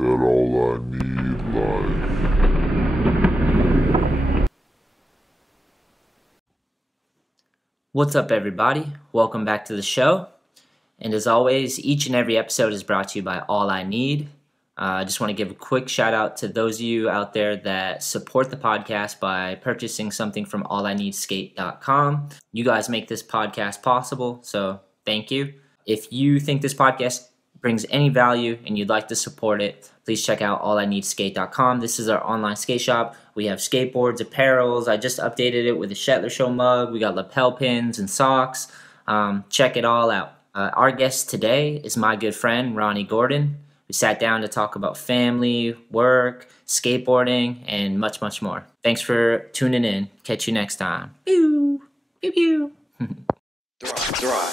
that all I need life. What's up, everybody? Welcome back to the show. And as always, each and every episode is brought to you by All I Need. I just want to give a quick shout out to those of you out there that support the podcast by purchasing something from allineedskate.com. You guys make this podcast possible, so thank you. If you think this podcast brings any value and you'd like to support it, please check out allineedskate.com. This is our online skate shop. We have skateboards, apparels. I just updated it with a Shetler Show mug. We got lapel pins and socks. Check it all out. Our guest today is my good friend, Ronnie Gordon. We sat down to talk about family, work, skateboarding, and much, much more. Thanks for tuning in. Catch you next time. Pew, pew, pew. Thrive.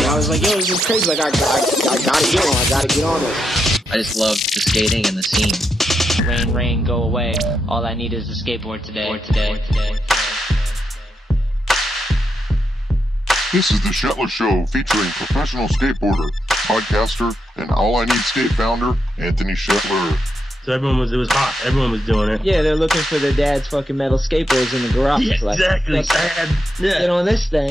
I was like, yo, this is crazy. Like, I gotta get on this. I just love the skating and the scene. Rain, go away. All I need is a skateboard today. This is the Shetler Show featuring professional skateboarder, podcaster, and All I Need Skate founder, Anthony Shetler. So it was hot. Everyone was doing it. Yeah, they're looking for their dad's fucking metal skateboards in the garage. Yeah, like, exactly. Get on this thing.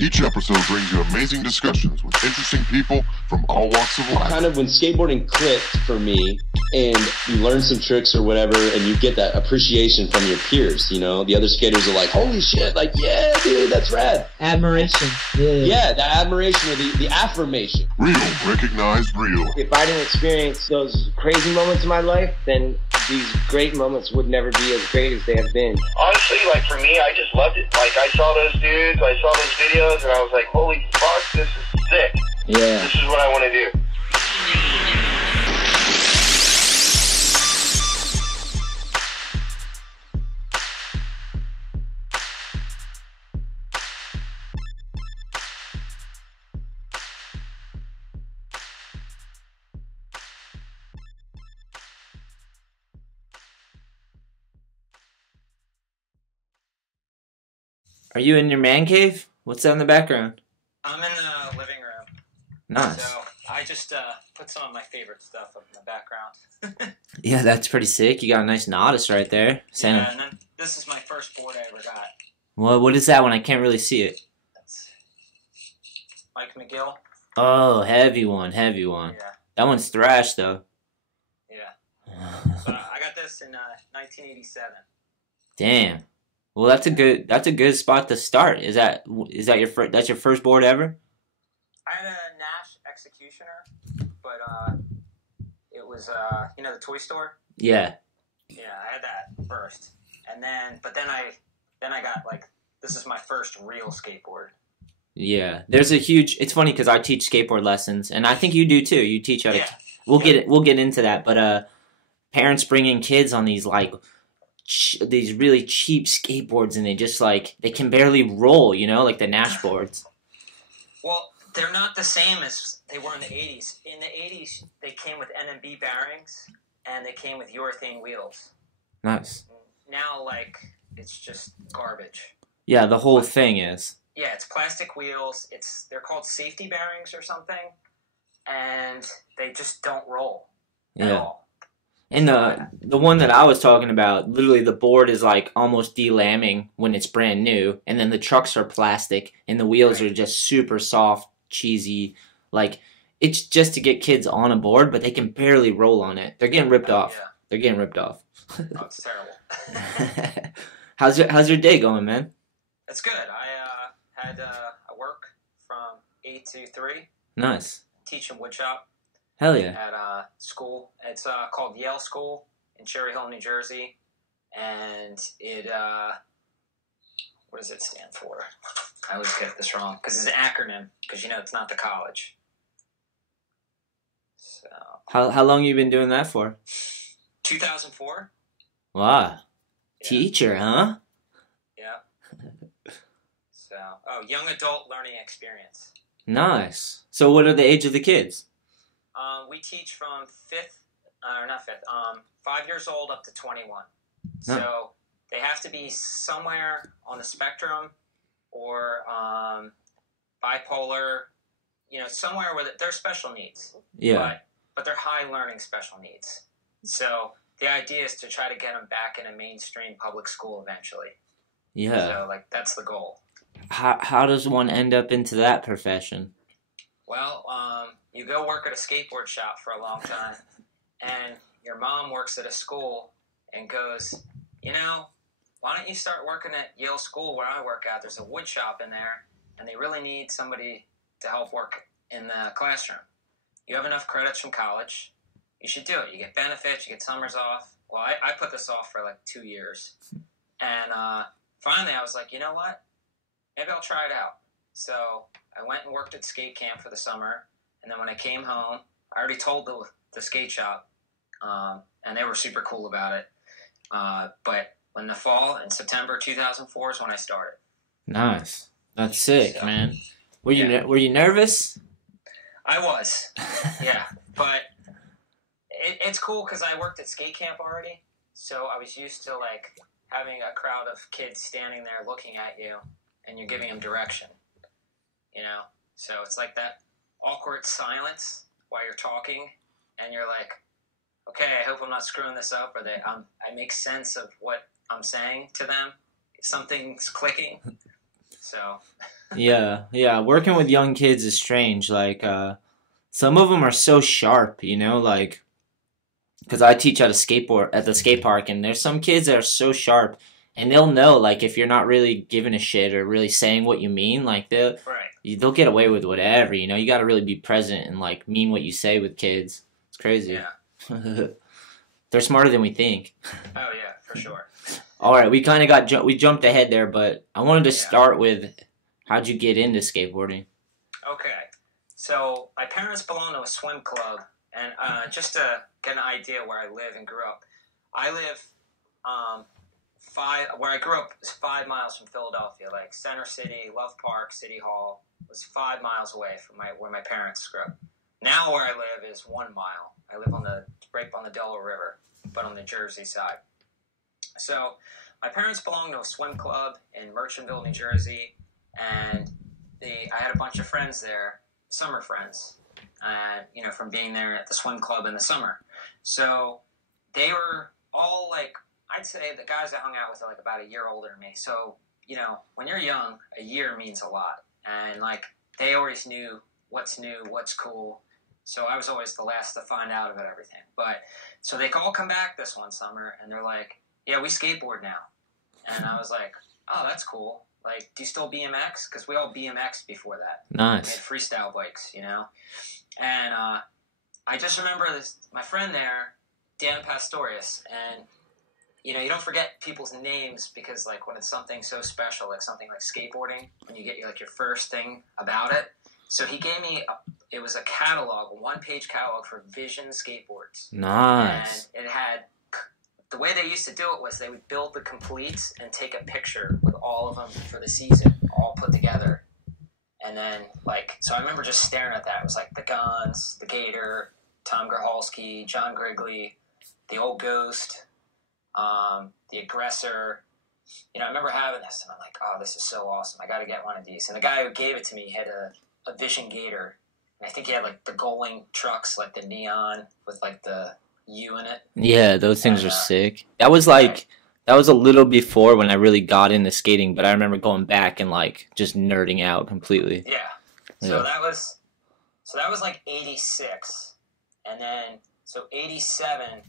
Each episode brings you amazing discussions with interesting people from all walks of life. Kind of when skateboarding clicked for me and you learn some tricks or whatever and you get that appreciation from your peers, you know, the other skaters are like, holy shit, like, yeah, dude, that's rad. Admiration. Yeah, the admiration or the affirmation. Real, recognized real. If I didn't experience those crazy moments in my life, then these great moments would never be as great as they have been. Honestly, like for me, I just loved it. Like I saw those dudes, I saw those videos, and I was like, holy fuck, this is sick. Yeah. This is what I want to do. Are you in your man cave? What's that in the background? I'm in the living room. Nice. So I just put some of my favorite stuff up in the background. Yeah, that's pretty sick. You got a nice Nodus right there. Yeah, and then this is my first board I ever got. Well, what is that one? I can't really see it. That's Mike McGill. Oh, heavy one. Yeah. That one's thrash, though. Yeah. But I got this in 1987. Damn. Well, that's a good spot to start. Is that that's your first board ever? I had a Nash Executioner, but it was the toy store. Yeah. Yeah, I had that first, and then I got like this is my first real skateboard. Yeah. It's funny because I teach skateboard lessons, and I think you do too. You teach how to. Yeah. We'll get into that, but parents bringing kids on these these really cheap skateboards, and they can barely roll, like the Nash boards. Well, they're not the same as they were in the 80s. In the 80s, they came with NMB bearings, and they came with urethane wheels. Nice. Now, it's just garbage. Yeah, the whole thing is. Yeah, it's plastic wheels. They're called safety bearings or something, and they just don't roll at all. And the one that I was talking about, literally the board is almost delamming when it's brand new, and then the trucks are plastic, and the wheels are just super soft, cheesy. It's just to get kids on a board, but they can barely roll on it. They're getting ripped off. Yeah. They're getting ripped off. Oh, it's terrible. How's your day going, man? It's good. I had I work from 8 to 3. Nice. Teaching woodshop. Hell yeah. At school. It's called Yale School in Cherry Hill, New Jersey. And it, what does it stand for? I always get this wrong because it's an acronym because, it's not the college. So. How long you been doing that for? 2004. Wow. Yeah. Teacher, huh? Yeah. So, young adult learning experience. Nice. So what are the age of the kids? We teach from 5 years old up to 21. So they have to be somewhere on the spectrum or bipolar, somewhere where they're special needs. Yeah. But they're high learning special needs. So the idea is to try to get them back in a mainstream public school eventually. Yeah. So, like, that's the goal. How does one end up into that profession? Well, you go work at a skateboard shop for a long time, and your mom works at a school and goes, why don't you start working at Yale School where I work at? There's a wood shop in there, and they really need somebody to help work in the classroom. You have enough credits from college. You should do it. You get benefits. You get summers off. Well, I put this off for like 2 years. And finally I was like, you know what? Maybe I'll try it out. So I went and worked at skate camp for the summer. And then when I came home, I already told the skate shop. And they were super cool about it. But in the fall, in September 2004 is when I started. Nice. That's sick, man. Were you nervous? I was, yeah, but it's cool because I worked at skate camp already, so I was used to like having a crowd of kids standing there looking at you, and you're giving them direction, So it's like that awkward silence while you're talking, and you're like, okay, I hope I'm not screwing this up, or that I make sense of what I'm saying to them. Something's clicking, so. Yeah. Working with young kids is strange. Like, some of them are so sharp, like, because I teach at the skate park, and there's some kids that are so sharp, and they'll know, like, if you're not really giving a shit or really saying what you mean, like, they'll get away with whatever, You got to really be present and, like, mean what you say with kids. It's crazy. Yeah. They're smarter than we think. Oh, yeah, for sure. All right, we kind of we jumped ahead there, but I wanted to start with, how'd you get into skateboarding? Okay, so my parents belong to a swim club, and just to get an idea where I live and grew up, I live where I grew up is 5 miles from Philadelphia, like Center City, Love Park, City Hall was 5 miles away from where my parents grew up. Now where I live is 1 mile. I live right on the Delaware River, but on the Jersey side. So my parents belong to a swim club in Merchantville, New Jersey, and I had a bunch of friends there, summer friends, from being there at the swim club in the summer. So they were all like, I'd say the guys I hung out with are like about a year older than me. So, when you're young, a year means a lot. And like, they always knew what's new, what's cool. So I was always the last to find out about everything. But, so they all come back this one summer, and they're like, yeah, we skateboard now. And I was like, oh, that's cool. Like, do you still BMX? Because we all BMX before that. Nice. We had freestyle bikes, And I just remember my friend there, Dan Pastorius, and, you don't forget people's names because, like, when it's something so special, like something like skateboarding, when you get, like, your first thing about it. So he gave me, it was a catalog, a one-page catalog for Vision skateboards. Nice. And it had, the way they used to do it was they would build the completes and take a picture with all of them for the season, all put together. And then, like, so I remember just staring at that. It was like the Guns, the Gator, Tom Grahalski, John Grigley, the Old Ghost, the Aggressor. I remember having this, and I'm like, oh, this is so awesome. I got to get one of these. And the guy who gave it to me had a Vision Gator. And I think he had, like, the Goaling trucks, like the neon with, like, the U in it. Yeah, those things are sick. That was like, that was a little before when I really got into skating, but I remember going back and like just nerding out completely. Yeah. So that was like 86. And then, so 87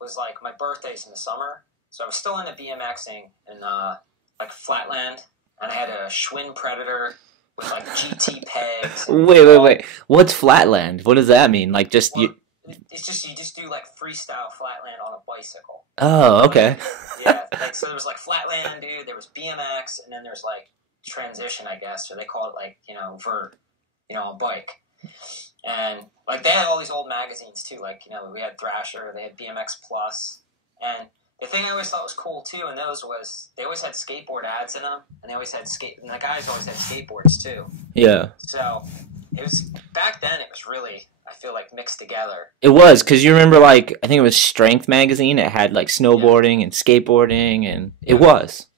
was like my birthday's in the summer. So I was still into BMXing and like Flatland. And I had a Schwinn Predator with like GT pegs. Wait. What's Flatland? What does that mean? Like just... It's just, you just do like freestyle Flatland on a bicycle. Oh, okay. Yeah, like, so there was like Flatland, dude, there was BMX, and then there's like transition, I guess, or they call it like, vert, a bike. And like they had all these old magazines too, like, we had Thrasher, they had BMX Plus, and the thing I always thought was cool too in those was they always had skateboard ads in them, and they always had and the guys always had skateboards too. Yeah. So it was, back then it was really, I feel like, mixed together. It was, because you remember, like, I think it was Strength magazine. It had, like, snowboarding and skateboarding, and it was.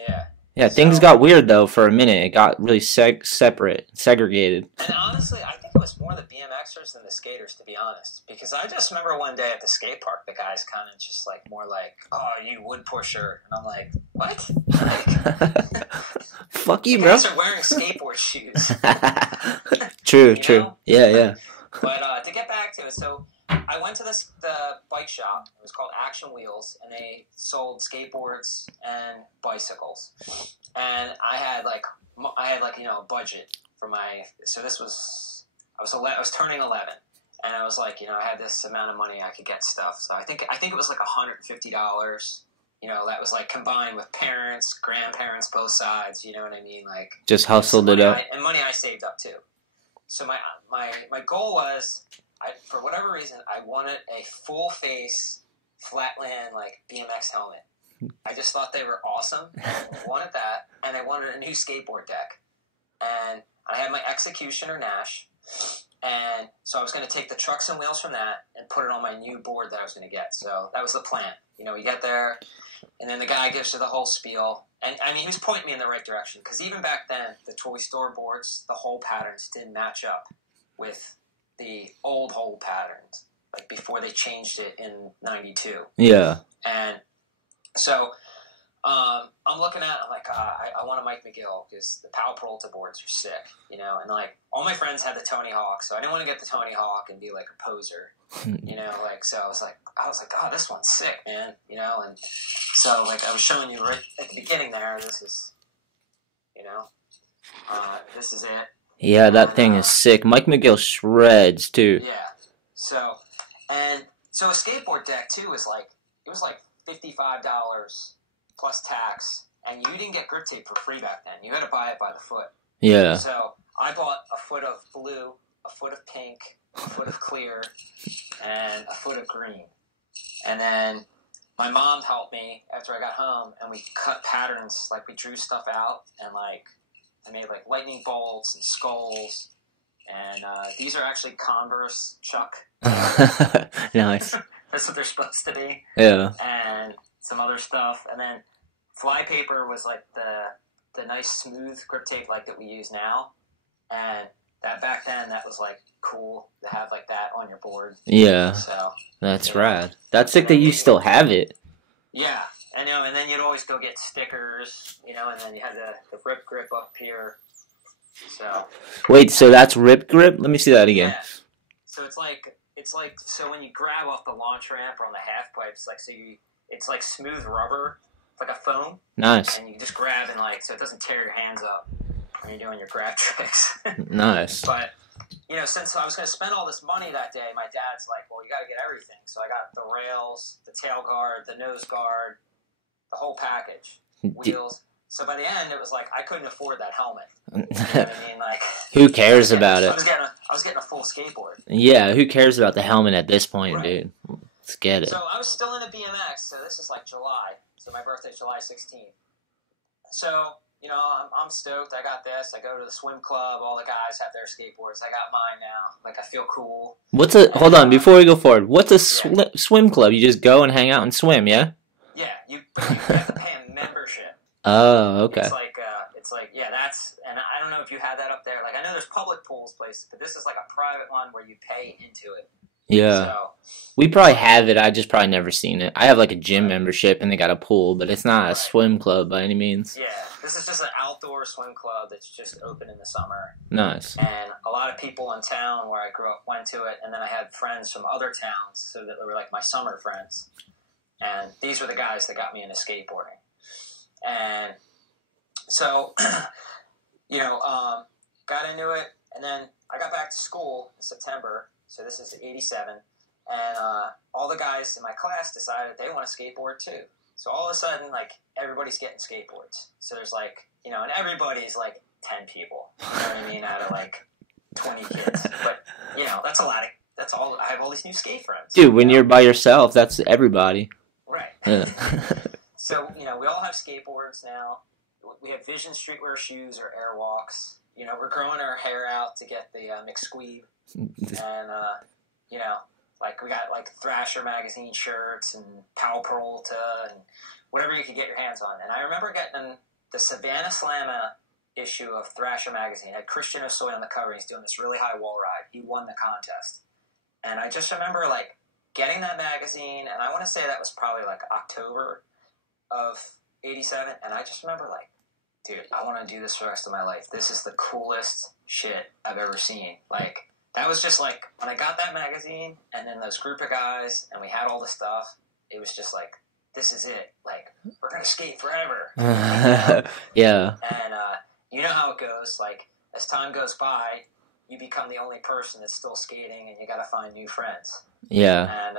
Yeah. Yeah, things got weird though for a minute. It got really segregated. And honestly, I think it was more the BMXers than the skaters, to be honest. Because I just remember one day at the skate park, the guys kind of just like more like, "Oh, you wood pusher," and I'm like, "What?" Like, fuck you, the bro. guys are wearing skateboard shoes. True, You true. know? Yeah. But to get back to it, so I went to the bike shop. It was called Action Wheels, and they sold skateboards and bicycles. And I had like a budget for my. So this was I was turning 11, and I was like, I had this amount of money I could get stuff. So I think it was like $150. That was like combined with parents, grandparents, both sides. You know what I mean? Like just hustled it up. And money I saved up too. So my goal was, for whatever reason, I wanted a full face flatland like BMX helmet. I just thought they were awesome. I wanted that, and I wanted a new skateboard deck. And I had my Executioner Nash, and so I was going to take the trucks and wheels from that and put it on my new board that I was going to get. So that was the plan. We get there, and then the guy gives you the whole spiel. And, I mean, he was pointing me in the right direction, because even back then, the toy store boards, the hole patterns didn't match up with the old hole patterns, like before they changed it in 92. Yeah. And so I'm looking at it, I'm like, I want a Mike McGill, because the Pal Peralta boards are sick, and like all my friends had the Tony Hawk, so I didn't want to get the Tony Hawk and be like a poser, so I was like, oh, this one's sick, man, and so like I was showing you right at the beginning there, this is, this is it. Yeah, that thing is sick. Mike McGill shreds too. Yeah. So a skateboard deck too was like, it was like $55 plus tax, and you didn't get grip tape for free back then. You had to buy it by the foot. Yeah. So I bought a foot of blue, a foot of pink, a foot of clear, and a foot of green. And then my mom helped me after I got home, and we cut patterns, like we drew stuff out, and like I made like lightning bolts and skulls. And these are actually Converse Chuck. Nice. That's what they're supposed to be. Yeah. And some other stuff. And then flypaper was like the nice smooth grip tape like that we use now. And that back then, that was like cool to have like that on your board. Yeah. So that's rad. That's sick that you still have it. Yeah. And and then you'd always go get stickers, and then you had the rip grip up here. So wait, so that's rip grip? Let me see that again. Yeah. So it's like so when you grab off the launch ramp or on the half pipes, like it's like smooth rubber, like a foam. Nice. And you just grab and so it doesn't tear your hands up when you're doing your grab tricks. Nice. But since I was going to spend all this money that day, my dad's like, well, you got to get everything. So I got the rails, the tail guard, the nose guard, the whole package, wheels. So by the end, it was like I couldn't afford that helmet. You know what I mean? Like, who cares about it? I was getting a full skateboard. Yeah, who cares about the helmet at this point, right. Dude? Let's get it. So I was still into BMX. So this is like July. So my birthday's July 16th. So I'm stoked. I got this. I go to the swim club. All the guys have their skateboards. I got mine now. Like I feel cool. Hold on, before we go forward, what's a swim club? You just go and hang out and swim, yeah? Yeah, you have to pay a membership. Oh, okay. It's like that's, and I don't know if you had that up there. Like I know there's public pools places, but this is like a private one where you pay into it. Yeah. So, we probably have it. I just probably never seen it. I have like a gym membership and they got a pool, but it's not a swim club by any means. Yeah, this is just an outdoor swim club that's just open in the summer. Nice. And a lot of people in town where I grew up went to it, and then I had friends from other towns, so that they were like my summer friends. And these were the guys that got me into skateboarding. And so, got into it, and then I got back to school in September. So this is 87, and all the guys in my class decided they want to skateboard too. So all of a sudden, like, everybody's getting skateboards. So there's like, and everybody's like 10 people. You know what I mean? Out of like 20 kids. But, that's a lot of, that's all, I have all these new skate friends. Dude, when you're by yourself, that's everybody. Right. Yeah. So, we all have skateboards now. We have Vision streetwear shoes or Airwalks. We're growing our hair out to get the McSqueeb. And, like we got like Thrasher magazine shirts and Pal Peralta and whatever you could get your hands on. And I remember getting the Savannah Slamma issue of Thrasher magazine had Christian Osoy on the cover. He's doing this really high wall ride. He won the contest. And I just remember, like, getting that magazine, and I want to say that was probably, like, October of 87, and I just remember, like, dude, I want to do this for the rest of my life. This is the coolest shit I've ever seen. Like, that was just, like, when I got that magazine, and then those group of guys, and we had all the stuff, it was just like, this is it. Like, we're going to skate forever. Yeah. And you know how it goes. Like, as time goes by, you become the only person that's still skating, and you got to find new friends. Yeah. And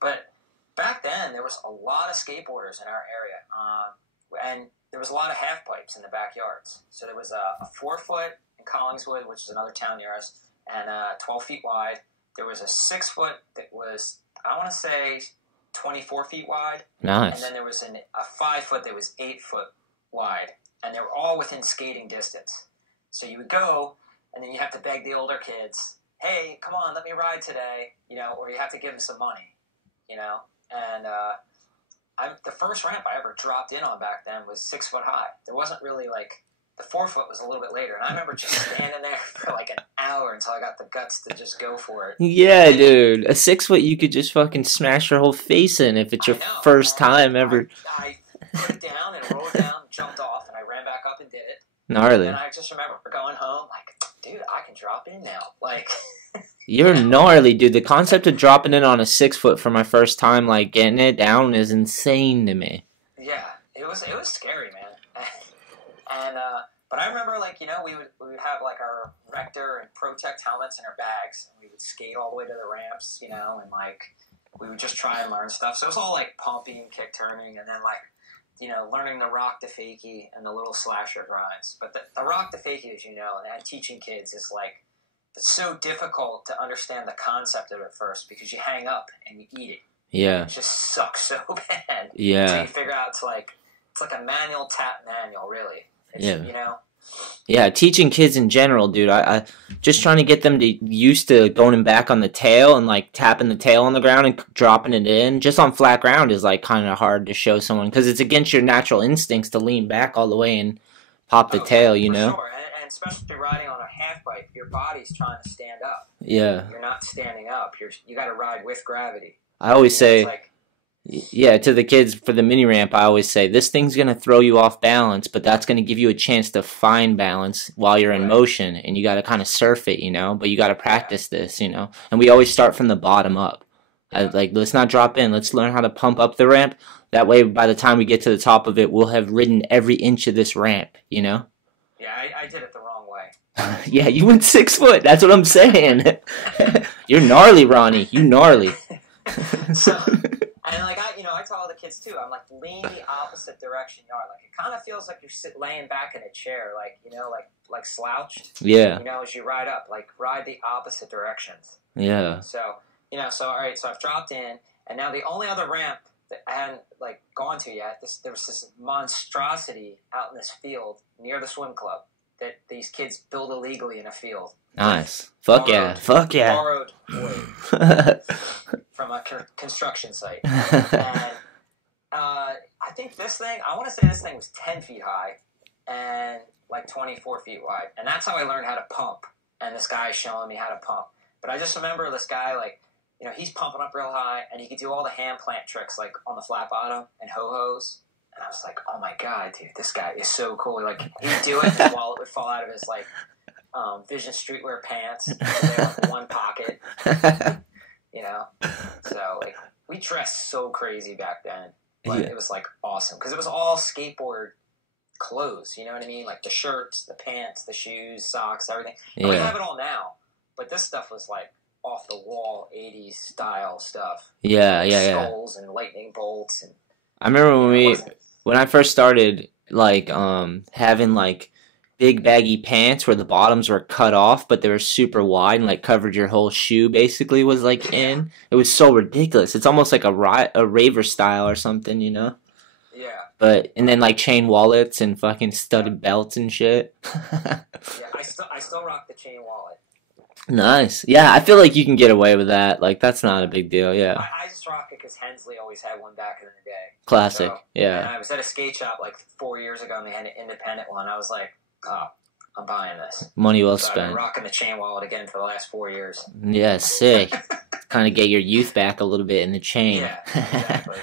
but back then, there was a lot of skateboarders in our area, and there was a lot of half pipes in the backyards. So there was a 4-foot in Collingswood, which is another town near us, and 12 feet wide. There was a 6-foot that was, I want to say, 24 feet wide. Nice. And then there was a 5-foot that was 8 foot wide. And they were all within skating distance. So you would go, and then you have to beg the older kids, hey, come on, let me ride today, you know, or you have to give them some money, you know. And the first ramp I ever dropped in on back then was 6 foot high. There wasn't really, like, the 4-foot was a little bit later. And I remember just standing there for like an hour until I got the guts to just go for it. Yeah, dude. A 6-foot you could just fucking smash your whole face in if it's your first time ever. I put it down and rolled it down, jumped off, and I ran back up and did it. Gnarly. And I just remember going home like, dude, I can drop in now. Like, you're gnarly, dude. The concept of dropping in on a 6-foot for my first time, like getting it down, is insane to me. Yeah, it was scary, man. And but I remember, like, you know, we would have like our Rector and Protect helmets in our bags, and we would skate all the way to the ramps, you know, and like we would just try and learn stuff. So it was all like pumping, kick turning, and then like, you know, learning the rock to fakie and the little slasher grinds. But the rock to fakie, as you know, and teaching kids is like, it's so difficult to understand the concept of it first because you hang up and you eat it. Yeah. It just sucks so bad. Yeah. So you figure out it's like a manual tap manual, really. It's, yeah. You know? Yeah, teaching kids in general, dude. I just trying to get them to used to going back on the tail and like tapping the tail on the ground and dropping it in just on flat ground is like kind of hard to show someone because it's against your natural instincts to lean back all the way and pop the tail, you know? Sure. And especially riding on a half pipe, your body's trying to stand up. Yeah. You're not standing up. You got to ride with gravity. I always say, like, yeah, to the kids for the mini ramp, I always say, this thing's going to throw you off balance, but that's going to give you a chance to find balance while you're in motion, and you got to kind of surf it, you know, but you got to practice this, you know, and we always start from the bottom up. Like, let's not drop in. Let's learn how to pump up the ramp. That way, by the time we get to the top of it, we'll have ridden every inch of this ramp, you know? Yeah, I did it the wrong way. Yeah, you went 6 foot. That's what I'm saying. You're gnarly, Ronnie. You gnarly. So, and like I tell the kids too. I'm like, lean the opposite direction you are. Like, it kind of feels like you're laying back in a chair, like, you know, like slouched. Yeah. You know, as you ride up, like ride the opposite directions. Yeah. So all right. So I've dropped in, and now the only other ramp that I hadn't like gone to yet. There was this monstrosity out in this field near the swim club that these kids build illegally in a field. Nice. Fuck yeah. Borrowed wood from a construction site. And I think I want to say this thing was 10 feet high and like 24 feet wide. And that's how I learned how to pump. And this guy showing me how to pump. But I just remember this guy, like, you know, he's pumping up real high and he could do all the hand plant tricks, like on the flat bottom and ho-hos. And I was like, oh my God, dude, this guy is so cool. Like, he'd do it and his wallet would fall out of his, like, Vision Streetwear pants. They had like one pocket. You know? So, like, we dressed so crazy back then. But it was, like, awesome. Because it was all skateboard clothes, you know what I mean? Like, the shirts, the pants, the shoes, socks, everything. And we have it all now. But this stuff was, like, off-the-wall 80s style stuff. Yeah. Skulls and lightning bolts. And I remember when I first started, like, having, like, big baggy pants where the bottoms were cut off, but they were super wide and like covered your whole shoe. Basically, was like in. It was so ridiculous. It's almost like a raver style or something, you know? Yeah. And then like chain wallets and fucking studded belts and shit. Yeah, I still rock the chain wallet. Nice. Yeah, I feel like you can get away with that. Like, that's not a big deal. Yeah. I just rock it because Hensley always had one back in the day. Classic. So, Yeah. And I was at a skate shop like 4 years ago, and they had an independent one. I was like, oh, I'm buying this. Money well So I've been spent. rocking the chain wallet again for the last 4 years. Yeah, sick. Kind of get your youth back a little bit in the chain. Yeah, exactly.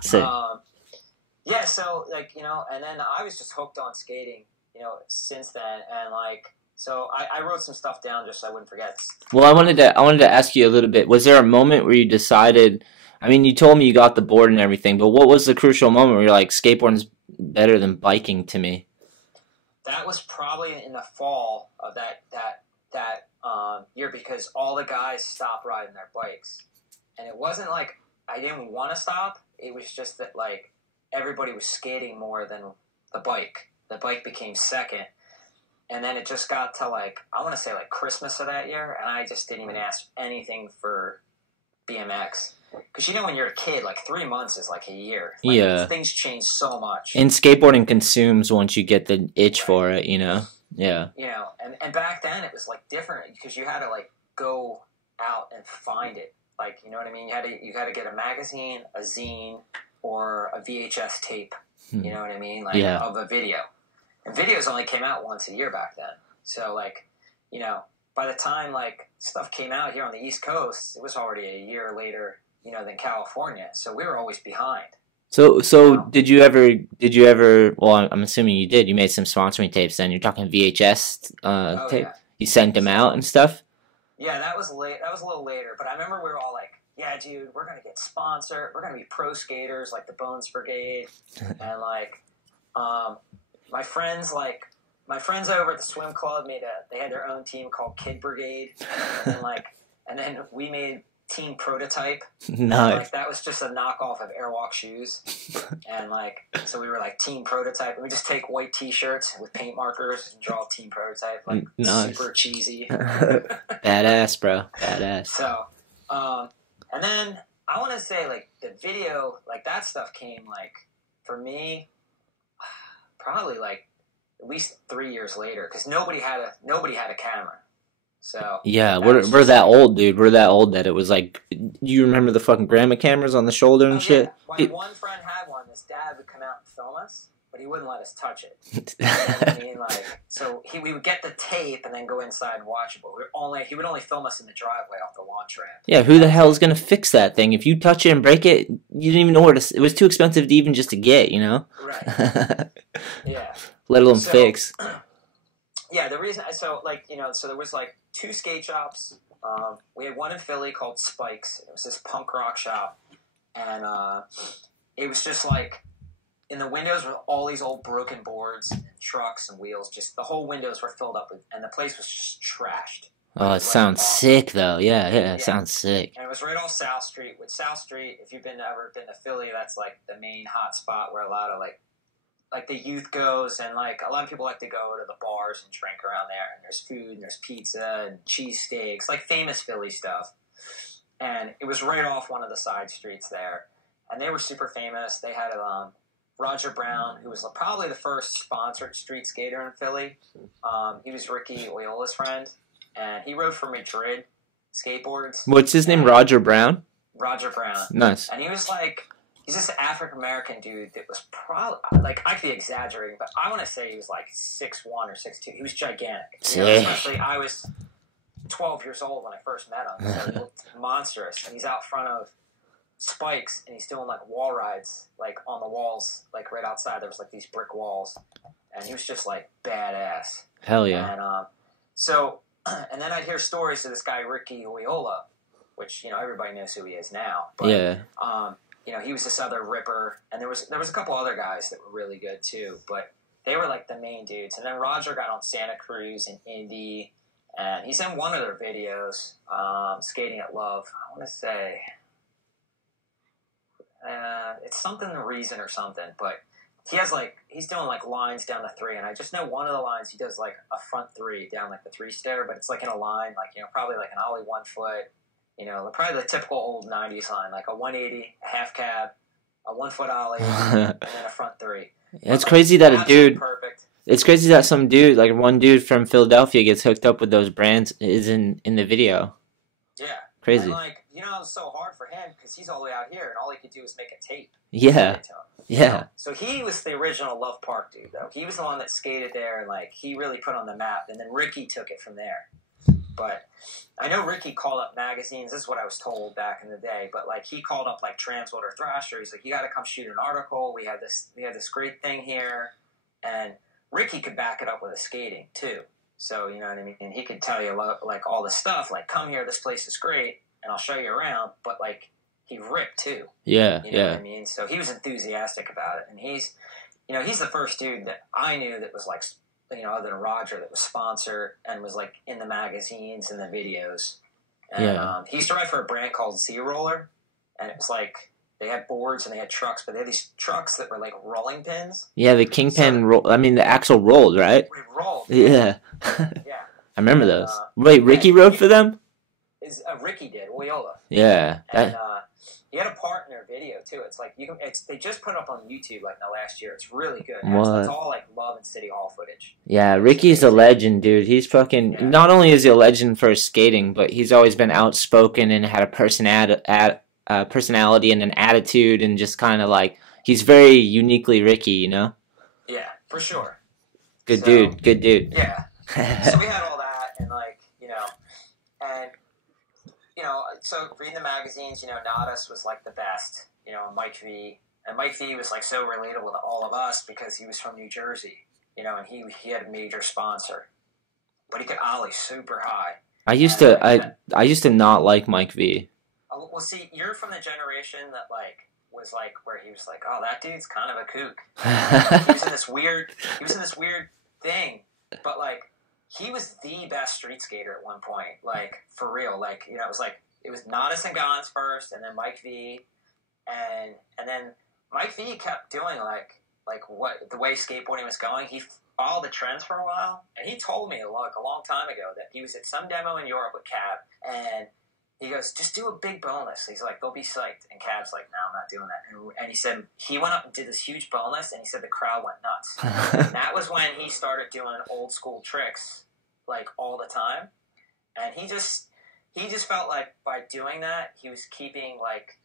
Sick. Yeah, so like, you know, and then I was just hooked on skating, you know, since then, and like, so I wrote some stuff down just so I wouldn't forget. Well, I wanted to ask you a little bit. Was there a moment where you decided? I mean, you told me you got the board and everything, but what was the crucial moment where you're like, skateboarding's better than biking to me? That was probably in the fall of that year, because all the guys stopped riding their bikes, and it wasn't like I didn't want to stop. It was just that like everybody was skating more than the bike. The bike became second. And then it just got to like, I want to say like Christmas of that year, and I just didn't even ask anything for BMX. Because you know when you're a kid, like 3 months is like a year. Like, yeah. Things change so much. And skateboarding consumes once you get the itch for it, you know? Yeah. You know, and back then it was like different because you had to like go out and find it. Like, you know what I mean? You had to get a magazine, a zine, or a VHS tape. You know what I mean? Like of a video. And videos only came out once a year back then. So, like, you know, by the time, like, stuff came out here on the East Coast, it was already a year later, you know, than California. So we were always behind. So did you ever, well, I'm assuming you did. You made some sponsoring tapes then. You're talking VHS tape? Yeah. You sent them out and stuff? Yeah, that was late. That was a little later. But I remember we were all like, yeah, dude, we're going to get sponsored. We're going to be pro skaters like the Bones Brigade. And, like, my friends over at the swim club they had their own team called Kid Brigade, and then we made Team Prototype. Nice. And, like, that was just a knockoff of Airwalk shoes, and like, so we were like Team Prototype. And we just take white T-shirts with paint markers and draw Team Prototype, like super cheesy. Badass, bro. Badass. So, and then I want to say like the video, like that stuff came like for me. Probably like at least 3 years later, because nobody had a camera. So yeah, we're that old, dude. We're that old that it was like, you remember the fucking grandma cameras on the shoulder and shit? Yeah. One friend had one. His dad would come out and film us, but he wouldn't let us touch it. You know what I mean, like, so we would get the tape and then go inside and watch it. But he would only film us in the driveway off the launch ramp. Yeah, who the hell is gonna fix that thing? If you touch it and break it, you didn't even know where to. It was too expensive to even just to get, you know. Right. Yeah. Let alone fix. Yeah, the reason, so like, you know, so there was like 2 skate shops. We had one in Philly called Spikes. It was this punk rock shop, and it was just like, in the windows were all these old broken boards and trucks and wheels. Just the whole windows were filled up with, and the place was just trashed. Oh, it sounds sick though. Yeah, it sounds sick. And it was right off South Street. With South Street, if you've ever been to Philly, that's like the main hot spot where a lot of like the youth goes, and like a lot of people like to go to the bars and drink around there. And there's food, and there's pizza and cheesesteaks, like famous Philly stuff. And it was right off one of the side streets there, and they were super famous. They had Roger Brown, who was probably the first sponsored street skater in Philly. He was Ricky Oyola's friend, and he rode for Madrid skateboards. What's his name? Roger Brown? Roger Brown. Nice. And he was like, he's this African-American dude that was probably, like, I could be exaggerating, but I want to say he was like 6'1" or 6'2". He was gigantic. You know, especially, I was 12 years old when I first met him, so he looked monstrous. And he's out front of Spikes, and he's doing like wall rides, like on the walls, like right outside. There was like these brick walls, and he was just like badass. Hell yeah. And and then I hear stories of this guy Ricky Oyola, which, you know, everybody knows who he is now. But, yeah. You know, he was this other ripper, and there was a couple other guys that were really good too, but they were like the main dudes. And then Roger got on Santa Cruz and Indy, and he's in one of their videos, Skating at Love. I want to say. It's something the reason or something, but he's doing like lines down the 3, and I just know one of the lines he does like a front 3 down like the 3 stair, but it's like in a line, like, you know, probably like an ollie 1 foot, you know, probably the typical old 90s line, like a 180, a half cab, a 1 foot ollie, and then a front 3. It's crazy that a dude. Perfect. It's crazy that some dude, like one dude from Philadelphia, gets hooked up with those brands is in the video. Yeah. Crazy. And, like, you know, it was so hard for him because he's all the way out here, and all he could do was make a tape. Yeah. Yeah. So he was the original Love Park dude, though. He was the one that skated there, and, like, he really put on the map. And then Ricky took it from there. But I know Ricky called up magazines. This is what I was told back in the day. But, like, he called up, like, Transworld or Thrasher. He's like, you got to come shoot an article. We have this great thing here. And Ricky could back it up with his skating, too. So, you know what I mean? And he could tell you, like, all the stuff. Like, come here, this place is great, and I'll show you around. But, like, he ripped, too. Yeah, you know what I mean? So he was enthusiastic about it. And he's the first dude that I knew that was, like, you know, other than Roger, that was sponsored and was, like, in the magazines and the videos. And he used to ride for a brand called Z Roller. And it was, like, they had boards and they had trucks, but they had these trucks that were, like, rolling pins. Yeah, the kingpin the axle rolled, right? It rolled. Yeah. Yeah. I remember those. Wait, Ricky rode for them? Ricky did, Loyola. Yeah. And he had a part in their video too. It's like they just put it up on YouTube like in the last year. It's really good. It's all like Love and City Hall footage. Yeah, Ricky's a legend, dude. He's fucking. Yeah. Not only is he a legend for his skating, but he's always been outspoken and had a personality and an attitude, and just kind of like he's very uniquely Ricky, you know. Yeah, for sure. Good dude. Yeah. So we had all that, and like so reading the magazines, you know, Nadas was like the best, you know, Mike V. And Mike V was like so relatable to all of us because he was from New Jersey, you know, and he had a major sponsor. But he could ollie super high. I used to not like Mike V. Well, see, you're from the generation that like was like where he was like, oh, that dude's kind of a kook. He was in this weird thing, but like he was the best street skater at one point, like for real. Like, you know, it was Nadas and Gons first, and then Mike V, and then Mike V kept doing like what the way skateboarding was going. He followed the trends for a while, and he told me a long time ago that he was at some demo in Europe with Cab, and he goes, just do a big bonus. He's like, they'll be psyched. And Cab's like, no, I'm not doing that. And he said, he went up and did this huge bonus, and he said the crowd went nuts. And that was when he started doing old school tricks, like, all the time. And he just felt like by doing that, he was keeping, like,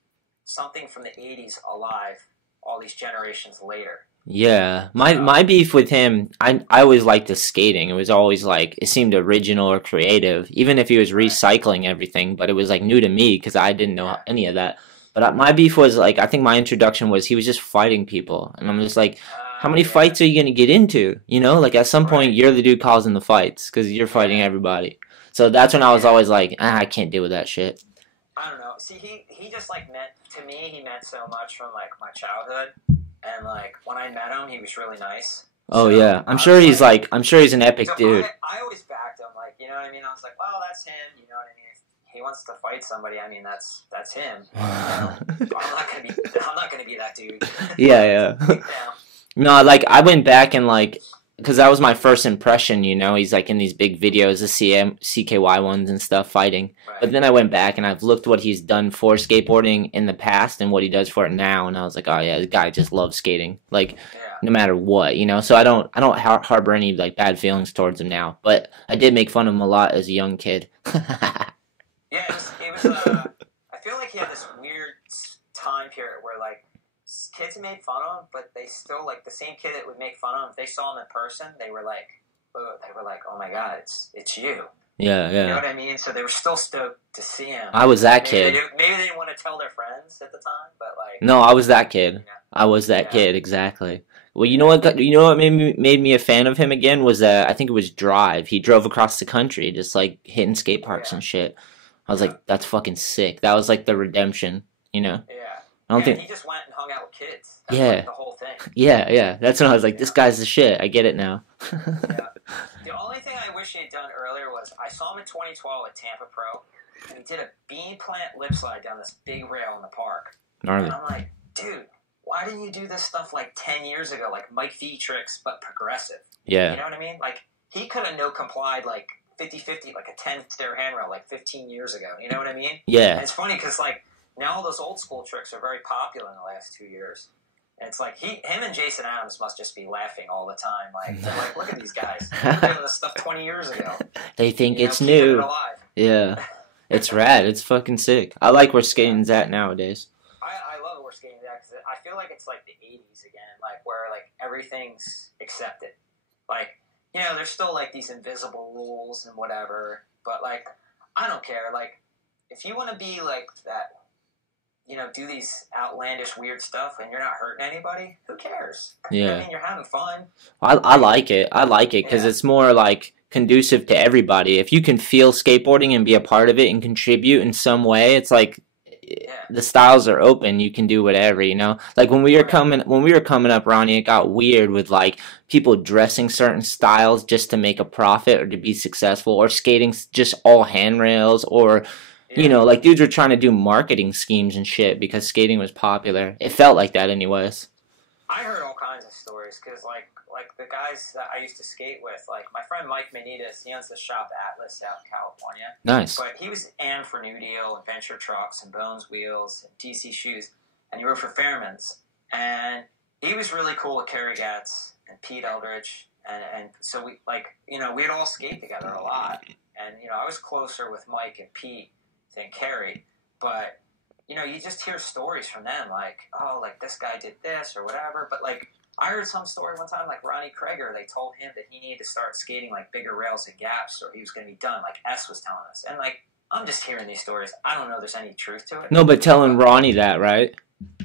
something from the 80s alive all these generations later. Yeah, my beef with him, I always liked the skating. It was always like, it seemed original or creative, even if he was recycling everything, but it was like new to me because I didn't know any of that. But my beef was like, I think my introduction was he was just fighting people, and I'm just like, how many fights are you going to get into? You know, like at some point you're the dude causing the fights because you're fighting everybody. So that's when I was always like, I can't deal with that shit. I don't know. See, he just like to me, he meant so much from like my childhood. And like when I met him, he was really nice. Oh so, yeah, I'm sure he's an epic dude. I always backed him, like, you know what I mean. I was like, oh, that's him. You know what I mean? If he wants to fight somebody, I mean, that's him. I'm not gonna be that dude. Yeah. No, like I went back and like, because that was my first impression. You know, he's like in these big videos, the CKY ones and stuff, fighting. Right. But then I went back and I've looked what he's done for skateboarding in the past and what he does for it now, and I was like, oh yeah, the guy just loves skating, like no matter what, you know. So I don't harbor any like bad feelings towards him now, but I did make fun of him a lot as a young kid. Yeah, it was. I feel like he had this weird time period where like kids made fun of him, but they still, like, the same kid that would make fun of him, if they saw him in person, they were like, oh my god, it's you. Yeah. You know what I mean? So they were still stoked to see him. I was that kid. Maybe they didn't want to tell their friends at the time, but like. No, I was that kid. You know? I was that kid, exactly. Well, you know what made me a fan of him again was that I think it was Drive. He drove across the country, just like hitting skate parks and shit. I was like, that's fucking sick. That was like the redemption, you know? Yeah. I don't think he just went and hung out with kids. That's like the whole thing. Yeah. That's when I was like, this guy's the shit. I get it now. Yeah. The only thing I wish he had done earlier was I saw him in 2012 at Tampa Pro, and he did a bean plant lip slide down this big rail in the park. Gnarly. And I'm like, dude, why didn't you do this stuff like 10 years ago, like Mike V tricks, but progressive? Yeah. You know what I mean? Like, he could have complied like 50-50, like a 10-stair handrail like 15 years ago. You know what I mean? Yeah. And it's funny because like, now those old school tricks are very popular in the last 2 years. And it's like, him and Jason Adams must just be laughing all the time. Like, they're like, look at these guys. They were doing this stuff 20 years ago. They think it's new. It alive. Yeah. It's rad. It's fucking sick. I like where skating's at nowadays. I love where skating's at because I feel like it's like the 80s again, like where like everything's accepted. Like, you know, there's still like these invisible rules and whatever, but like, I don't care. Like, if you want to be like that, you know, do these outlandish weird stuff and you're not hurting anybody, who cares? Yeah. I mean, you're having fun. I like it. I like it because it's more like conducive to everybody. If you can feel skateboarding and be a part of it and contribute in some way, it's like the styles are open. You can do whatever, you know. Like when we were coming up, Ronnie, it got weird with like people dressing certain styles just to make a profit or to be successful, or skating just all handrails, or you know, like dudes were trying to do marketing schemes and shit because skating was popular. It felt like that, anyways. I heard all kinds of stories because, like the guys that I used to skate with, like my friend Mike Manitas, he owns the shop Atlas out in California. Nice. But he was AM for New Deal, Adventure Trucks, and Bones Wheels, and DC Shoes, and he rode for Fairman's. And he was really cool with Kerry Gatz and Pete Eldridge, and so we, like, you know, we'd all skate together a lot. And, you know, I was closer with Mike and Pete than Kerry, but you know, you just hear stories from them, like, oh, like this guy did this or whatever. But like, I heard some story one time, like Ronnie Krieger, they told him that he needed to start skating like bigger rails and gaps, or he was going to be done. Like S was telling us, and like, I'm just hearing these stories. I don't know if there's any truth to it. No, but telling Ronnie that, right?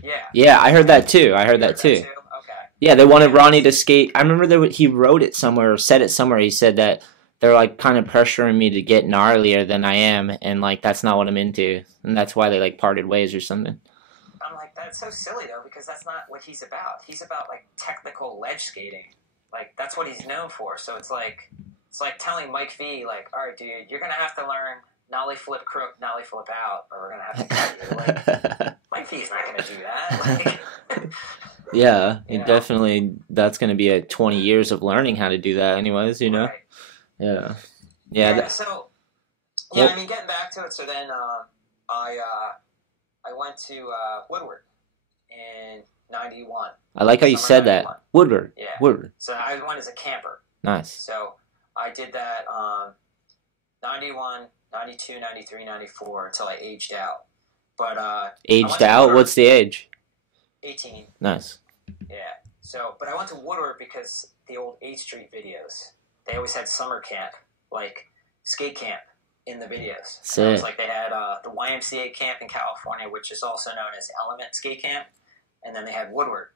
Yeah. Yeah, I heard that too. Okay. Yeah, they wanted Ronnie to skate. I remember he wrote it somewhere or said it somewhere. He said that they're like kind of pressuring me to get gnarlier than I am, and like that's not what I'm into, and that's why they like parted ways or something. I'm like, that's so silly though, because that's not what he's about. He's about like technical ledge skating, like that's what he's known for. So it's like telling Mike V, like, all right, dude, you're gonna have to learn nollie flip crook, nollie flip out, or we're gonna have to cut you. Like, Mike V's not gonna do that. Like, yeah, you definitely. That's gonna be 20 years of learning how to do that, anyways. You know. Right. Yeah. So, I mean, getting back to it. So then, I went to Woodward in '91. I like how you said 91. that. Woodward. Yeah. Woodward. So I went as a camper. Nice. So I did that 91, 92, 93, 94 until I aged out. But aged out? What's the age? 18. Nice. Yeah. So, but I went to Woodward because the old 8th Street videos. They always had summer camp, like skate camp, in the videos. Sick. It was like they had the YMCA camp in California, which is also known as Element Skate Camp, and then they had Woodward.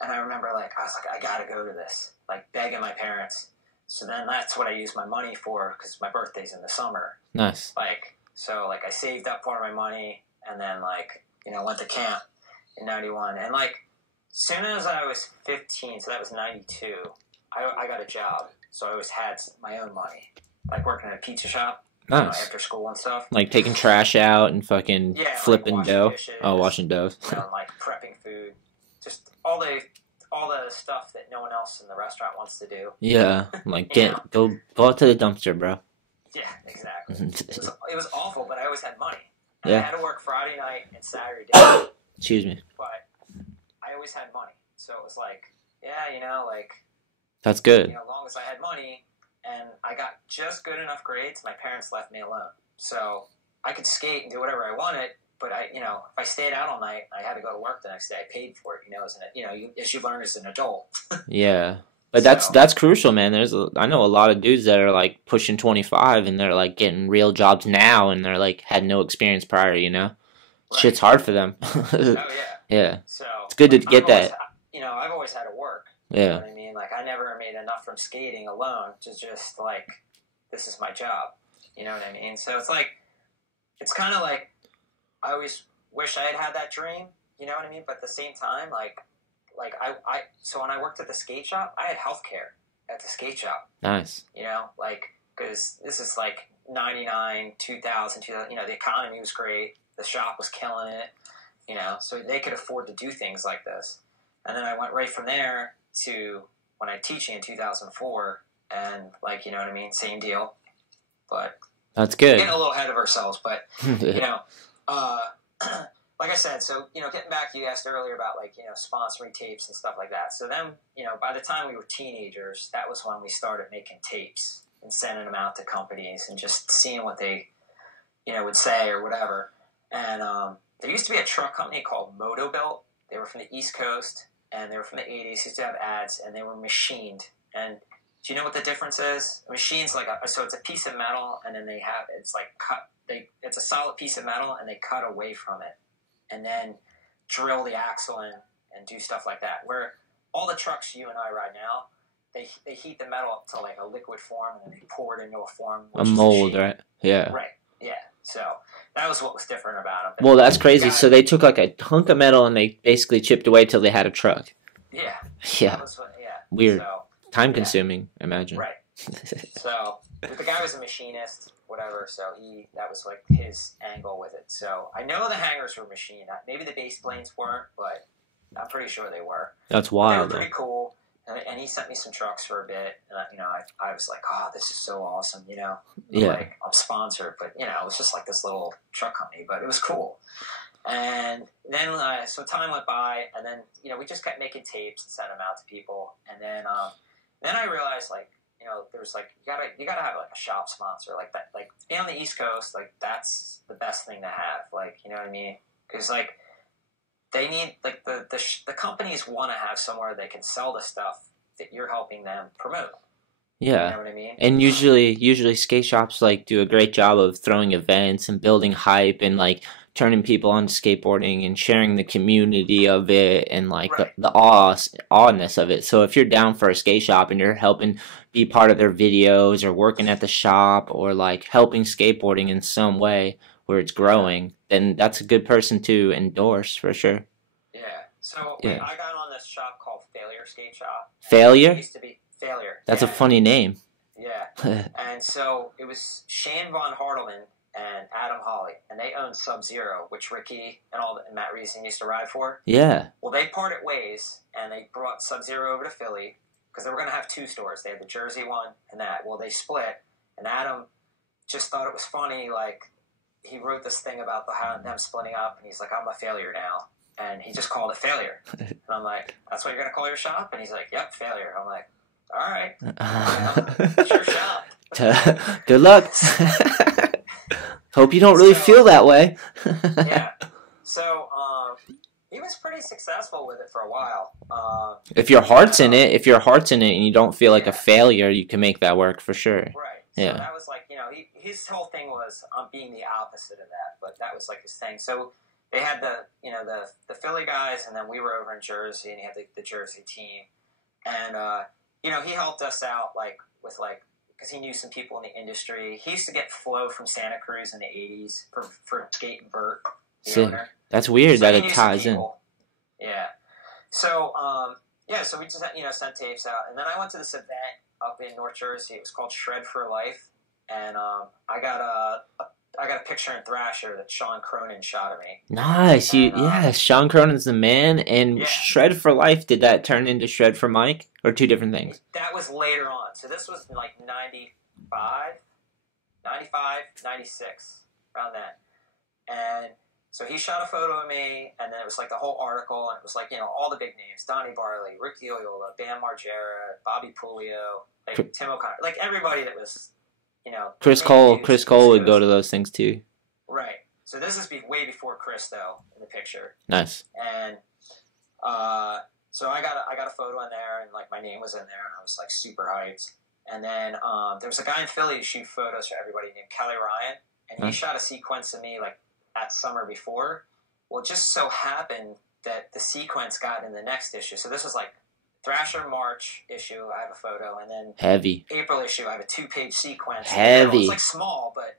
And I remember, like, I was like, I gotta go to this, like begging my parents. So then that's what I used my money for, because my birthday's in the summer. Nice. Like, so like I saved up part of my money, and then like, you know, went to camp in '91, and like, soon as I was 15, so that was '92, I got a job. So I always had my own money, like working at a pizza shop, nice. You know, after school and stuff. Like taking trash out and fucking flipping like dough. Dishes, washing dough. You know, like prepping food, just all the stuff that no one else in the restaurant wants to do. Yeah, like go out to the dumpster, bro. Yeah, exactly. it was awful, but I always had money. And Yeah. I had to work Friday night and Saturday day. Excuse me. But I always had money, so it was like, yeah, you know, like. That's good. You know, as long as I had money and I got just good enough grades, my parents left me alone. So I could skate and do whatever I wanted, but if I stayed out all night, I had to go to work the next day. I paid for it, as you learn as an adult. Yeah. But that's crucial, man. I know a lot of dudes that are like pushing 25 and they're like getting real jobs now and they're like had no experience prior, you know? Right. Shit's hard for them. Oh, yeah. Yeah. So it's good to get that. I've always had to work. Yeah. You know what I mean? Like, I never made enough from skating alone to just, like, this is my job. You know what I mean? So it's like, it's kind of like, I always wish I had that dream, you know what I mean? But at the same time, so when I worked at the skate shop, I had health care at the skate shop. Nice. You know, like, because this is like 99, 2000, you know, the economy was great. The shop was killing it, you know, so they could afford to do things like this. And then I went right from there to when I teaching in 2004, and like, you know what I mean, same deal. But that's good. Getting a little ahead of ourselves, but you know, like I said, so you know, getting back, you asked earlier about like, you know, sponsoring tapes and stuff like that. So then, you know, by the time we were teenagers, that was when we started making tapes and sending them out to companies and just seeing what they would say or whatever. And there used to be a truck company called Motobilt. They were from the East Coast, and they were from the 80s. Used to have ads, and they were machined. And do you know what the difference is? A machine's like so it's a piece of metal, and then it's like cut. It's a solid piece of metal, and they cut away from it, and then drill the axle in and do stuff like that. Where all the trucks you and I ride now, they heat the metal up to like a liquid form, and then they pour it into a form. A mold, right? Yeah. Right. Yeah. So that was what was different about it. Well, that's crazy. So they took like a hunk of metal and they basically chipped away till they had a truck. Yeah. Yeah. Yeah. Weird. So, time consuming, imagine. Right. So the guy was a machinist, whatever. So that was like his angle with it. So I know the hangers were machined. Maybe the base planes weren't, but I'm pretty sure they were. That's wild. They were pretty cool. And he sent me some trucks for a bit, and I was like, oh, this is so awesome, Yeah. Like, I'm sponsored, but it was just like this little truck company, but it was cool. And then so time went by, and then we just kept making tapes and sending them out to people, and then I realized like there's like you gotta have like a shop sponsor like that, like being on the East Coast, like that's the best thing to have, like you know what I mean, because like. They need, like, the companies want to have somewhere they can sell the stuff that you're helping them promote. Yeah. You know what I mean? And usually skate shops, like, do a great job of throwing events and building hype and, like, turning people onto skateboarding and sharing the community of it and, like, right. the awness of it. So if you're down for a skate shop and you're helping be part of their videos or working at the shop or, like, helping skateboarding in some way where it's growing, then that's a good person to endorse for sure. Yeah. So I got on this shop called Failure Skate Shop. Failure? It used to be Failure. That's a funny name. Yeah. And so it was Shane Von Hartelman and Adam Hawley, and they owned Sub-Zero, which Ricky and Matt Reeson used to ride for. Yeah. Well, they parted ways, and they brought Sub-Zero over to Philly because they were going to have two stores. They had the Jersey one and that. Well, they split, and Adam just thought it was funny, like, he wrote this thing about them splitting up, and he's like, I'm a failure now. And he just called it Failure. And I'm like, that's what you're going to call your shop? And he's like, yep, Failure. I'm like, all right. It's your shop. Good luck. Hope you don't really feel that way. Yeah. So he was pretty successful with it for a while. If your heart's in it, and you don't feel like a failure, you can make that work for sure. Right. So yeah. That was like, his whole thing was being the opposite of that, but that was like his thing. So they had the Philly guys, and then we were over in Jersey, and he had the Jersey team, and he helped us out like with like because he knew some people in the industry. He used to get Flo from Santa Cruz in the '80s for Skate and Bert, the owner. That's weird so that it ties in. Yeah. So so we just sent tapes out, and then I went to this event up in North Jersey. It was called Shred for Life. And I got a picture in Thrasher that Sean Cronin shot of me. Nice, Sean Cronin's the man. And Shred for Life, did that turn into Shred for Mike, or two different things? That was later on. So this was like 95, 96, around that. And so he shot a photo of me, and then it was like the whole article, and it was like all the big names: Donnie Barley, Ricky Oyola, Bam Margera, Bobby Pulio, like Tim O'Connor, like everybody that was. Chris Cole would go to those things too. Right. So this is way before Chris, though, in the picture. Nice. And so I got a photo in there, and like my name was in there, and I was like super hyped. And then there was a guy in Philly who shoot photos for everybody named Kelly Ryan, and he shot a sequence of me like that summer before. Well, it just so happened that the sequence got in the next issue. So this was like Thrasher March issue, I have a photo, and then heavy April issue, I have a 2-page sequence. Heavy. It's like small, but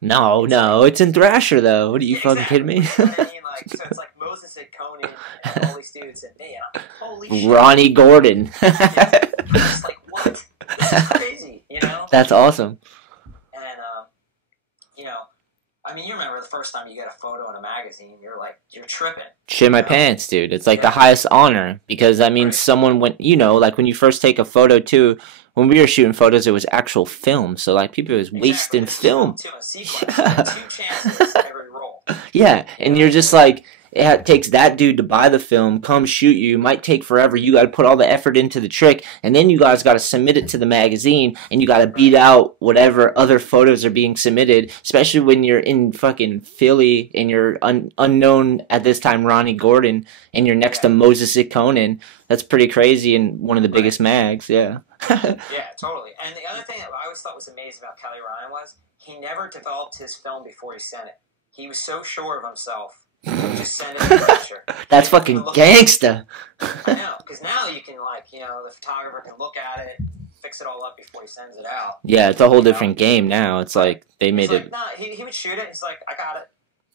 no, it's in Thrasher though. What are you fucking kidding me? I mean, like, so it's like Moses and Conan and all these dudes and me, and I'm like, holy shit. Ronnie Gordon. I'm just like, what? This is crazy, That's awesome. And I mean, you remember the first time you get a photo in a magazine, you're tripping. Shit my pants, dude. It's like the highest honor because that means someone went, like when you first take a photo too, when we were shooting photos, it was actual film. So like people was wasting film. Two chances every roll. Yeah. And you're just like, it takes that dude to buy the film, come shoot you. It might take forever. You got to put all the effort into the trick, and then you guys got to submit it to the magazine, and you got to beat out whatever other photos are being submitted, especially when you're in fucking Philly and you're unknown at this time, Ronnie Gordon, and you're next to Moses Ikonen. That's pretty crazy and one of the biggest mags, yeah. Yeah, totally. And the other thing that I always thought was amazing about Kelly Ryan was he never developed his film before he sent it. He was so sure of himself. He would just send it in the picture. That's fucking gangsta. I know, because now you can, like, you know, the photographer can look at it, fix it all up before he sends it out. Yeah, it's a whole different game now. It's like they made it. Nah, he would shoot it. He's like, I got it.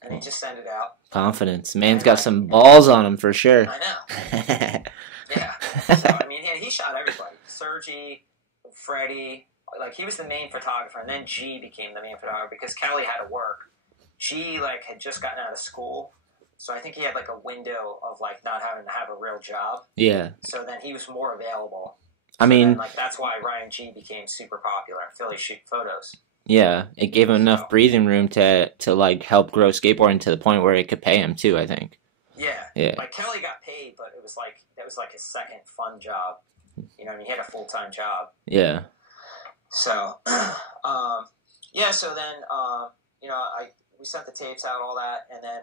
And he just send it out. Confidence. Man's got some balls on him for sure. I know. Yeah. So, I mean, he shot everybody. Sergi, Freddie. Like, he was the main photographer. And then G became the main photographer because Kelly had to work. G, like, had just gotten out of school. So I think he had, like, a window of, like, not having to have a real job. Yeah. So then he was more available. I mean, then, like, that's why Ryan G became super popular in Philly shoot photos. Yeah, it gave him enough breathing room to like help grow skateboarding to the point where it could pay him too, I think. Yeah. Like Kelly got paid, but it was like his second fun job. You know, I mean, he had a full-time job. Yeah. So, so then, you know, we sent the tapes out, all that, and then,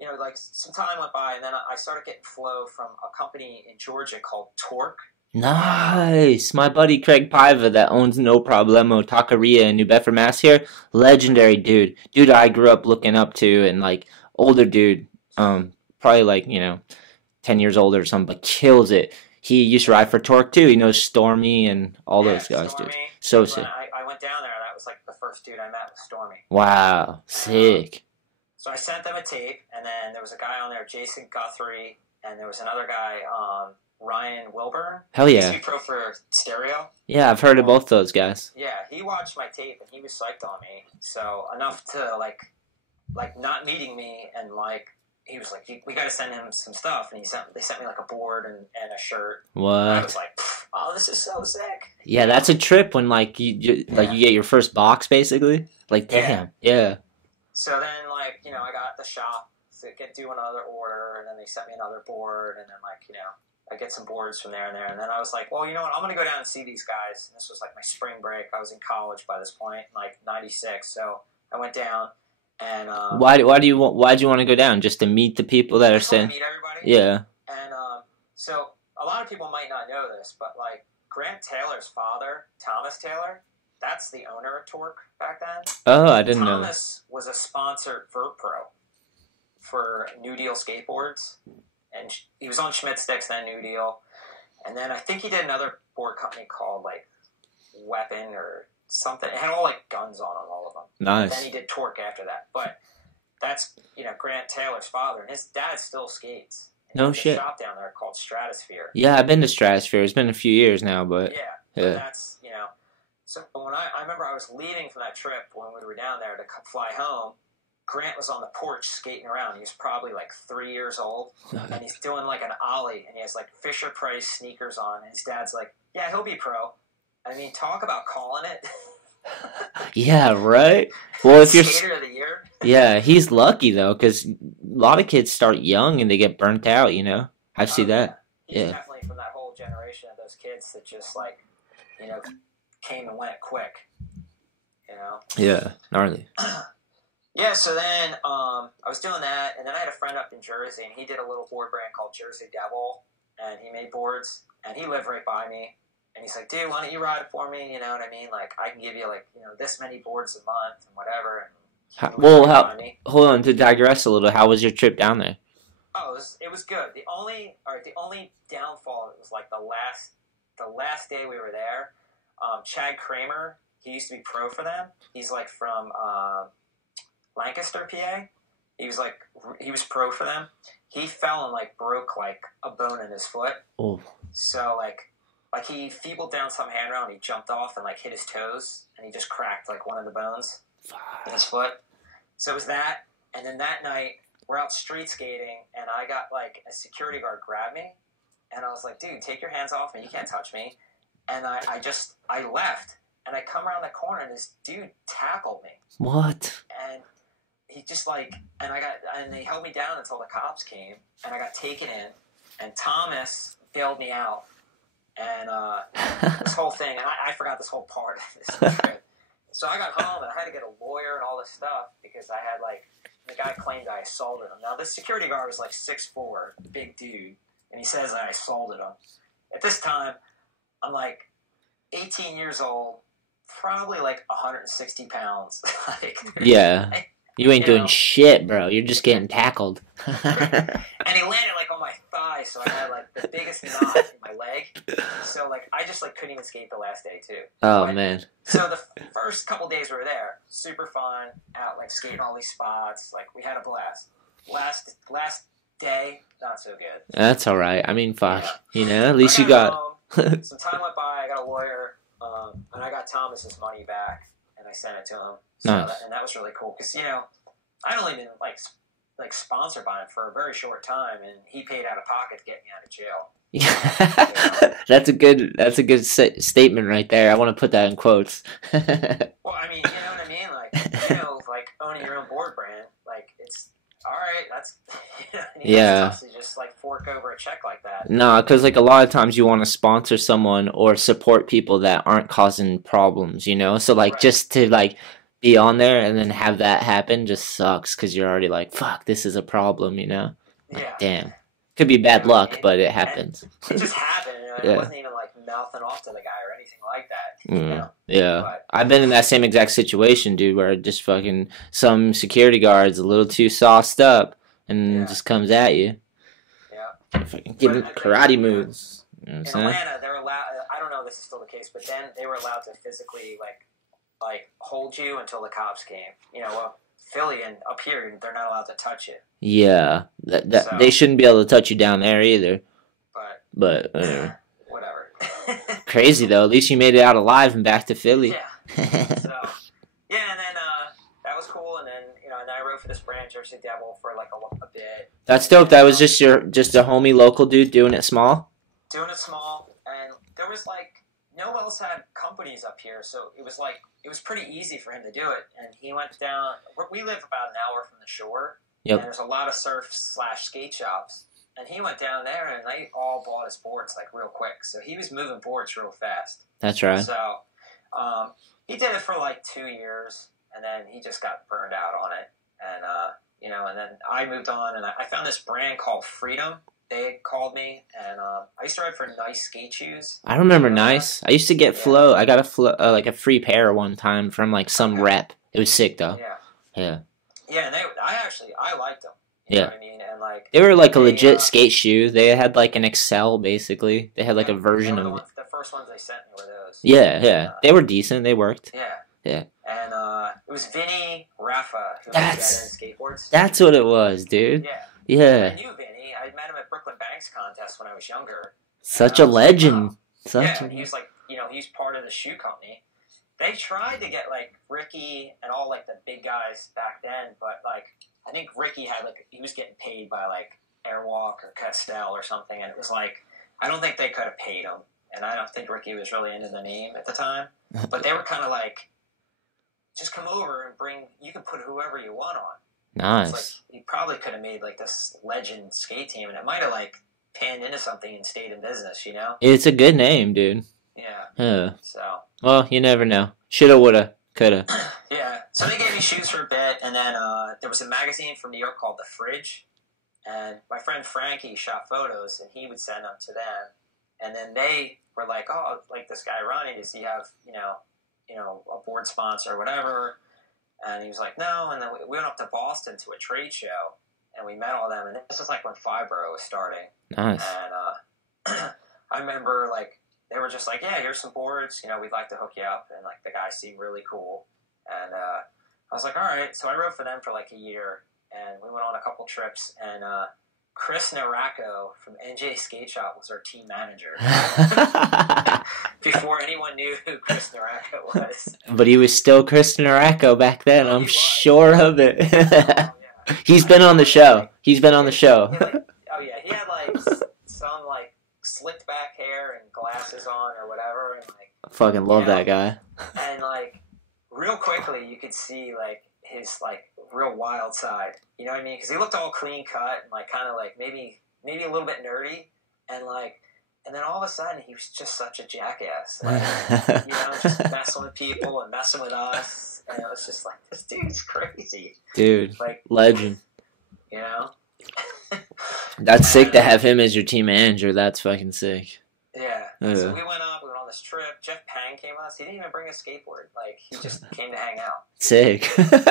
you know, like some time went by, and then I started getting flow from a company in Georgia called Torque. Nice. My buddy Craig Paiva that owns No Problemo Taqueria in New Bedford, Mass here. Legendary dude. Dude I grew up looking up to and like older dude. Probably like, you know, 10 years older or something, but kills it. He used to ride for Torque too. He knows Stormy and all those guys, Stormy. dude. So sick. I went down there, that was like the first dude I met was Stormy. Wow. Sick. So I sent them a tape, and then there was a guy on there, Jason Guthrie, and there was another guy, Ryan Wilburn. Hell yeah. He's pro for Stereo. Yeah, I've heard of both those guys. Yeah, he watched my tape and he was psyched on me. So enough to like not meeting me and like he was like, we got to send him some stuff, and they sent me like a board and a shirt. What? And I was like, oh, this is so sick. Yeah, that's a trip when like you get your first box basically. Like damn, yeah. So then like you know I got the shop to do another order, and then they sent me another board, and then like you know. I get some boards from there, and then I was like, well, you know what, I'm going to go down and see these guys. And this was like my spring break. I was in college by this point, like 96. So I went down, and why'd you want to go down? Just to meet the people that are saying, meet everybody. Yeah. And so a lot of people might not know this, but like Grant Taylor's father, Thomas Taylor, that's the owner of Torque back then. Oh, I didn't know that. Thomas was a sponsored Vert Pro for New Deal skateboards. And he was on Schmidt Sticks, then New Deal. And then I think he did another board company called, like, Weapon or something. It had all, like, guns on them, all of them. Nice. And then he did Torque after that. But that's, you know, Grant Taylor's father. And his dad still skates. And no he has shit. a shop down there called Stratosphere. Yeah, I've been to Stratosphere. It's been a few years now, but... Yeah. Yeah. That's, you know... So when I remember I was leaving from that trip when we were down there to fly home, Grant was on the porch skating around. He was probably like 3 years old, and he's doing like an ollie, and he has like Fisher Price sneakers on. And his dad's like, "Yeah, he'll be pro." I mean, talk about calling it. Yeah, right. Well, if you're skater of the year. Yeah, he's lucky though, because a lot of kids start young and they get burnt out. You know, I see that. He's definitely from that whole generation of those kids that just like, you know, came and went quick. You know. Yeah, gnarly. Yeah, so then I was doing that, and then I had a friend up in Jersey, and he did a little board brand called Jersey Devil, and he made boards, and he lived right by me, and he's like, dude, why don't you ride it for me, you know what I mean, like, I can give you, like, you know, this many boards a month, and whatever, and hold on, to digress a little, how was your trip down there? Oh, it was good. The only downfall, it was like the last day we were there, Chad Kramer, he used to be pro for them, he's like from, Lancaster, PA. He was pro for them. He fell and like broke like a bone in his foot. Oh. So like he feebled down some handrail and he jumped off and like hit his toes and he just cracked like one of the bones in his foot. So it was that. And then that night we're out street skating and I got like a security guard grab me and I was like, dude, take your hands off me. You can't touch me. And I left and I come around the corner and this dude tackled me. What? And he he just like, and they held me down until the cops came, and I got taken in, and Thomas bailed me out, and this whole thing, and I forgot this whole part of this trip. So I got home, and I had to get a lawyer and all this stuff, because I had, like, the guy claimed I assaulted him. Now, this security guard was, like, 6'4", big dude, and he says I assaulted him. At this time, I'm, like, 18 years old, probably, like, 160 pounds. Like, yeah. You ain't doing shit, bro. You're just getting tackled. And he landed, like, on my thigh, so I had, like, the biggest knot in my leg. So, like, I just, like, couldn't even skate the last day, too. Oh, man. So the first couple days we were there, super fun, out, like, skating all these spots. Like, we had a blast. Last day, not so good. That's all right. I mean, fuck. Yeah. You know, at least you got... Home, some time went by, I got a lawyer, and I got Thomas's money back, and I sent it to him. So Nice. and that was really cool, because, you know, I'd only been, like sponsored by him for a very short time, and he paid out of pocket to get me out of jail. Yeah. That's a good statement right there. I want to put that in quotes. Well, I mean, you know what I mean? Like, you know, like, owning your own board brand, like, it's, all right, that's, you know, Yeah. it's tough to just, like, fork over a check like that. No, because, like, a lot of times you want to sponsor someone or support people that aren't causing problems, you know? So, like, Right. just to, like, be on there and then have that happen just sucks, because you're already like, fuck, this is a problem, you know? Like, Yeah. damn. Could be bad luck, but it happens. It just happened, you know, Yeah. it wasn't even, like, mouthing off to the guy or anything like that, you know? Yeah. But, I've been in that same exact situation, dude, where just fucking some security guard's a little too sauced up and Yeah. just comes at you. yeah. Fucking giving karate moves. You know what I'm In saying? Atlanta, they're allowed, I don't know if this is still the case, but then they were allowed to physically, like hold you until the cops came. You know, well, Philly and up here, they're not allowed to touch you. Yeah. That So- they shouldn't be able to touch you down there either. But But whatever. crazy though. At least you made it out alive and back to Philly. Yeah. So yeah, and then that was cool, and then you know, and then I wrote for this brand, Jersey Devil, for like a bit. That's dope. That was just a homie local dude doing it small. Doing it small, and there was like no one else had companies up here, so it was pretty easy for him to do it. And he went down. We live about an hour from the shore, Yep. and there's a lot of surf/skate shops. And he went down there, and they all bought his boards like real quick. So he was moving boards real fast. That's right. So he did it for like 2 years, and then he just got burned out on it. And you know, and then I moved on, and I found this brand called Freedom. They called me, and I used to ride for Nice skate shoes. I remember Nice. I used to get Yeah. Flow. I got like a free pair one time from like some Okay. rep. It was sick though. Yeah. Yeah. Yeah, and I liked them. You know what I mean? And like They were like a they, legit skate shoe. They had like an Excel basically. They had like a version they were of the it. the first ones they sent me were those. Yeah. They were decent. They worked. Yeah. Yeah. And it was Vinny Rafa who That's- made skateboards. That's what it was, dude. Yeah. Yeah. I knew Vinny. I met him at Brooklyn Banks contest when I was younger. Such And a I was like, legend. wow. Such Yeah, a and he was like, you know, he's part of the shoe company. They tried to get like Ricky and all like the big guys back then, but like I think Ricky had like he was getting paid by like Airwalk or Castell or something, and it was like I don't think they could have paid him, and I don't think Ricky was really into the name at the time. But they were kind of like, just come over and bring. You can put whoever you want on. It's like nice. he probably could have made like this legend skate team, and it might have like panned into something and stayed in business, you know? It's a good name, dude. Yeah. Yeah. So Well, you never know. Shoulda, woulda, coulda. yeah. So they gave me shoes for a bit, and then there was a magazine from New York called The Fridge, and my friend Frankie shot photos, and he would send them to them, and then they were like, "Oh, like this guy Ronnie, does he have you know a board sponsor or whatever?" And he was like, "No." And then we went up to Boston to a trade show, and we met all them, and this was like when Fibro was starting. Nice. And I remember, like, they were just like, yeah, here's some boards. You know, we'd like to hook you up. And, like, the guys seemed really cool. And I was like, all right. So I wrote for them for, like, a year. And we went on a couple trips. And Chris Naracco from NJ Skate Shop was our team manager. Before anyone knew who Chris Naracco was. But he was still Kristen Aracco back then. Oh, I'm he was. sure of it. Oh, yeah. He's been on the show. He's been on the show. He had, like, oh, yeah. He had, like, some, like, slicked back hair and glasses on or whatever. And, like, I fucking love Yeah. that guy. and like real quickly you could see like his like real wild side. You know what I mean? Because he looked all clean cut and like kind of like maybe a little bit nerdy, and like, and then all of a sudden he was just such a jackass. Like, you know, just messing with people and messing with us, and it was just like, this dude's crazy, dude. Like, legend. You know. That's sick to have him as your team manager. That's fucking sick. Yeah. So we went up. We went on this trip. Jeff Pang came with us. He didn't even bring a skateboard. Like, he just came to hang out. Sick.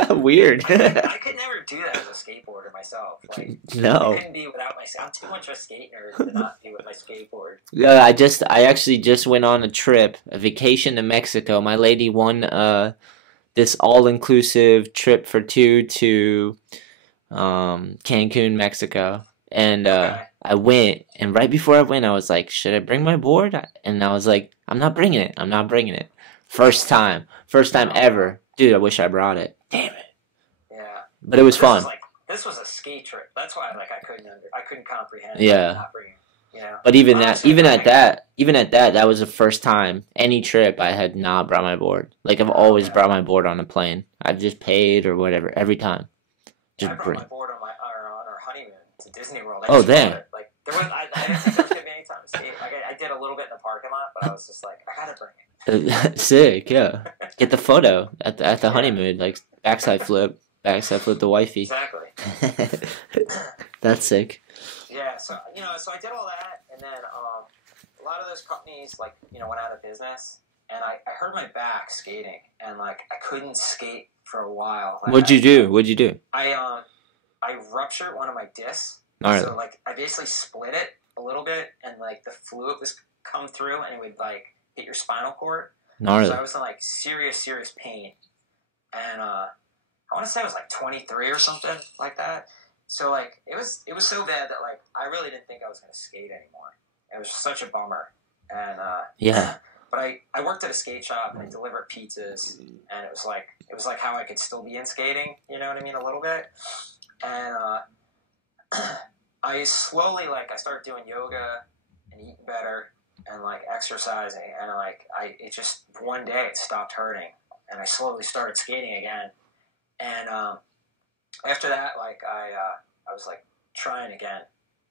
Weird. I could never do that as a skateboarder myself. Like, no. I couldn't be without my. I'm too much of a skate nerd to not be with my skateboard. Yeah, I actually just went on a trip, a vacation to Mexico. My lady won this all-inclusive trip for two to Cancun, Mexico. And I went, and right before I went, I was like, should I bring my board? And I was like, I'm not bringing it. First time ever. Dude, I wish I brought it. Damn it. Yeah. But it was fun. This was a ski trip. That's why I couldn't comprehend. Yeah. Not bringing, you know? But even at that, that was the first time any trip I had not brought my board. Like, I've always brought my board on a plane. I've just paid or whatever every time. I brought my board on our honeymoon to Disney World. Oh, damn. Like, I didn't think there was gonna be any time to skate. I did a little bit in the parking lot, but I was just like, I gotta bring it. Sick, yeah. Get the photo at the honeymoon, like backside flip the wifey. Exactly. That's sick. Yeah, so I did all that, and then a lot of those companies went out of business, and I hurt my back skating, and like I couldn't skate for a while. Like, What'd you do? I ruptured one of my discs. Gnarly. So like I basically split it a little bit, and like the fluid was come through, and it would like hit your spinal cord. Gnarly. So I was in like serious pain, and I want to say I was like 23 or something like that. So like it was so bad that like I really didn't think I was going to skate anymore. It was such a bummer, and yeah. But I worked at a skate shop and I delivered pizzas, and it was like how I could still be in skating, you know what I mean, a little bit. And I slowly I started doing yoga and eating better and like exercising, and it just one day it stopped hurting, and I slowly started skating again. And after that, I was like trying again,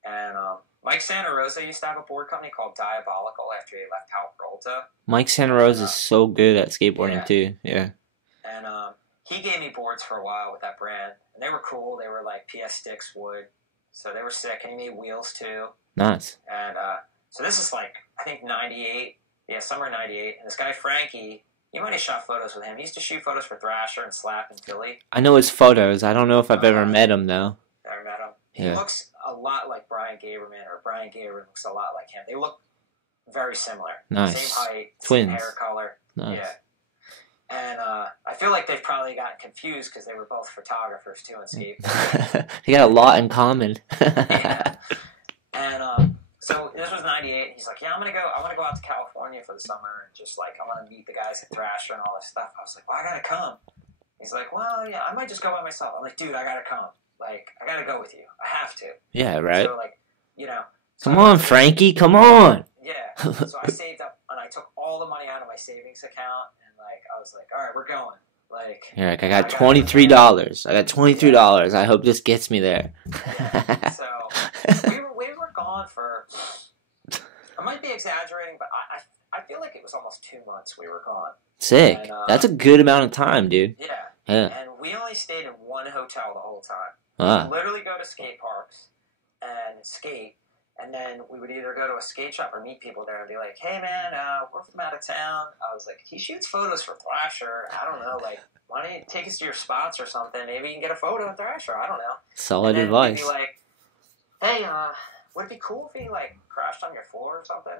and Mike Santa Rosa used to have a board company called Diabolical after he left Pal Peralta. Mike Santa Rosa is so good at skateboarding too. Yeah. And he gave me boards for a while with that brand, and they were cool. They were like PS Sticks wood, so they were sick. And he made wheels too. Nice. And so this is like I think '98, summer '98. And this guy Frankie, you might have shot photos with him. He used to shoot photos for Thrasher and Slap in Philly. I know his photos. I don't know if I've ever met him though. Never met him. Yeah. He looks a lot like Brian Gaberman, or Brian Gaberman looks a lot like him. They look very similar. Nice. Same height, Twins. same hair color. Nice. Yeah. And I feel like they've probably gotten confused because they were both photographers too in skate. They got a lot in common. Yeah. And so this was '98. And he's like, "Yeah, I want to go out to California for the summer and just like I want to meet the guys at Thrasher and all this stuff." I was like, "Well, I gotta come." He's like, "Well, yeah, I might just go by myself." I'm like, "Dude, I gotta come. Like, I gotta go with you. I have to." Yeah, right. So like, come on, Frankie, come on. Yeah. So I saved up and I took all the money out of my savings account, and like I was like, all right, we're going. Like, yeah, I got $23. I got $23. I hope this gets me there. So we were gone for. I might be exaggerating, but I feel like it was almost 2 months we were gone. Sick. And, that's a good amount of time, dude. Yeah. Yeah. And we only stayed in one hotel the whole time. Wow. We literally go to skate parks and skate, and then we would either go to a skate shop or meet people there and be like, "Hey man, we're from out of town." I was like, "He shoots photos for Thrasher. I don't know, like, why don't you take us to your spots or something? Maybe you can get a photo of Thrasher. I don't know." Solid and then advice. He'd be like, "Hey, would it be cool if he like crashed on your floor or something?"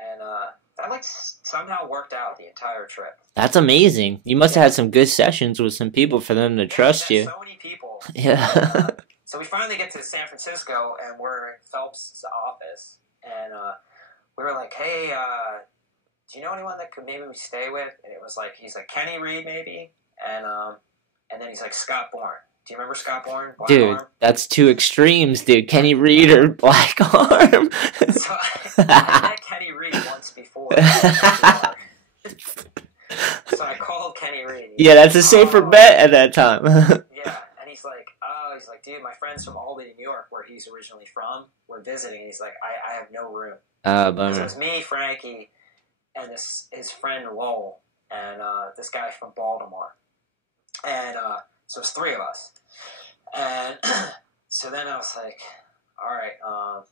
And that like somehow worked out the entire trip. That's amazing. You must have had some good sessions with some people for them to trust you. So many people. Yeah. So we finally get to San Francisco, and we're in Phelps' office, and we were like, "Hey, do you know anyone that could maybe we stay with?" And it was like, he's like, Kenny Reed maybe, and then he's like, Scott Bourne. Do you remember Scott Bourne? Black Dude, Arm? that's two extremes, dude. Kenny Reed or Black Arm. So I met Kenny Reed once before. So I called Kenny Reed. Yeah, that's a safer bet at that time. Yeah. he's like, dude, my friend's from Albany, New York, where he's originally from. We're visiting. He's like, I have no room. So Bummer. it's me, Frankie, and his friend Lowell, and this guy from Baltimore. And so it's three of us. And so then I was like, all right,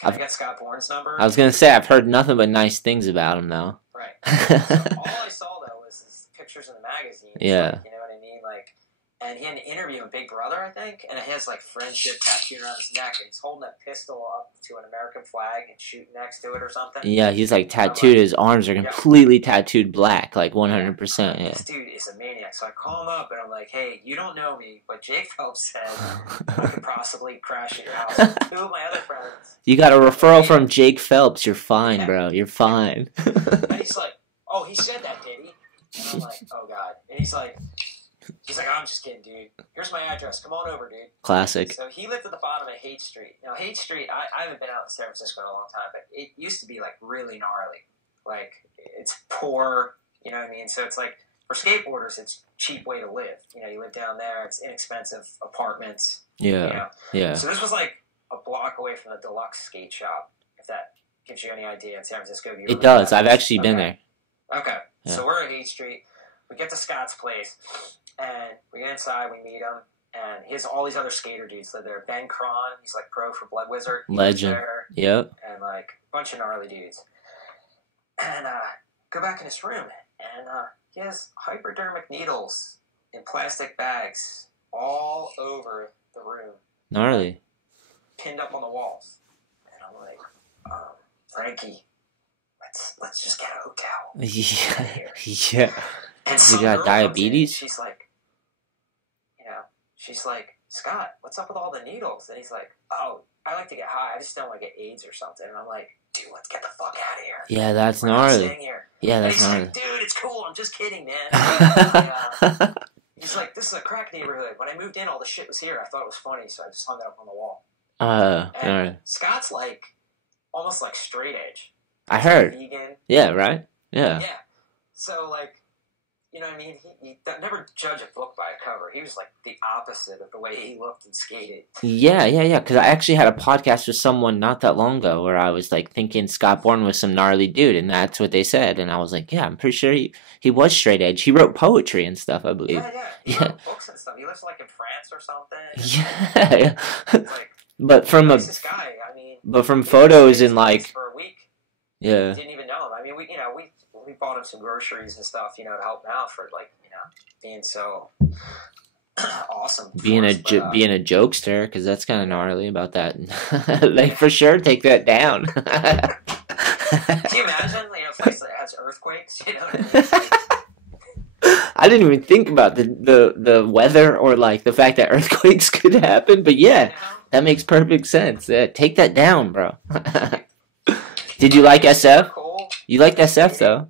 can I get Scott Bourne's number? I was going to say, I've heard nothing but nice things about him, though. Right. So all I saw, though, was his pictures in the magazine. Yeah. Like, you know what I mean? Like, and he had an interview in Big Brother, I think, and it has, like, friendship tattooed around his neck, and he's holding a pistol up to an American flag and shooting next to it or something. Yeah, he's, like, tattooed. His arms are completely tattooed black, like 100%. Yeah. This dude is a maniac. So I call him up, and I'm like, hey, you don't know me, but Jake Phelps said I could possibly crash at your house with two of my other friends. You got a referral from Jake Phelps. You're fine, bro. You're fine. And he's like, oh, he said that, did he? And I'm like, oh, God. And he's like, I'm just kidding, dude. Here's my address. Come on over, dude. Classic. So he lived at the bottom of Haight Street. Now, Haight Street, I haven't been out in San Francisco in a long time, but it used to be, like, really gnarly. Like, it's poor, you know what I mean? So it's like, for skateboarders, it's a cheap way to live. You know, you live down there. It's inexpensive apartments. Yeah. You know? Yeah. So this was, like, a block away from the Deluxe skate shop, if that gives you any idea in San Francisco. It does. I've actually been there. Okay. Yeah. So we're at Haight Street. We get to Scott's place, and we get inside. We meet him, and he has all these other skater dudes live there. Ben Cron, he's like pro for Blood Wizard. Legend. There, yep. And like a bunch of gnarly dudes. And go back in his room, and he has hypodermic needles in plastic bags all over the room. Gnarly. Pinned up on the walls. And I'm like, Frankie, let's just get a hotel. Yeah. Yeah. And you got diabetes? She's like, Scott, what's up with all the needles? And he's like, oh, I like to get high. I just don't want to get AIDS or something. And I'm like, dude, let's get the fuck out of here. Yeah, that's We're not gnarly. staying here. Yeah, that's and he's gnarly. like, dude, it's cool. I'm just kidding, man. He's like, this is a crack neighborhood. When I moved in, all the shit was here. I thought it was funny, so I just hung it up on the wall. Gnarly. Scott's like, almost like straight edge. I heard. Vegan. Yeah, right? Yeah. Yeah. So, like, you know what I mean? He never judge a book by a cover. He was, like, the opposite of the way he looked and skated. Yeah. Because I actually had a podcast with someone not that long ago where I was, like, thinking Scott Bourne was some gnarly dude, and that's what they said. And I was like, yeah, I'm pretty sure he was straight edge. He wrote poetry and stuff, I believe. Yeah. He wrote books and stuff. He lives, like, in France or something. Yeah. Like, but from nicest guy. I mean, but from photos and, like... For a week. Yeah. Didn't even know him. I mean, we bought him some groceries and stuff, to help him out for, like, being so awesome. Being a jokester, because that's kind of gnarly about that. Like, for sure, take that down. Can you imagine, a place that has earthquakes, I didn't even think about the weather or, like, the fact that earthquakes could happen, but yeah, that makes perfect sense. Take that down, bro. Did you like SF? Cool. You liked SF, though.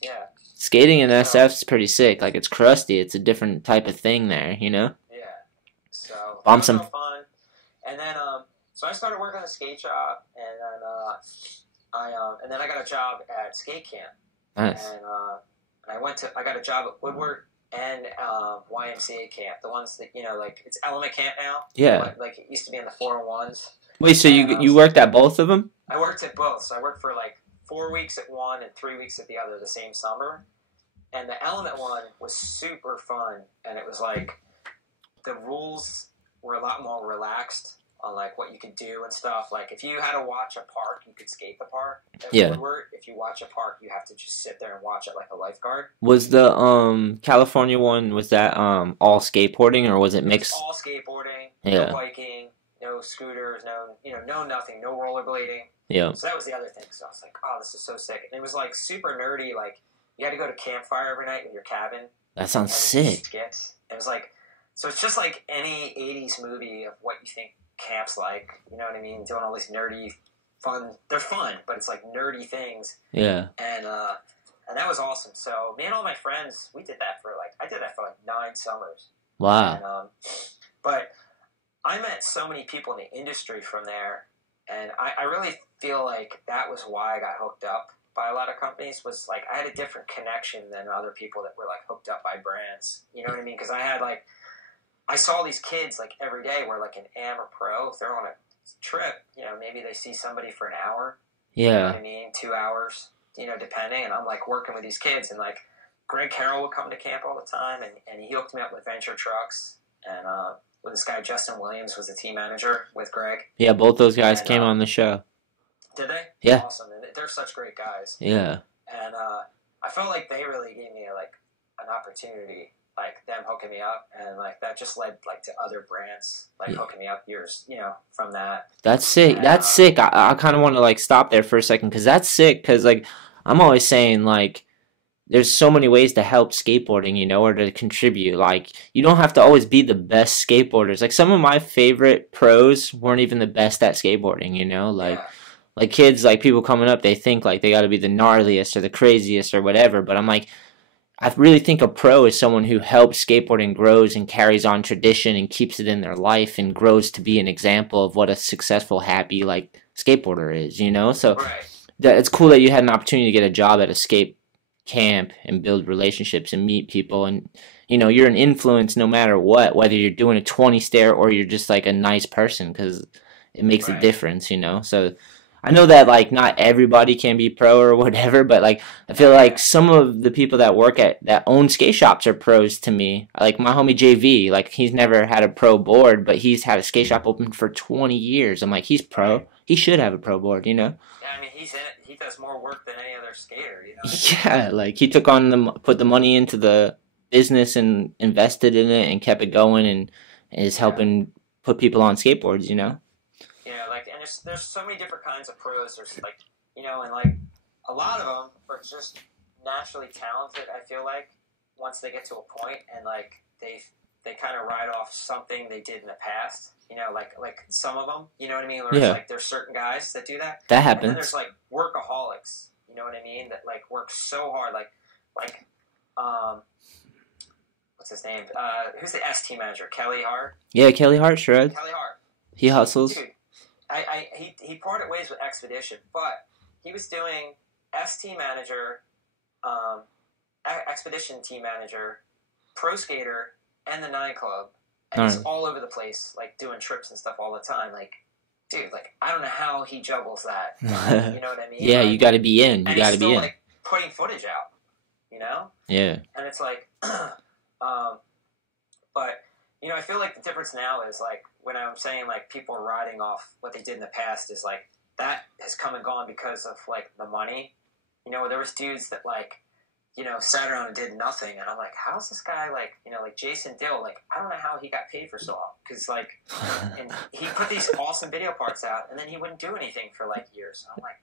Yeah. Skating in SF's pretty sick. Like, it's crusty. It's a different type of thing there, Yeah. So, Bomb some fun. And then, so I started working in the skate shop, and then I got a job at skate camp. Nice. And I got a job at Woodward and YMCA camp. The ones that, like, it's Element Camp now. Yeah. Like it used to be in the 401s. Wait, so you worked at both of them? I worked at both. So I worked for like 4 weeks at one and 3 weeks at the other the same summer. And the Element one was super fun. And it was like the rules were a lot more relaxed on like what you could do and stuff. Like if you had to watch a park, you could skate the park. At Woodward, if you watch a park, you have to just sit there and watch it like a lifeguard. Was the California one, was that all skateboarding or was it mixed? It was all skateboarding, yeah. No biking, no scooters, no nothing, no rollerblading. Yeah. So that was the other thing. So I was like, oh, this is so sick. And it was like super nerdy. Like you had to go to campfire every night in your cabin. That sounds sick. Skits. It was like, so it's just like any 80s movie of what you think camp's like. You know what I mean? Doing all these nerdy fun. They're fun, but it's like nerdy things. Yeah. And that was awesome. So me and all my friends, I did that for like 9 summers. Wow. And, but I met so many people in the industry from there, and I really feel like that was why I got hooked up by a lot of companies. Was like I had a different connection than other people that were like hooked up by brands. You know what I mean? Because I had like I saw these kids like every day where like an am or pro, if they're on a trip, you know, maybe they see somebody for an hour. Yeah. You know what I mean? 2 hours, you know, depending. And I'm like working with these kids, and like Greg Carroll would come to camp all the time, and he hooked me up with Venture Trucks. And with this guy, Justin Williams, was the team manager with Greg. Yeah, both those guys came on the show. Did they? Yeah. Awesome. And they're such great guys. Yeah. And I felt like they really gave me like an opportunity, like them hooking me up, and like that just led like to other brands like hooking me up years, you know, from that. That's sick. That's sick. I kind of want to like stop there for a second, because that's sick. Because like I'm always saying, like, there's so many ways to help skateboarding, you know, or to contribute. Like, you don't have to always be the best skateboarders. Like, some of my favorite pros weren't even the best at skateboarding, you know, like. Yeah. Like kids, like people coming up, they think like they got to be the gnarliest or the craziest or whatever. But I'm like, I really think a pro is someone who helps skateboarding grows and carries on tradition and keeps it in their life and grows to be an example of what a successful, happy like skateboarder is, you know? So it's cool that you had an opportunity to get a job at a skate camp and build relationships and meet people. And, you know, you're an influence no matter what, whether you're doing a 20 stair or you're just like a nice person, because it makes a difference, you know? So I know that like not everybody can be pro or whatever, but like I feel like some of the people that work at that own skate shops are pros to me. Like my homie JV, like he's never had a pro board, but he's had a skate shop open for 20 years. I'm like, he's pro. He should have a pro board, you know? Yeah, I mean, he's in it. He does more work than any other skater, you know? Yeah, like he took on put the money into the business and invested in it and kept it going and is helping put people on skateboards, you know? Yeah, like, and there's so many different kinds of pros. There's like, you know, and like a lot of them are just naturally talented. I feel like once they get to a point and like they kind of ride off something they did in the past. You know, like some of them. You know what I mean? Where it's like there's certain guys that do that. That happens. And then there's like workaholics. You know what I mean? That like work so hard. Like what's his name? Who's the ST manager? Kelly Hart. Yeah, Kelly Hart, Shred. Kelly Hart. He hustles. Dude, he parted ways with Expedition, but he was doing ST manager, Expedition team manager, pro skater, and the 9 Club, and he's all over the place, like doing trips and stuff all the time. Like, dude, like I don't know how he juggles that. You know what I mean? Yeah, like, you got to be in. You and got to he's be still, in. like putting footage out. You know? Yeah. And it's like, but you know, I feel like the difference now is like when I'm saying like people are riding off what they did in the past is like that has come and gone because of like the money. You know, there was dudes that like, you know, sat around and did nothing, and I'm like, how's this guy like, you know, like Jason Dill, like I don't know how he got paid for so long, because like, and he put these awesome video parts out, and then he wouldn't do anything for like years. I'm like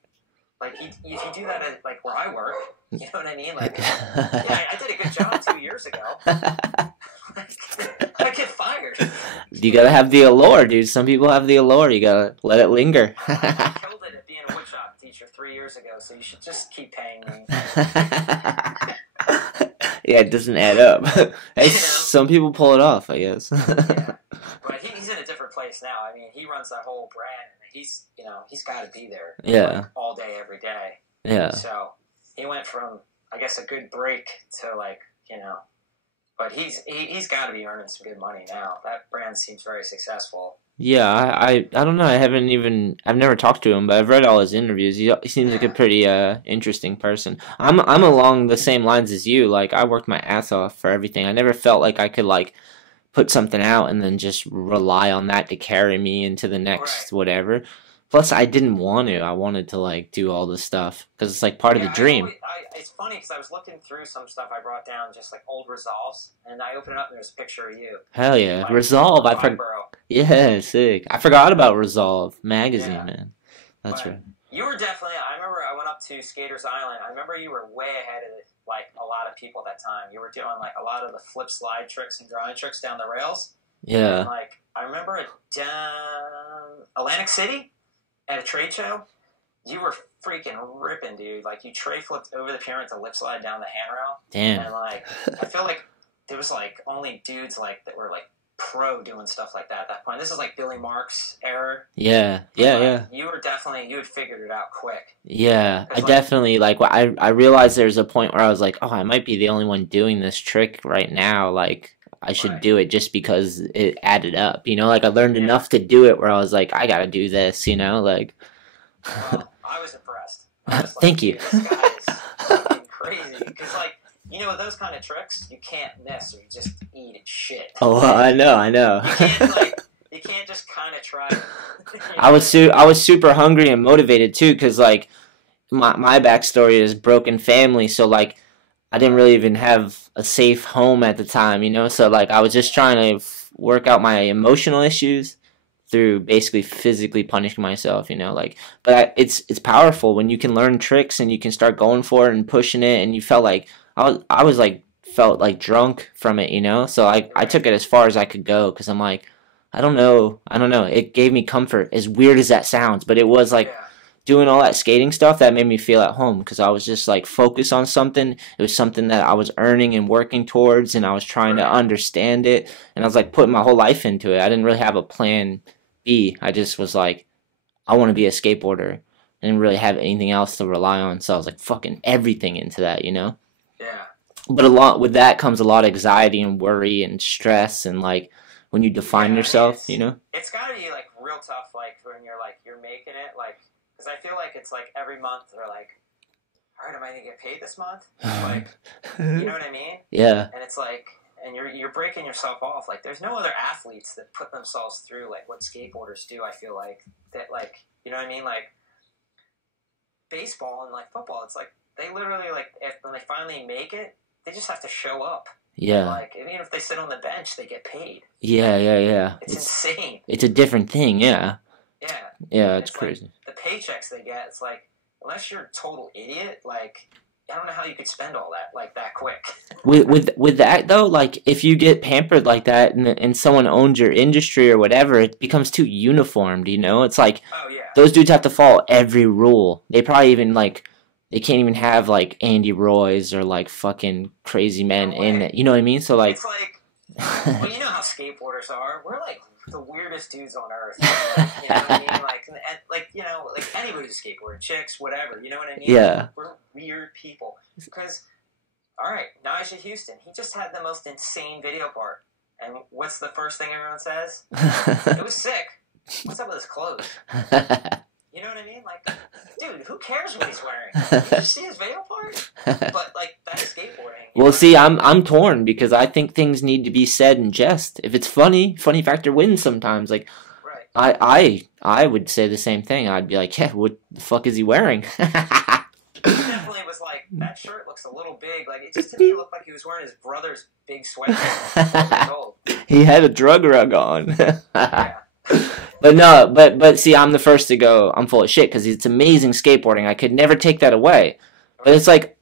if you do that at like where I work, you know what I mean? Like, yeah, I did a good job 2 years ago. I get fired. You gotta have the allure, dude. Some people have the allure. You gotta let it linger. I killed it at being a woodshop teacher 3 years ago, so you should just keep paying me. Yeah, it doesn't add up. Hey, You know? some people pull it off, I guess. Yeah. But he's in a different place now. I mean, he runs that whole brand, and he's got to be there. Yeah. Like, all day, every day. Yeah. So he went from, I guess, a good break to like, you know, but he's got to be earning some good money now. That brand seems very successful. Yeah, I don't know. I've never talked to him, but I've read all his interviews. He seems like a pretty interesting person. I'm along the same lines as you. Like I worked my ass off for everything. I never felt like I could like put something out and then just rely on that to carry me into the next whatever. Plus, I didn't want to. I wanted to like do all this stuff because it's like part of the dream. It's funny because I was looking through some stuff I brought down, just like old Resolves, and I opened it up and there's a picture of you. Hell yeah, Like, Resolve! I forgot. Yeah, sick. I forgot about Resolve magazine, man. That's right. You were definitely. I remember I went up to Skaters Island. I remember you were way ahead of like a lot of people at that time. You were doing like a lot of the flip slide tricks and drawing tricks down the rails. Yeah. And, like I remember it down Atlantic City at a trade show. You were freaking ripping, dude. Like, you tray flipped over the pyramid to lip slide down the handrail. Damn. And, like, I feel like there was, like, only dudes, like, that were, like, pro doing stuff like that at that point. This is, like, Billy Mark's era. Yeah. You were definitely, you had figured it out quick. Yeah. I definitely, like, I realized there's a point where I was like, oh, I might be the only one doing this trick right now. Like, I should Right. do it just because it added up, you know? Like, I learned enough to do it where I was like, I gotta do this, you know? Like, Well, I was impressed. I was like, thank you. dude, this guy is fucking crazy. Because, like, you know, with those kind of tricks, you can't miss or you just eat shit. Oh, I know. You can't just kind of try it. I was super hungry and motivated too, because like my backstory is broken family, so like I didn't really even have a safe home at the time, you know. So like I was just trying to work out my emotional issues through basically physically punishing myself, you know. Like, but it's powerful when you can learn tricks and you can start going for it and pushing it, and you felt like I was like felt like drunk from it, you know. So I took it as far as I could go because I'm like. I don't know. It gave me comfort, as weird as that sounds, but it was like doing all that skating stuff that made me feel at home because I was just like focused on something. It was something that I was earning and working towards, and I was trying to understand it, and I was like putting my whole life into it. I didn't really have a plan B. I just was like, I want to be a skateboarder. I didn't really have anything else to rely on, so I was like fucking everything into that, you know? Yeah. But a lot with that comes a lot of anxiety and worry and stress and like when you define yourself, you know? It's gotta be like real tough, like when you're making it, like, because I feel like it's like every month they're like, all right, am I gonna get paid this month? Like, you know what I mean? Yeah. And it's like, and you're breaking yourself off. Like, there's no other athletes that put themselves through like what skateboarders do. I feel like that, like, you know what I mean? Like baseball and like football, it's like they literally like when they finally make it, they just have to show up. Yeah. Like, even if they sit on the bench, they get paid. Yeah. It's insane. It's a different thing, yeah. Yeah. Yeah, it's like, crazy. the paychecks they get, it's like, unless you're a total idiot, like, I don't know how you could spend all that, like, that quick. With that, though, like, if you get pampered like that and someone owns your industry or whatever, it becomes too uniformed, you know? It's like, oh, yeah. those dudes have to follow every rule. They probably even, like... They can't even have, like, Andy Roy's or, like, fucking crazy men in it. You know what I mean? So, like... It's like... well, you know how skateboarders are. We're, like, the weirdest dudes on earth. Like, you know what I mean? Like, you know, like, anybody who's skateboarding, chicks, whatever. You know what I mean? Yeah. We're weird people. Because, all right, Nigel Houston, he just had the most insane video part. And what's the first thing everyone says? It was sick. What's up with his clothes? You know what I mean? Like, dude, who cares what he's wearing? Did you see his video part? But, like, that's skateboarding. Well, see, I'm torn because I think things need to be said in jest. If it's funny factor wins sometimes. Like, right. I would say the same thing. I'd be like, yeah, what the fuck is he wearing? He definitely was like, that shirt looks a little big. Like, it just to me looked like he was wearing his brother's big sweatshirt. He had a drug rug on. Yeah. But no, but see, I'm the first to go, I'm full of shit, because it's amazing skateboarding. I could never take that away. But it's like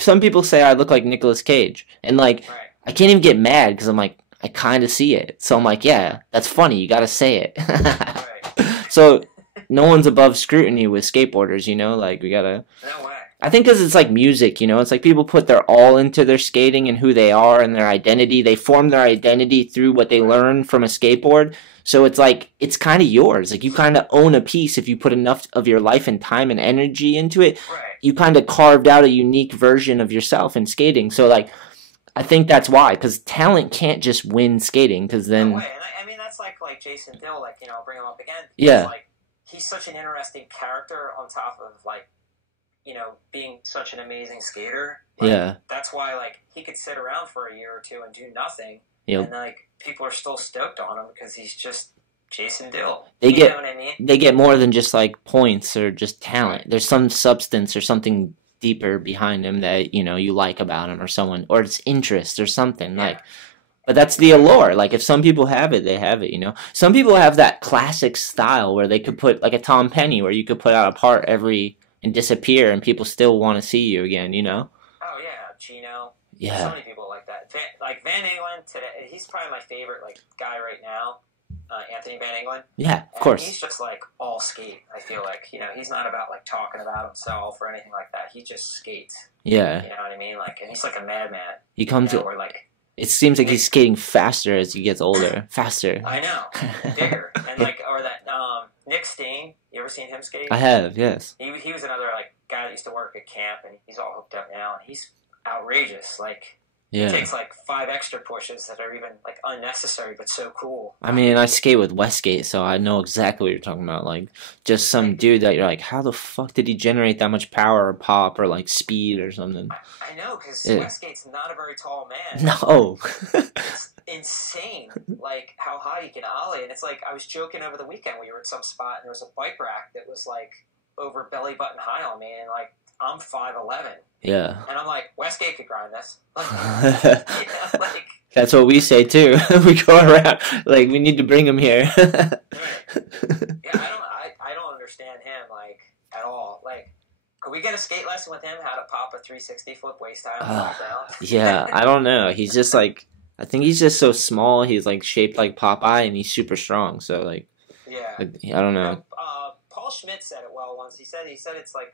some people say I look like Nicolas Cage. And, like, I can't even get mad, because I'm like, I kind of see it. So I'm like, yeah, that's funny. You got to say it. So no one's above scrutiny with skateboarders, you know? Like, we got to... No way. I think because it's like music, you know? It's like people put their all into their skating and who they are and their identity. They form their identity through what they learn from a skateboard. So it's like, it's kind of yours. Like, you kind of own a piece if you put enough of your life and time and energy into it. Right. You kind of carved out a unique version of yourself in skating. So, like, I think that's why. Because talent can't just win skating. Because then... No way. And I mean, that's like Jason Dill, like, you know, I'll bring him up again. Yeah. Like, he's such an interesting character on top of, like, you know, being such an amazing skater. Like, yeah. That's why, like, he could sit around for a year or two and do nothing. Yep. And, like, people are still stoked on him because he's just Jason Dill. Know what I mean? They get more than just, like, points or just talent. There's some substance or something deeper behind him that, you know, you like about him or someone, or it's interest or something. Yeah. Like, but that's the allure. Like, if some people have it, they have it, you know? Some people have that classic style where they could put, like a Tom Penny, where you could put out a part and disappear and people still want to see you again, you know? Oh, yeah. Chino. Yeah. So many people like that. Van Engelen today, he's probably my favorite, like, guy right now. Anthony Van Engelen. Yeah, of course. He's just, like, all skate, I feel like. You know, he's not about, like, talking about himself or anything like that. He just skates. Yeah. You know what I mean? Like, and he's like a madman. He comes or like... It seems like he's skating faster as he gets older. Faster. I know. Bigger. And, like, or that, Nick Steen, you ever seen him skate? I have, yes. He was another, like, guy that used to work at camp, and he's all hooked up now, and he's outrageous. Like, Yeah. It takes like 5 extra pushes that are even like unnecessary but so cool. I mean, I skate with Westgate, so I know exactly what you're talking about. Like, just some dude that you're like, how the fuck did he generate that much power or pop or like speed or something? I know, because Yeah. Westgate's not a very tall man. No. It's insane, like how high he can ollie. And it's like, I was joking over the weekend. We were at some spot and there was a bike rack that was like over belly button high on me, and like I'm 5'11". Yeah. And I'm like, Westgate could grind this. Yeah, like, That's what we say too. We go around like we need to bring him here. yeah, I don't understand him like at all. Like, could we get a skate lesson with him? How to pop a 360 flip waist high on the down? Yeah, I don't know. He's just like, I think he's just so small. He's like shaped like Popeye, and he's super strong. So like, Yeah. I don't know. Paul Schmidt said it well once. He said it's like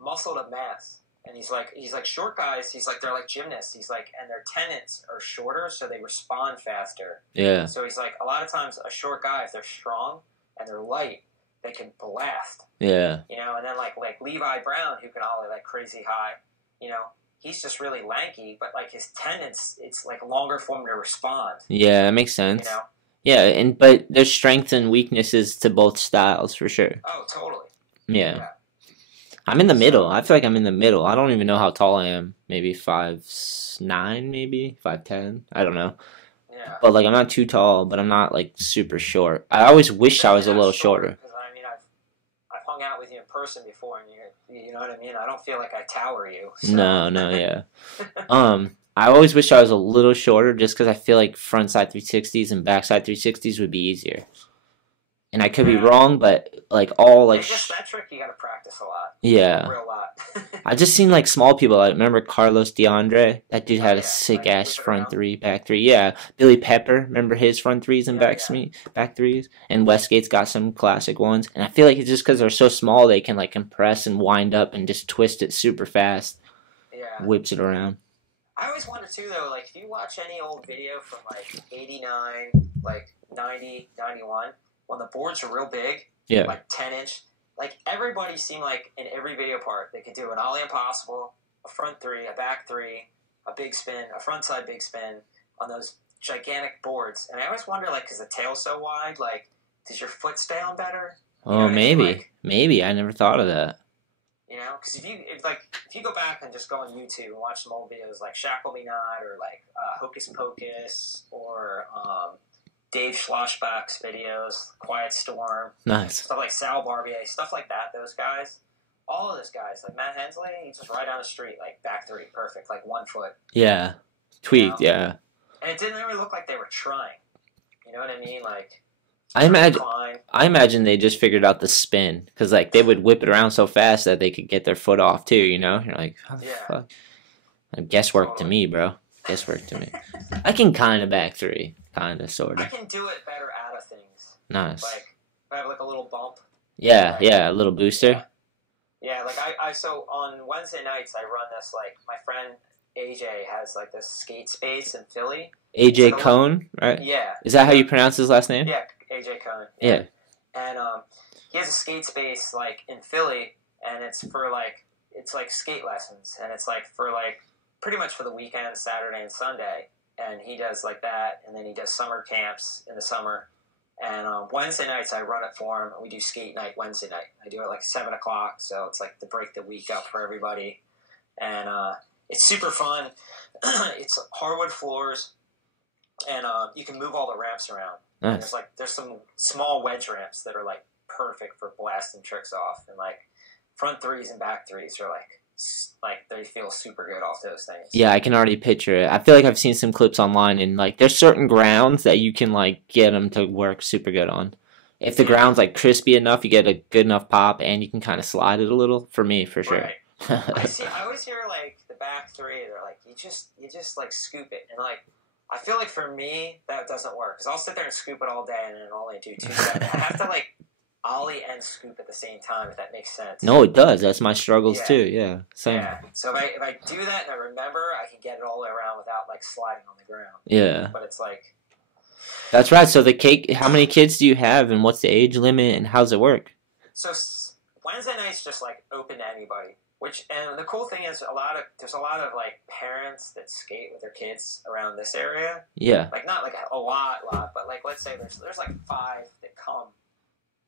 muscle to mass. And he's like short guys. He's like, they're like gymnasts. He's like, and their tendons are shorter, so they respond faster. Yeah. So he's like, a lot of times a short guy, if they're strong and they're light, they can blast. Yeah. You know, and then like Levi Brown, who can ollie like crazy high. You know, he's just really lanky, but like his tendons, it's like longer for him to respond. Yeah, that makes sense. You know. Yeah, but there's strengths and weaknesses to both styles for sure. Oh, totally. Yeah. I'm in the middle. I feel like I'm in the middle. I don't even know how tall I am. Maybe 5'9", maybe 5'10". I don't know. Yeah. But like I'm not too tall, but I'm not like super short. I always wish I was a little shorter. Because I mean, I've hung out with you in person before, and you know what I mean. I don't feel like I tower you. So. No, yeah. I always wish I was a little shorter, just because I feel like frontside 360s and backside 360s would be easier. And I could be wrong, but like all like. It's just that trick you got to practice a lot. Yeah. A real lot. I just seen like small people. I remember Carlos DeAndre. That dude had a Yeah, sick like, ass whip it front around. three, back three. Yeah, Billy Pepper. Remember his front threes and Yeah, back threes. And Westgate's got some classic ones. And I feel like it's just because they're so small, they can like compress and wind up and just twist it super fast. Yeah. Whips it around. I always wonder too, though. Like, if you watch any old video from like '89, like 90, 91, when the boards were real big, Yeah. like 10-inch. Like, everybody seemed like in every video part, they could do an ollie impossible, a front three, a back three, a big spin, a frontside big spin on those gigantic boards. And I always wonder, like, because the tail's so wide, like, does your foot stay on better? You know Oh, what I mean? maybe. Like, Maybe. I never thought of that. you know, because if you go back and just go on YouTube and watch some old videos like Shackle Me Not or like Hocus Pocus or Dave Schlossbach's videos, Quiet Storm, Nice. stuff like Sal Barbier, stuff like that, those guys, all of those guys, like Matt Hensley, he's just right down the street, like back three, perfect, like 1 foot. Yeah. Tweaked, You know? yeah. And it didn't really look like they were trying. You know what I mean? Like, I imagine they just figured out the spin. Because, like, they would whip it around so fast that they could get their foot off, too, you know? You're like, how the fuck? Guesswork to me, bro. Guesswork to me. I can kind of back three. Kind of, sort I of. can do it better out of things. Nice. Like, if I have like a little bump. Yeah, a little booster. Yeah, like so on Wednesday nights I run this, like, my friend AJ has like this skate space in Philly. AJ So, Cohn, right? Yeah. Is that how you pronounce his last name? Yeah, AJ Cohn. Yeah. And he has a skate space like in Philly, and it's like skate lessons, and it's like for like pretty much for the weekend, Saturday and Sunday. And he does like that, and then he does summer camps in the summer. And Wednesday nights I run it for him, and we do skate night Wednesday night. I do it like 7 o'clock, so it's like to break the week up for everybody. And it's super fun. It's hardwood floors, and you can move all the ramps around. And Nice. there's some small wedge ramps that are like perfect for blasting tricks off, and like front threes and back threes are like they feel super good off those things. Yeah, I can already picture it. I feel like I've seen some clips online, and like there's certain grounds that you can like get them to work super good on. If the ground's like crispy enough, you get a good enough pop, and you can kind of slide it a little. For me, for sure. Right. I always hear like the back three. They're like you just like scoop it, and like I feel like for me that doesn't work because I'll sit there and scoop it all day and then only do 2 seconds. I have to like ollie and scoop at the same time, if that makes sense. No, it does. That's my struggles Yeah. too. Yeah, same. Yeah. So if I do that and I remember, I can get it all the way around without like sliding on the ground. Yeah, But it's like that's right. So the cake. How many kids do you have, and what's the age limit, and how's it work? so Wednesday night's just like open to anybody. And the cool thing is there's a lot of like parents that skate with their kids around this area. Yeah. Like not like a lot, but like let's say there's like 5 that come,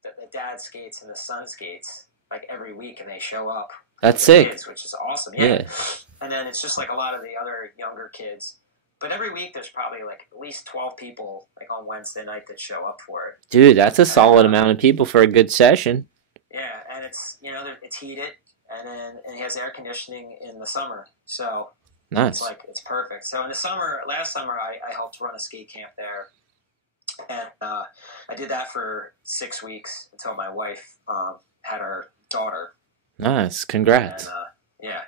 that the dad skates and the son skates like every week, and they show up. That's sick. Kids, which is awesome. Yeah. And then it's just like a lot of the other younger kids. But every week there's probably like at least 12 people like on Wednesday night that show up for it. Dude, that's a solid amount of people for a good session. Yeah, and it's it's heated, and he has air conditioning in the summer, so nice. It's perfect. So in the summer, last summer I helped run a skate camp there, and I did that for 6 weeks until my wife had her daughter. Nice, congrats. And, yeah,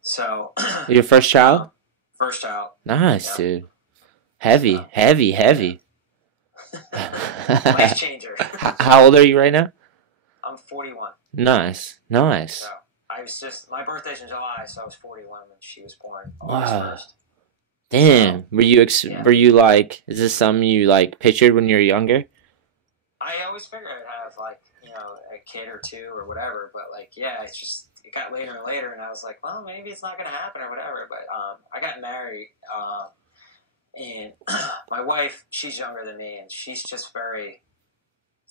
so your first child? First child. Nice, yeah. Dude. Heavy. Life changer. How old are you right now? I'm 41. Nice. So I was my birthday's in July, so I was 41 when she was born. Wow. 1st. Damn. Were you like, is this something you like pictured when you were younger? I always figured I'd have like, a kid or 2 or whatever, but like, yeah, it got later and later, and I was like, well, maybe it's not going to happen or whatever, but I got married, and my wife, she's younger than me, and she's just very,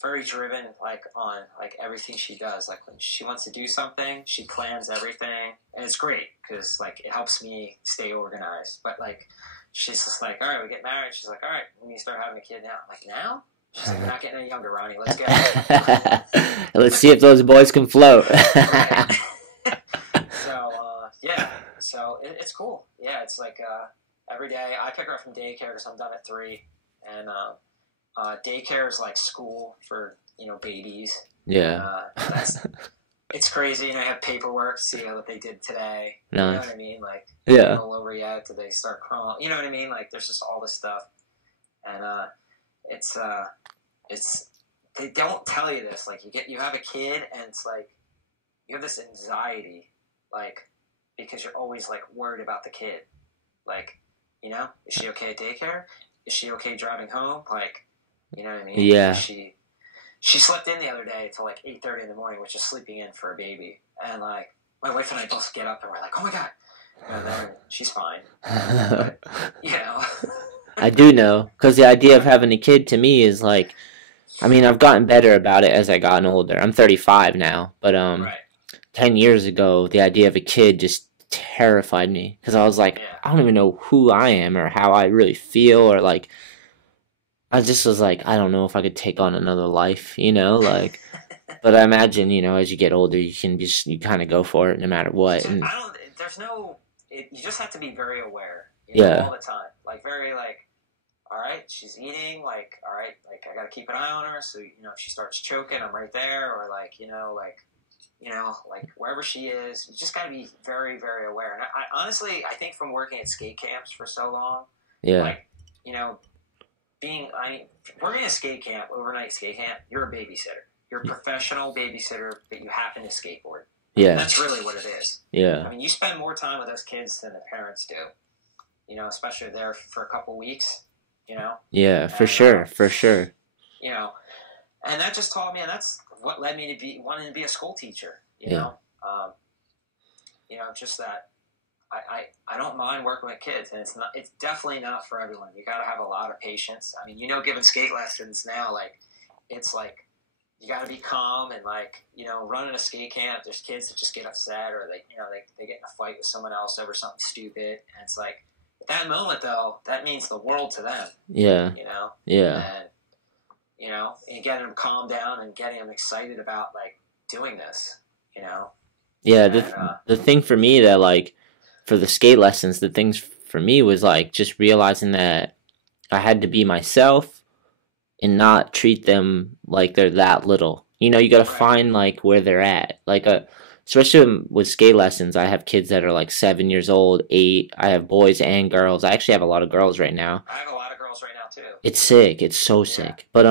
very driven, like, on, like, everything she does. Like, when she wants to do something, she plans everything, and it's great, because, like, it helps me stay organized, but, like, she's just like, all right, we get married, she's like, all right, we need to start having a kid now. I'm like, now? She's like, we're not getting any younger, Ronnie, let's go. Let's see if those boys can float. Right. So it's cool. Yeah, it's like every day I pick her up from daycare because I'm done at 3, and daycare is like school for babies. Yeah. It's crazy. You have paperwork, see what they did today. Nice. You know what I mean? Like, yeah. All over yet? Did they start crawling? You know what I mean? Like, there's just all this stuff, and it's they don't tell you this. Like, you have a kid, and it's like you have this anxiety, like, because you're always like worried about the kid. Like, is she okay at daycare? Is she okay driving home? Like, you know what I mean? Yeah. She slept in the other day till like 8:30 in the morning, which is sleeping in for a baby. And like my wife and I both get up and we're like, oh my god. And then she's fine. But, I do know, because the idea of having a kid to me is like, I mean, I've gotten better about it as I gotten older. I'm 35 now, but right. 10 years ago, the idea of a kid just terrified me, because I was like, I don't even know who I am or how I really feel, or like, I just was like, I don't know if I could take on another life, like, but I imagine, as you get older, you kind of go for it no matter what. And you just have to be very aware, yeah. all the time, like very like, all right, she's eating, like, all right, like I got to keep an eye on her, so, if she starts choking, I'm right there, or like, like wherever she is, you just got to be very, very aware. And I honestly, I think from working at skate camps for so long, like, working at skate camp, overnight skate camp, you're a babysitter. You're a professional babysitter, but you happen to skateboard. Yeah. And that's really what it is. Yeah. I mean, you spend more time with those kids than the parents do, especially there for a couple weeks, Yeah, for sure. And that just taught me, and that's what led me to wanting to be a school teacher, you know? Just that I don't mind working with kids, and it's definitely not for everyone. You got to have a lot of patience. I mean, giving skate lessons now, like, it's like, you got to be calm, and like, running a skate camp, there's kids that just get upset, or they get in a fight with someone else over something stupid, and it's like, at that moment though, that means the world to them. Yeah. Yeah. And getting them calmed down and getting them excited about like doing this, Yeah, the thing for me that like, for the skate lessons, the things for me was like just realizing that I had to be myself and not treat them like they're that little. You got to find like where they're at. Like especially with skate lessons, I have kids that are like 7 years old, 8. I have boys and girls. I actually have a lot of girls right now. I have a lot of girls right now too. It's sick. It's so sick. But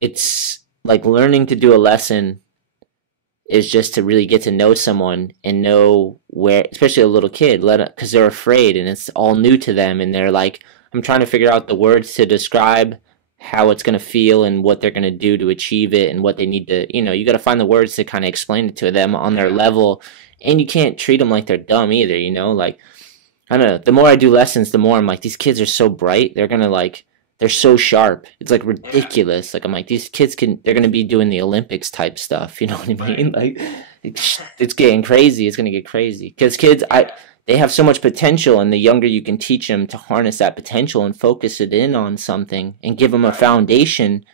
it's like learning to do a lesson is just to really get to know someone and know where, especially a little kid, because they're afraid and it's all new to them, and they're like, I'm trying to figure out the words to describe how it's going to feel and what they're going to do to achieve it and what they need to, you got to find the words to kind of explain it to them on their level. And you can't treat them like they're dumb either, like, I don't know, the more I do lessons, the more I'm like, these kids are so bright, they're going to like, they're so sharp, it's like ridiculous. Like, I'm like, these kids they're going to be doing the Olympics type stuff, you know what I mean? Like, it's getting crazy, it's going to get crazy, because kids, they have so much potential, and the younger you can teach them to harness that potential and focus it in on something and give them a foundation,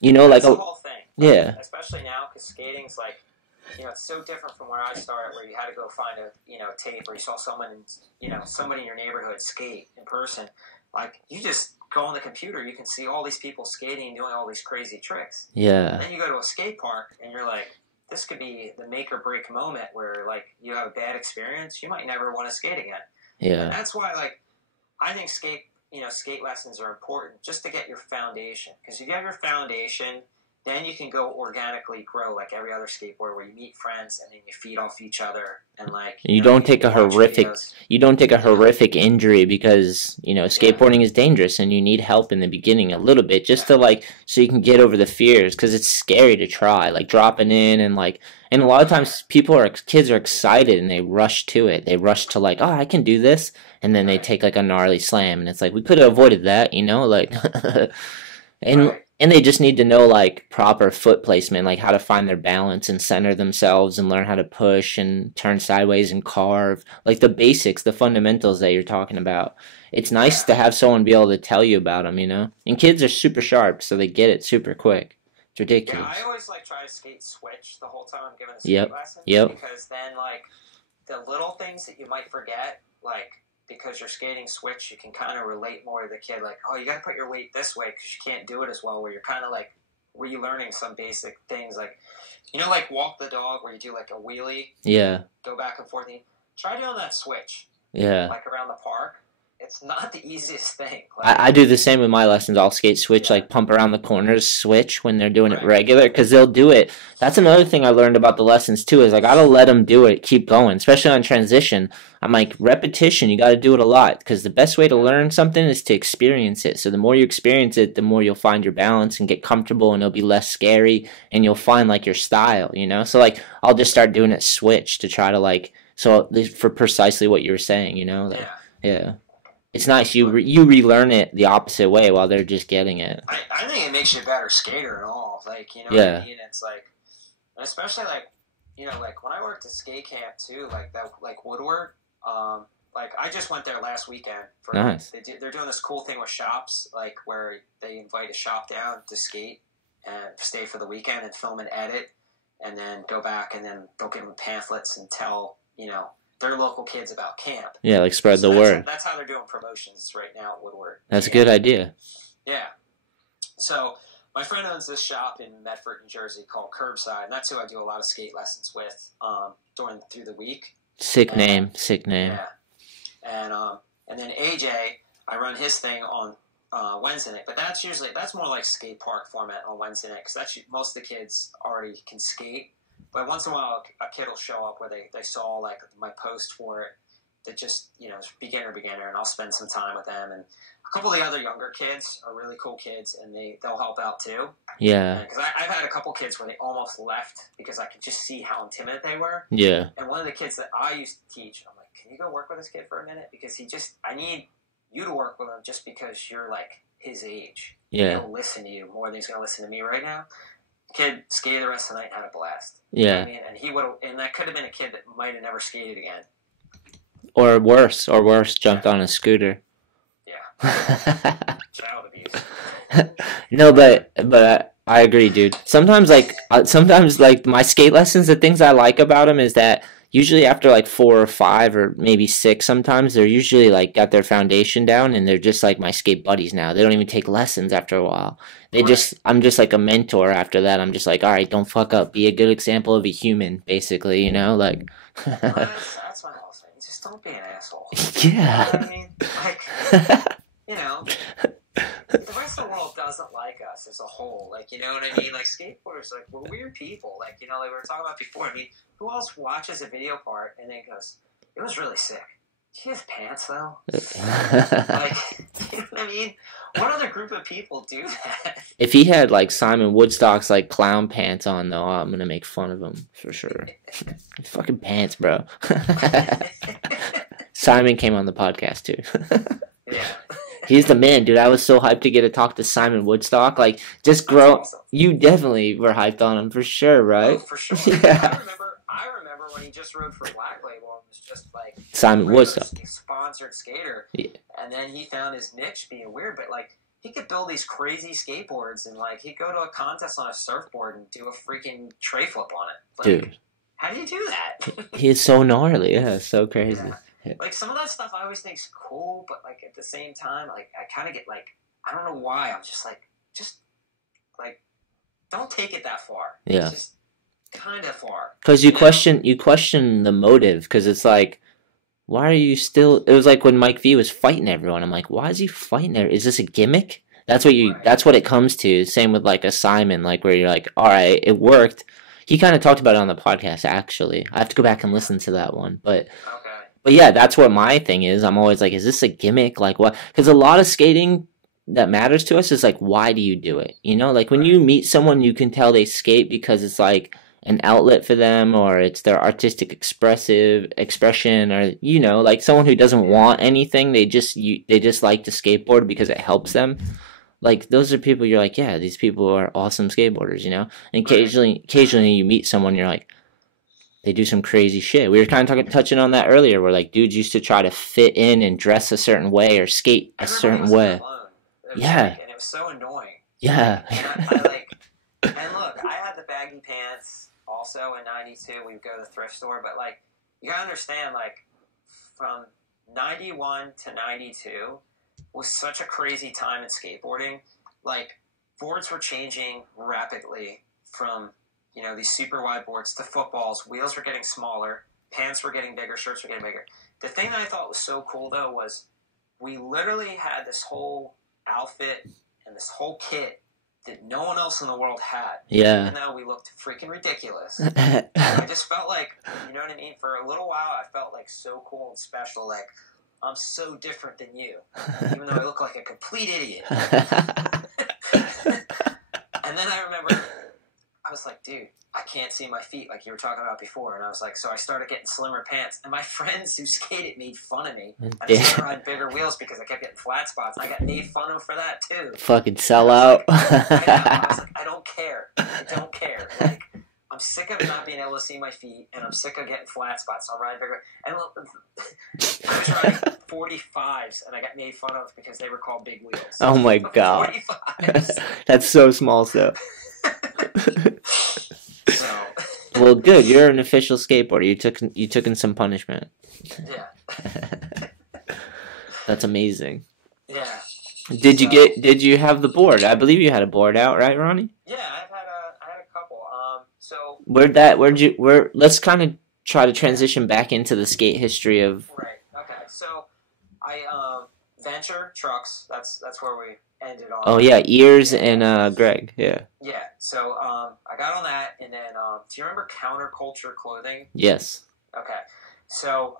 like the whole thing. Yeah. Especially now, because skating's like, it's so different from where I started, where you had to go find a, tape, or you saw someone, somebody in your neighborhood skate in person. Like, you just go on the computer, you can see all these people skating and doing all these crazy tricks. Yeah. And then you go to a skate park, and you're like, this could be the make or break moment where, like, you have a bad experience, you might never want to skate again. Yeah. And that's why, like, I think skate lessons are important just to get your foundation. Because if you have your foundation, then you can go organically grow like every other skateboarder, where you meet friends and then you feed off each other, and like you don't take a horrific injury, because skateboarding is dangerous and you need help in the beginning a little bit, just to like, so you can get over the fears, because it's scary to try, like dropping in, and like, and a lot of times kids are excited and they rush to it, they rush to like, oh, I can do this, and then they take like a gnarly slam, and it's like, we could have avoided that, like and they just need to know like proper foot placement, like how to find their balance and center themselves and learn how to push and turn sideways and carve, like the basics, the fundamentals that you're talking about. It's nice to have someone be able to tell you about them, and kids are super sharp, so they get it super quick. It's ridiculous. Yeah, I always like try to skate switch the whole time I'm giving a skate lesson. Because then like the little things that you might forget, like, because you're skating switch, you can kind of relate more to the kid. Like, oh, you got to put your weight this way because you can't do it as well, where you're kind of like relearning some basic things. Like, like walk the dog, where you do like a wheelie. Yeah. Go back and forth. Try doing that switch. Yeah. Like around the park. It's not the easiest thing. Like, I do the same with my lessons. I'll skate switch, like pump around the corners, switch when they're doing it regular, because they'll do it. That's another thing I learned about the lessons too, is I gotta let them do it, keep going, especially on transition. I'm like, repetition, you gotta do it a lot, because the best way to learn something is to experience it. So the more you experience it, the more you'll find your balance and get comfortable, and it'll be less scary, and you'll find like your style, So like, I'll just start doing it switch to try to like, so for precisely what you were saying, Yeah. It's nice. You relearn it the opposite way while they're just getting it. I think it makes you a better skater at all. Like, what I mean? It's like, especially like, like when I worked at skate camp too, like that, like Woodward. Like I just went there last weekend. Nice. They're doing this cool thing with shops, like where they invite a shop down to skate and stay for the weekend and film and edit, and then go back, and then they'll give them pamphlets and tell their local kids about camp. Yeah, like spread the word. That's how they're doing promotions right now at Woodward. That's a good idea. Yeah. So my friend owns this shop in Medford, New Jersey called Curbside, and that's who I do a lot of skate lessons with through the week. Sick name. Yeah. And then AJ, I run his thing on Wednesday night, but that's more like skate park format on Wednesday night, because most of the kids already can skate. But once in a while, a kid will show up where they saw like my post for it, that just beginner, and I'll spend some time with them. And a couple of the other younger kids are really cool kids, and they'll help out too. Yeah. Because I've had a couple kids where they almost left because I could just see how intimidated they were. Yeah. And one of the kids that I used to teach, I'm like, can you go work with this kid for a minute? Because I need you to work with him just because you're like his age. Yeah. He'll listen to you more than he's going to listen to me right now. Kid skated the rest of the night and had a blast. Yeah. I mean, and that could have been a kid that might have never skated again. Or worse, jumped on a scooter. Yeah. Child abuse. No, but I agree, dude. Sometimes my skate lessons, the things I like about them is that usually after like 4 or 5 or maybe 6 sometimes, they're usually like got their foundation down, and they're just like my skate buddies now. They don't even take lessons after a while. I'm just like a mentor after that. I'm just like, all right, don't fuck up. Be a good example of a human, basically, like. Well, that's my whole thing. Just don't be an asshole. Yeah. You know what I mean? Like, the rest of the world doesn't like us as a whole. Like, you know what I mean? Like, skateboarders, like, we're weird people. Like, like we were talking about before. I mean, who else watches a video part and then goes, it was really sick? he has pants though. Like, you know what I mean? What other group of people do that? If he had like Simon Woodstock's like clown pants on though, I'm gonna make fun of him for sure. Fucking pants, bro. Simon came on the podcast too. Yeah. He's the man, dude. I was so hyped to get to talk to Simon Woodstock. Like, just grow. Awesome. You definitely were hyped on him for sure, right? Oh, for sure. Yeah. I remember when he just rode for Black Label and was just like Simon Woodstock, sponsored skater. Yeah. And then he found his niche being weird, but like he could build these crazy skateboards and like he'd go to a contest on a surfboard and do a freaking tray flip on it. Like, dude. How do you do that? He is so gnarly. Yeah, so crazy. Yeah. Like some of that stuff I always think's cool, but like at the same time, like I kind of get like I don't know why I'm just like don't take it that far. Yeah. It's just kind of far. Because you question the motive. Because it's like, why are you still? It was like when Mike V was fighting everyone. I'm like, why is he fighting there? Is this a gimmick? That's what you. Right. That's what it comes to. Same with like a Simon, like where you're like, all right, it worked. He kind of talked about it on the podcast. Actually, I have to go back and listen to that one, but. Okay. But yeah, that's what my thing is. I'm always like, is this a gimmick? Like what? Because a lot of skating that matters to us is like, why do you do it? You know, like when you meet someone, you can tell they skate because it's like an outlet for them, or it's their artistic expression, or you know, like someone who doesn't want anything, they just like to skateboard because it helps them. Like those are people you're like, yeah, these people are awesome skateboarders, you know. And occasionally you meet someone, you're like, they do some crazy shit. We were kind of touching on that earlier, where like dudes used to try to fit in and dress a certain way or skate a certain way. Yeah, and it was so annoying. Yeah. And I look, I had the baggy pants also in '92. We'd go to the thrift store, but like you gotta understand, like from '91 to '92 was such a crazy time in skateboarding. Like boards were changing rapidly from these super wide boards to footballs. Wheels were getting smaller, pants were getting bigger, shirts were getting bigger. The thing that I thought was so cool though was we literally had this whole outfit and this whole kit that no one else in the world had. Yeah. Even though we looked freaking ridiculous. I just felt like, you know what I mean? For a little while, I felt like so cool and special. Like, I'm so different than you. Even though I look like a complete idiot. And then I remember, I was like, dude, I can't see my feet like you were talking about before. And I was like, so I started getting slimmer pants. And my friends who skated made fun of me. I started riding bigger wheels because I kept getting flat spots. I got made fun of for that too. Fucking sell out. I was like, I don't care. I don't care. Like, I'm sick of not being able to see my feet, and I'm sick of getting flat spots. So I'll ride bigger. And I was riding 45s, and I got made fun of because they were called big wheels. Oh my god. 45s. That's so small still. So. Well, good. You're an official skateboarder. You took in some punishment. Yeah. That's amazing. Yeah. Did you have the board? I believe you had a board out, right, Ronnie? Yeah, I had a couple. So let's kind of try to transition back into the skate history of. Right. Okay. So I Venture Trucks. That's where we ended on. Oh yeah, Ears and Greg. Yeah. Yeah. So I got on that, and then do you remember Counterculture Clothing? Yes. Okay. So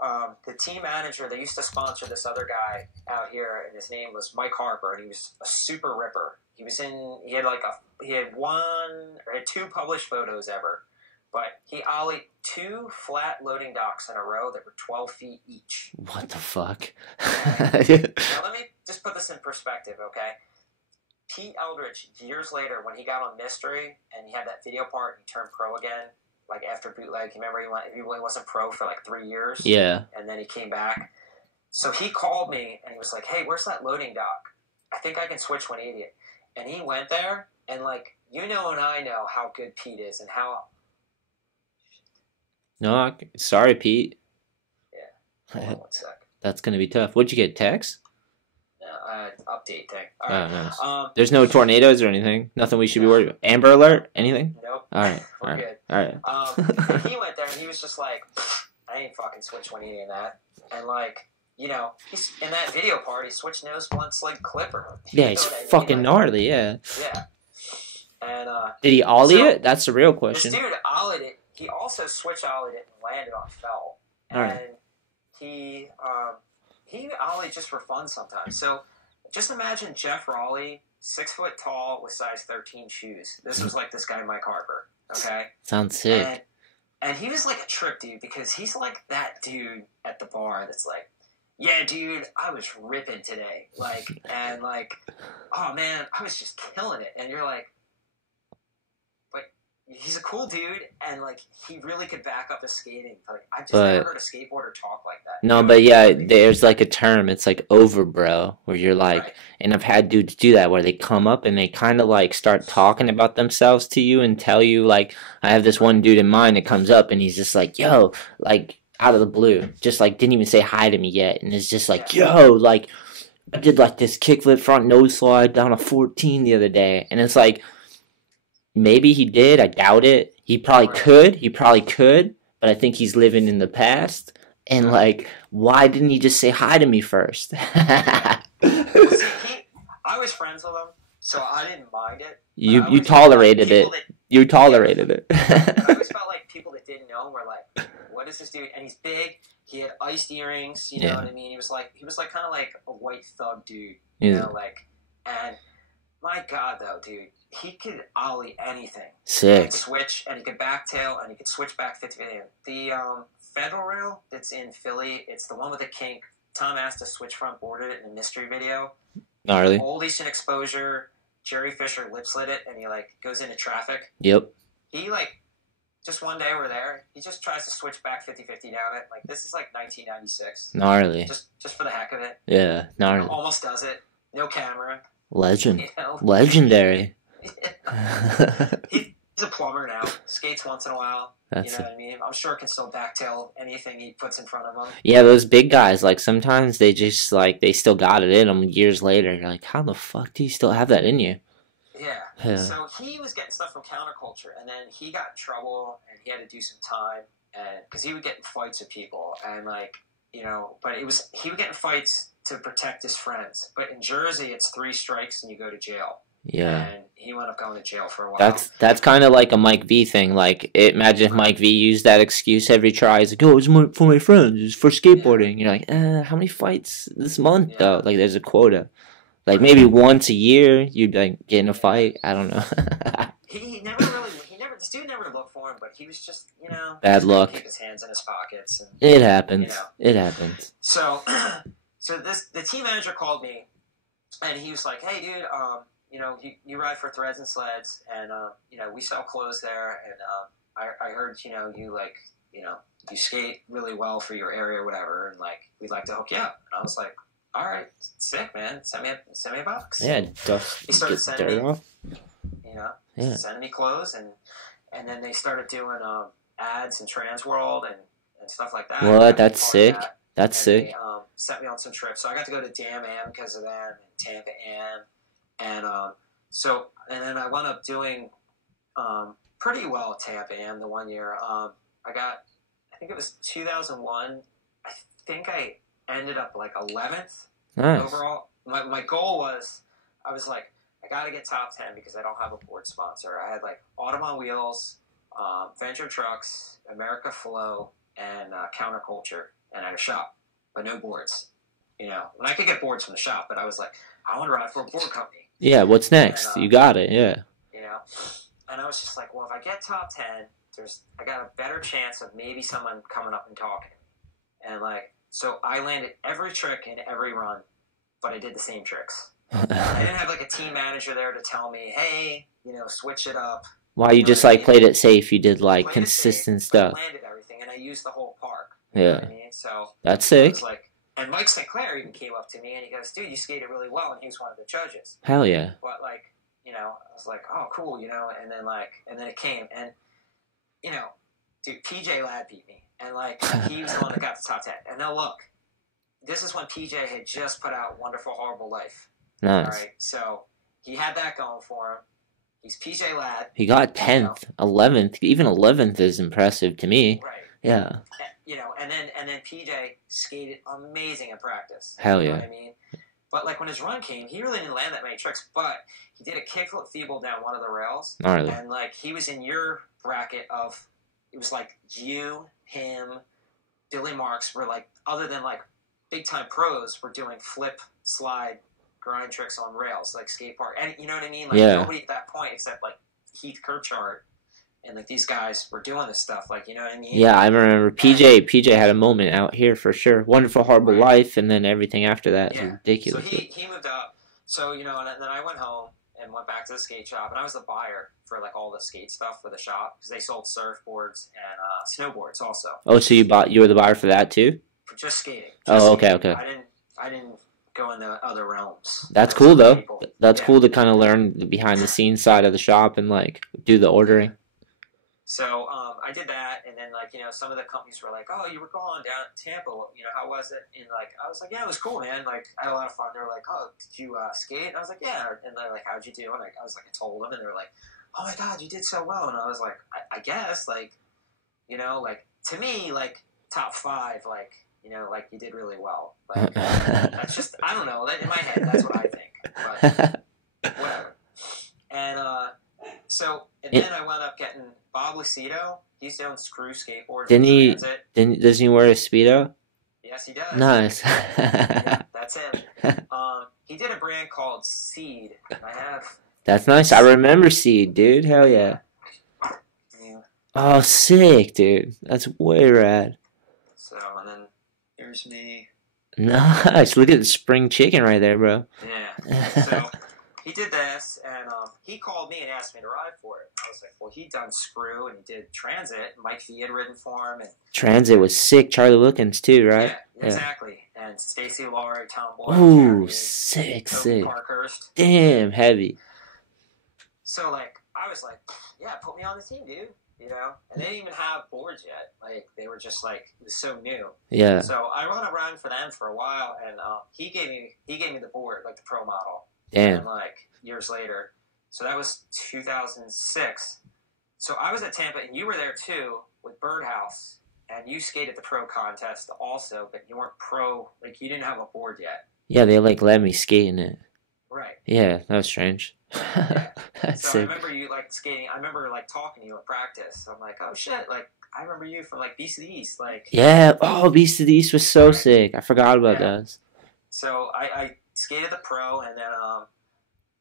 the team manager, they used to sponsor this other guy out here, and his name was Mike Harper, and he was a super ripper. He had two published photos ever, but he ollied 2 flat loading docks in a row that were 12 feet each. What the fuck? Now let me just put this in perspective, okay? Pete Eldridge, years later, when he got on Mystery and he had that video part, he turned pro again. Like after bootleg, you remember he wasn't pro for like 3 years? Yeah. And then he came back. So he called me and he was like, hey, where's that loading dock? I think I can switch 180 it. And he went there and like, you know and I know how good Pete is and how... No, sorry, Pete. Yeah. Hold on 1 sec. That's going to be tough. What'd you get, text? No, update thing. All right. Nice. There's no tornadoes or anything? Nothing we should be worried about? Amber alert? Anything? Nope. All right. We're good. All right. He went there and he was just like, I ain't fucking switch 180 in that. And like, he's in that video part, he switched nose blunt slig clipper. Yeah, he's fucking gnarly, yeah. Yeah. And did he ollie it? That's the real question. This dude ollied it. He also switch ollied it and landed on felt. And all right. he ollie just for fun sometimes. So just imagine Jeff Raleigh, 6 foot tall with size 13 shoes. This was like this guy Mike Harper. Okay. Sounds sick. And he was like a trip dude because he's like that dude at the bar that's like, yeah, dude, I was ripping today. Like, and like, oh man, I was just killing it. And you're like, but he's a cool dude, and like he really could back up his skating. Like, I just never heard a skateboarder talk like that. No, but yeah, there's like a term. It's like over, bro, where you're like, Right. and I've had dudes do that where they come up and they kind of like start talking about themselves to you and tell you like, I have this one dude in mind that comes up and he's just like, yo, like out of the blue, just like didn't even say hi to me yet, and it's just like, yo, like I did like this kickflip front nose slide down a 14 the other day, and it's like, maybe he did, I doubt it. He probably could, but I think he's living in the past. And like, why didn't he just say hi to me first? I was friends with him, so I didn't mind it. You tolerated it. You tolerated it. I always felt like people that didn't know him were like, what is this dude? And he's big. He had iced earrings. You know what I mean? He was like kind of like a white thug dude. You know, like, and my God, though, dude, he could ollie anything. Sick. He could switch, and he could backtail, and he could switch back 50. The Federal Rail that's in Philly, it's the one with the kink. Tom asked to switch front boarded it in a mystery video. Gnarly. Old Eastern exposure. Jerry Fisher lip slid it, and he like goes into traffic. Yep. He like just one day we're there. He just tries to switch back 50-50 down it. Like this is like 1996. Gnarly. Just for the heck of it. Yeah, gnarly. Almost does it. No camera. Legend. You know? Legendary. He's a plumber now. Skates once in a while. That's you know what I mean? I'm sure can still backtail anything he puts in front of him. Yeah, those big guys, like, sometimes they just, like, they still got it in them years later. You're like, how the fuck do you still have that in you? Yeah. So he was getting stuff from counterculture, and then he got in trouble, and he had to do some time, and because he would get in fights with people, and, like, you know, but he would get in fights to protect his friends. But in Jersey, it's 3 strikes, and you go to jail. Yeah. And he wound up going to jail for a while. That's kind of like a Mike V thing. Like, imagine if Mike V used that excuse every try. He's like, oh, it's for my friends. It's for skateboarding. You're like, how many fights this month, though? Like, there's a quota. Like, maybe once a year you'd, like, get in a fight. I don't know. This dude never looked for him, but he was just, you know. Bad luck. Keep his hands in his pockets. And, it happens. You know. It happens. So the team manager called me, and he was like, hey, dude, you know, you ride for Threads and Sleds, and, you know, we sell clothes there, and I heard, you know, you, like, you know, you skate really well for your area or whatever, and, like, we'd like to hook you up. And I was like, all right, sick, man. Send me a box. Yeah, he started sending me, off. you know, sending me clothes, and then they started doing ads in Trans World and stuff like that. What? That's sick. That's sick. They sent me on some trips. So I got to go to Dam Am because of them, and Tampa Am. And then I wound up doing pretty well at Tampa Am the one year. I think it was 2001. I think I ended up like 11th overall. My goal was, I was like, I got to get top 10 because I don't have a board sponsor. I had like Autumn on Wheels, Venture Trucks, America Flow, and Counterculture, and I had a shop, but no boards. You know, and I could get boards from the shop, but I was like, I want to ride for a board company. Yeah, what's next? You got it, yeah. You know, and I was just like, well, if I get top 10, I got a better chance of maybe someone coming up and talking. And like, so I landed every trick in every run, but I did the same tricks. I didn't have like a team manager there to tell me, hey, you know, switch it up. Why you just like played it safe? You did like consistent stuff. I landed everything, and I used the whole park. Yeah. You know what I mean? So that's sick. It was like, and Mike St. Clair even came up to me and he goes, dude, you skated really well, and he was one of the judges. Hell yeah. But like, you know, I was like, oh, cool, you know, and then it came, and you know, dude, PJ Ladd beat me, and like he was the one that got the top 10. And now look, this is when PJ had just put out Wonderful Horrible Life. Nice. All right, so he had that going for him. He's PJ Ladd. He got 10th, 11th. Even 11th is impressive to me. Right. Yeah. You know, and then PJ skated amazing in practice. Hell you yeah. know what I mean? But like when his run came, he really didn't land that many tricks, but he did a kickflip feeble down one of the rails. Gnarly. And like he was in your bracket of, it was like you, him, Billy Marks were like other than like big time pros were doing flip, slide, grind tricks on rails, like skate park. And you know what I mean? Like nobody at that point except like Heath Kirchart and like these guys were doing this stuff. Like, you know what I mean? Yeah, I remember PJ had a moment out here for sure. Wonderful Horrible Life, and then everything after that is ridiculous. So he moved up. So, you know, and then I went home and went back to the skate shop, and I was the buyer for like all the skate stuff for the shop because they sold surfboards and snowboards also. Oh, so you were the buyer for that too? For just skating. Okay. I didn't go into other realms. That's cool though. People. That's cool to kind of learn the behind the scenes side of the shop and like do the ordering. So I did that, and then like, you know, some of the companies were like, "Oh, you were going down to Tampa. You know, how was it?" And like, I was like, "Yeah, it was cool, man. Like, I had a lot of fun." They were like, "Oh, did you skate?" And I was like, "Yeah." And they're like, "How'd you do?" And I was like, I told them, and they were like, "Oh my God, you did so well." And I was like, I guess, like, you know, like to me, like top 5, like, you know, like you did really well. Like that's just, I don't know. In my head, that's what I think. But whatever. And and then I wound up getting Bob Lucido. He's doing screw skateboard. Doesn't he wear a Speedo? Yes, he does. Nice. Yeah, that's him. He did a brand called Seed. I have. That's nice. I remember Seed, dude. Hell yeah. Oh, sick, dude. That's way rad. So, and then here's me. Nice. Look at the spring chicken right there, bro. Yeah. So he did this, and he called me and asked me to ride for it. I was like, well, he'd done Screw, and he did Transit. Mike Fee had ridden for him. And Transit was sick. Charlie Wilkins, too, right? Yeah, exactly. And Stacy Laurie, Tom Boyle. Ooh, sick. Parkhurst. Damn, heavy. So, like, I was like, yeah, put me on the team, dude. You know? And they didn't even have boards yet. Like, they were just, like, it was so new. Yeah. So I went around for them for a while, and he gave me the board, like the pro model. Damn. And, like, years later. So that was 2006. So I was at Tampa, and you were there, too, with Birdhouse. And you skated the pro contest also, but you weren't pro. Like, you didn't have a board yet. Yeah, they, like, let me skate in it. Right. Yeah, that was strange. Yeah. That's so sick. I remember you, like, skating. I remember, like, talking to you at practice. I'm like, oh, shit. Like, I remember you from, like, Beast of the East. Like, yeah. Oh, Beast of the East was so sick. I forgot about those. So I skated the pro, and then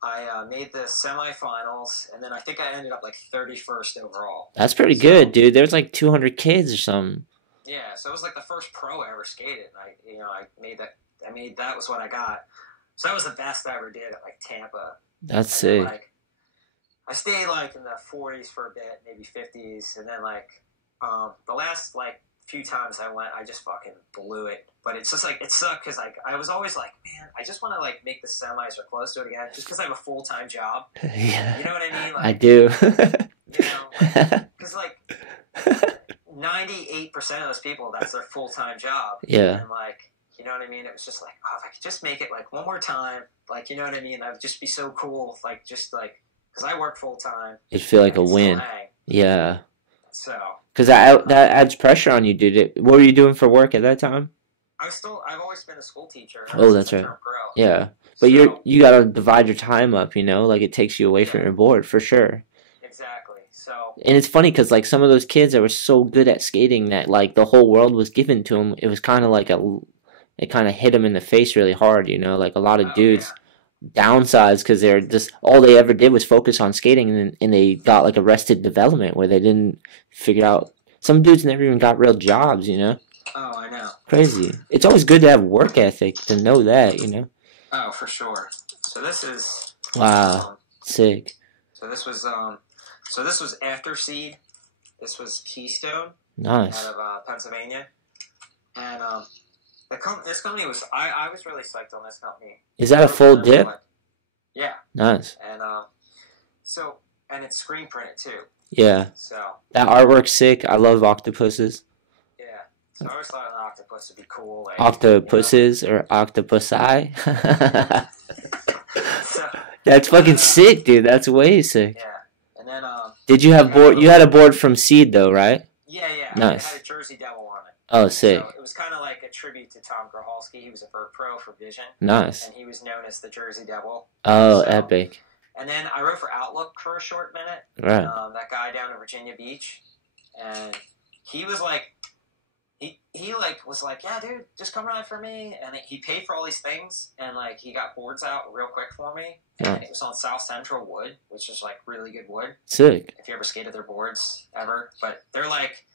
I made the semifinals, and then I think I ended up, like, 31st overall. That's pretty good, dude. There was, like, 200 kids or something. Yeah, so it was, like, the first pro I ever skated. And I made that. I mean, that was what I got. So that was the best I ever did at, like, Tampa. That's sick. Then, like, I stayed, like, in the 40s for a bit, maybe 50s, and then, like, the last, like, few times I went, I just fucking blew it. But it's just, like, it sucked because, like, I was always like, man, I just want to, like, make the semis or close to it again just because I have a full-time job. Yeah. You know what I mean? Like, I do. You know? Because, like, 98% of those people, that's their full-time job. Yeah. And, like, you know what I mean? It was just like, oh, if I could just make it, like, one more time, like, you know what I mean? That would just be so cool. Like, just, like, because I work full-time. It'd feel like a win. Yeah. So. Because that adds pressure on you, dude. What were you doing for work at that time? I've always been a school teacher. Oh, that's right. Yeah. But you got to divide your time up, you know? Like, it takes you away from your board, for sure. Exactly. So. And it's funny because, like, some of those kids that were so good at skating that, like, the whole world was given to them, it was kind of like it kind of hit them in the face really hard, you know? Like, a lot of dudes downsized because they're just, all they ever did was focus on skating, and they got, like, arrested development where they didn't figure out. Some dudes never even got real jobs, you know? Oh, I know. Crazy. It's always good to have work ethic, to know that, you know? Oh, for sure. So this is... Wow. Sick. So this was after Seed. This was Keystone. Nice. Out of Pennsylvania. And this company was... I was really psyched on this company. Is that a full dip? Yeah. Nice. And and it's screen printed too. Yeah. So that artwork's sick. I love octopuses. Yeah. So I always thought an octopus would be cool. Like, octopuses, you know? Or octopusi. So, that's fucking sick, dude. That's way sick. Yeah. And then did you have board? You had a board from Seed though, right? Yeah. Nice. It had a Jersey Devil on it. Oh, sick. So it was kind of like a tribute to Tom Grohalski. He was a pro for Vision. Nice. And he was known as the Jersey Devil. Oh, epic. And then I wrote for Outlook for a short minute. Right. That guy down in Virginia Beach. And he was like, he like was like, yeah, dude, just come ride for me, and he paid for all these things, and like he got boards out real quick for me, and it was on South Central wood, which is like really good wood. Sick. If you ever skated their boards ever, but they're like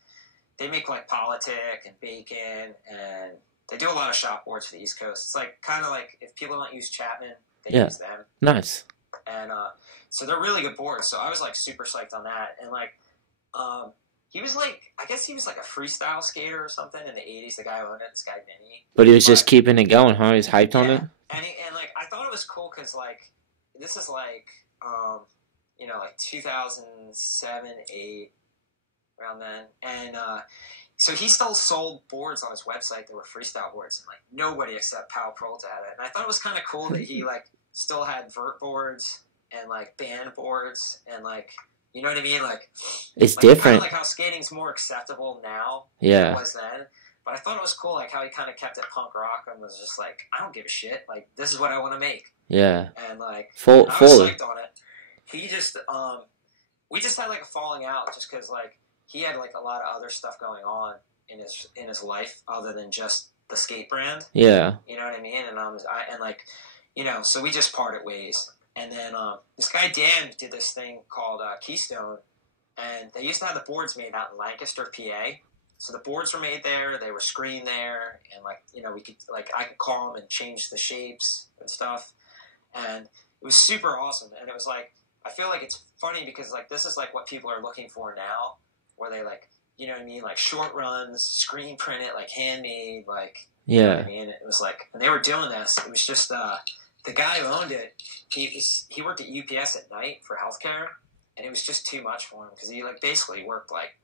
they make like Politic and Bacon, and they do a lot of shop boards for the East Coast. It's like kind of like if people don't use Chapman, they use them. Nice. And so they're really good boards. So I was like super psyched on that, and like he was like, I guess he was like a freestyle skater or something in the 80s, the guy who owned it, this guy Vinny. But he was just keeping it going, huh? He was hyped on it? And like, I thought it was cool because, like, this is like, you know, like 2007, 8, around then. And so he still sold boards on his website that were freestyle boards, and like nobody except Pal Peralta had it. And I thought it was kind of cool that he like still had vert boards and like band boards and like, you know what I mean? Like, it's different. Kind of like how skating's more acceptable now than it was then. But I thought it was cool, like how he kind of kept it punk rock and was just like, I don't give a shit. Like, this is what I want to make. Yeah. And like, I was psyched on it. He just, we just had like a falling out just because like he had like a lot of other stuff going on in his life other than just the skate brand. Yeah. You know what I mean? And like, you know, so we just parted ways. And then this guy Dan did this thing called Keystone, and they used to have the boards made out in Lancaster, PA. So the boards were made there, they were screened there, and like, you know, we could like I could call them and change the shapes and stuff, and it was super awesome. And it was like, I feel like it's funny because like this is like what people are looking for now, where they like, you know what I mean, like short runs, screen printed, like handmade, like you know what I mean. It was like, and they were doing this. It was just the guy who owned it, he worked at UPS at night for healthcare, and it was just too much for him because he like basically worked like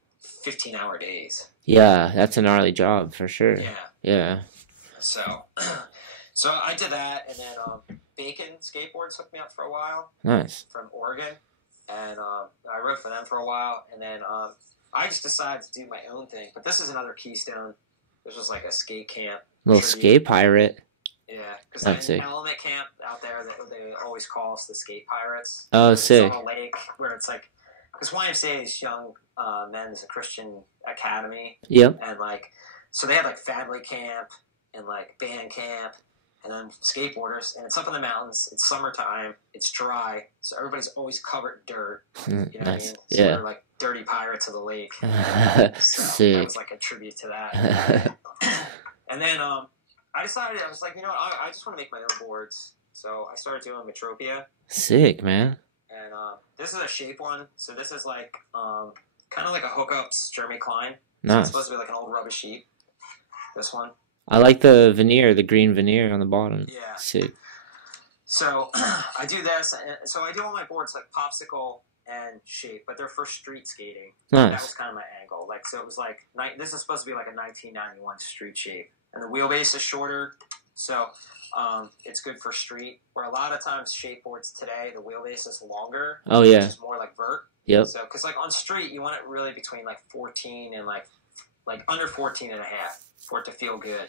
15-hour days. Yeah, that's a gnarly job for sure. Yeah. So I did that, and then Bacon Skateboards hooked me up for a while. Nice. From Oregon, and I rode for them for a while, and then I just decided to do my own thing. But this is another Keystone. This was like a skate camp. Little skate pirate. Yeah, because in Element Camp out there, they always call us the Skate Pirates. Oh, sick. It's on a lake where it's like, because YMCA is Young Men's Christian Academy. Yep. And like, so they have like family camp and like band camp and then skateboarders, and it's up in the mountains. It's summertime. It's dry, so everybody's always covered in dirt. You know what I mean? So they're like dirty pirates of the lake. So sick. That was like a tribute to that. And then I decided, I was like, you know what, I just want to make my own boards. So I started doing Metropia. Sick, man. And this is a shape one. So this is like kind of like a hookups Jeremy Klein. Nice. So it's supposed to be like an old rubber sheet. This one. I like the veneer, the green veneer on the bottom. Yeah. Sick. So I do this. And so I do all my boards like popsicle and shape, but they're for street skating. Nice. That was kind of my angle. Like, so it was like, this is supposed to be like a 1991 street shape. And the wheelbase is shorter, so it's good for street. Where a lot of times skateboards today, the wheelbase is longer. Oh, yeah. Which is more like vert. Yep. So, because like on street, you want it really between like 14 and like under 14 and a half for it to feel good.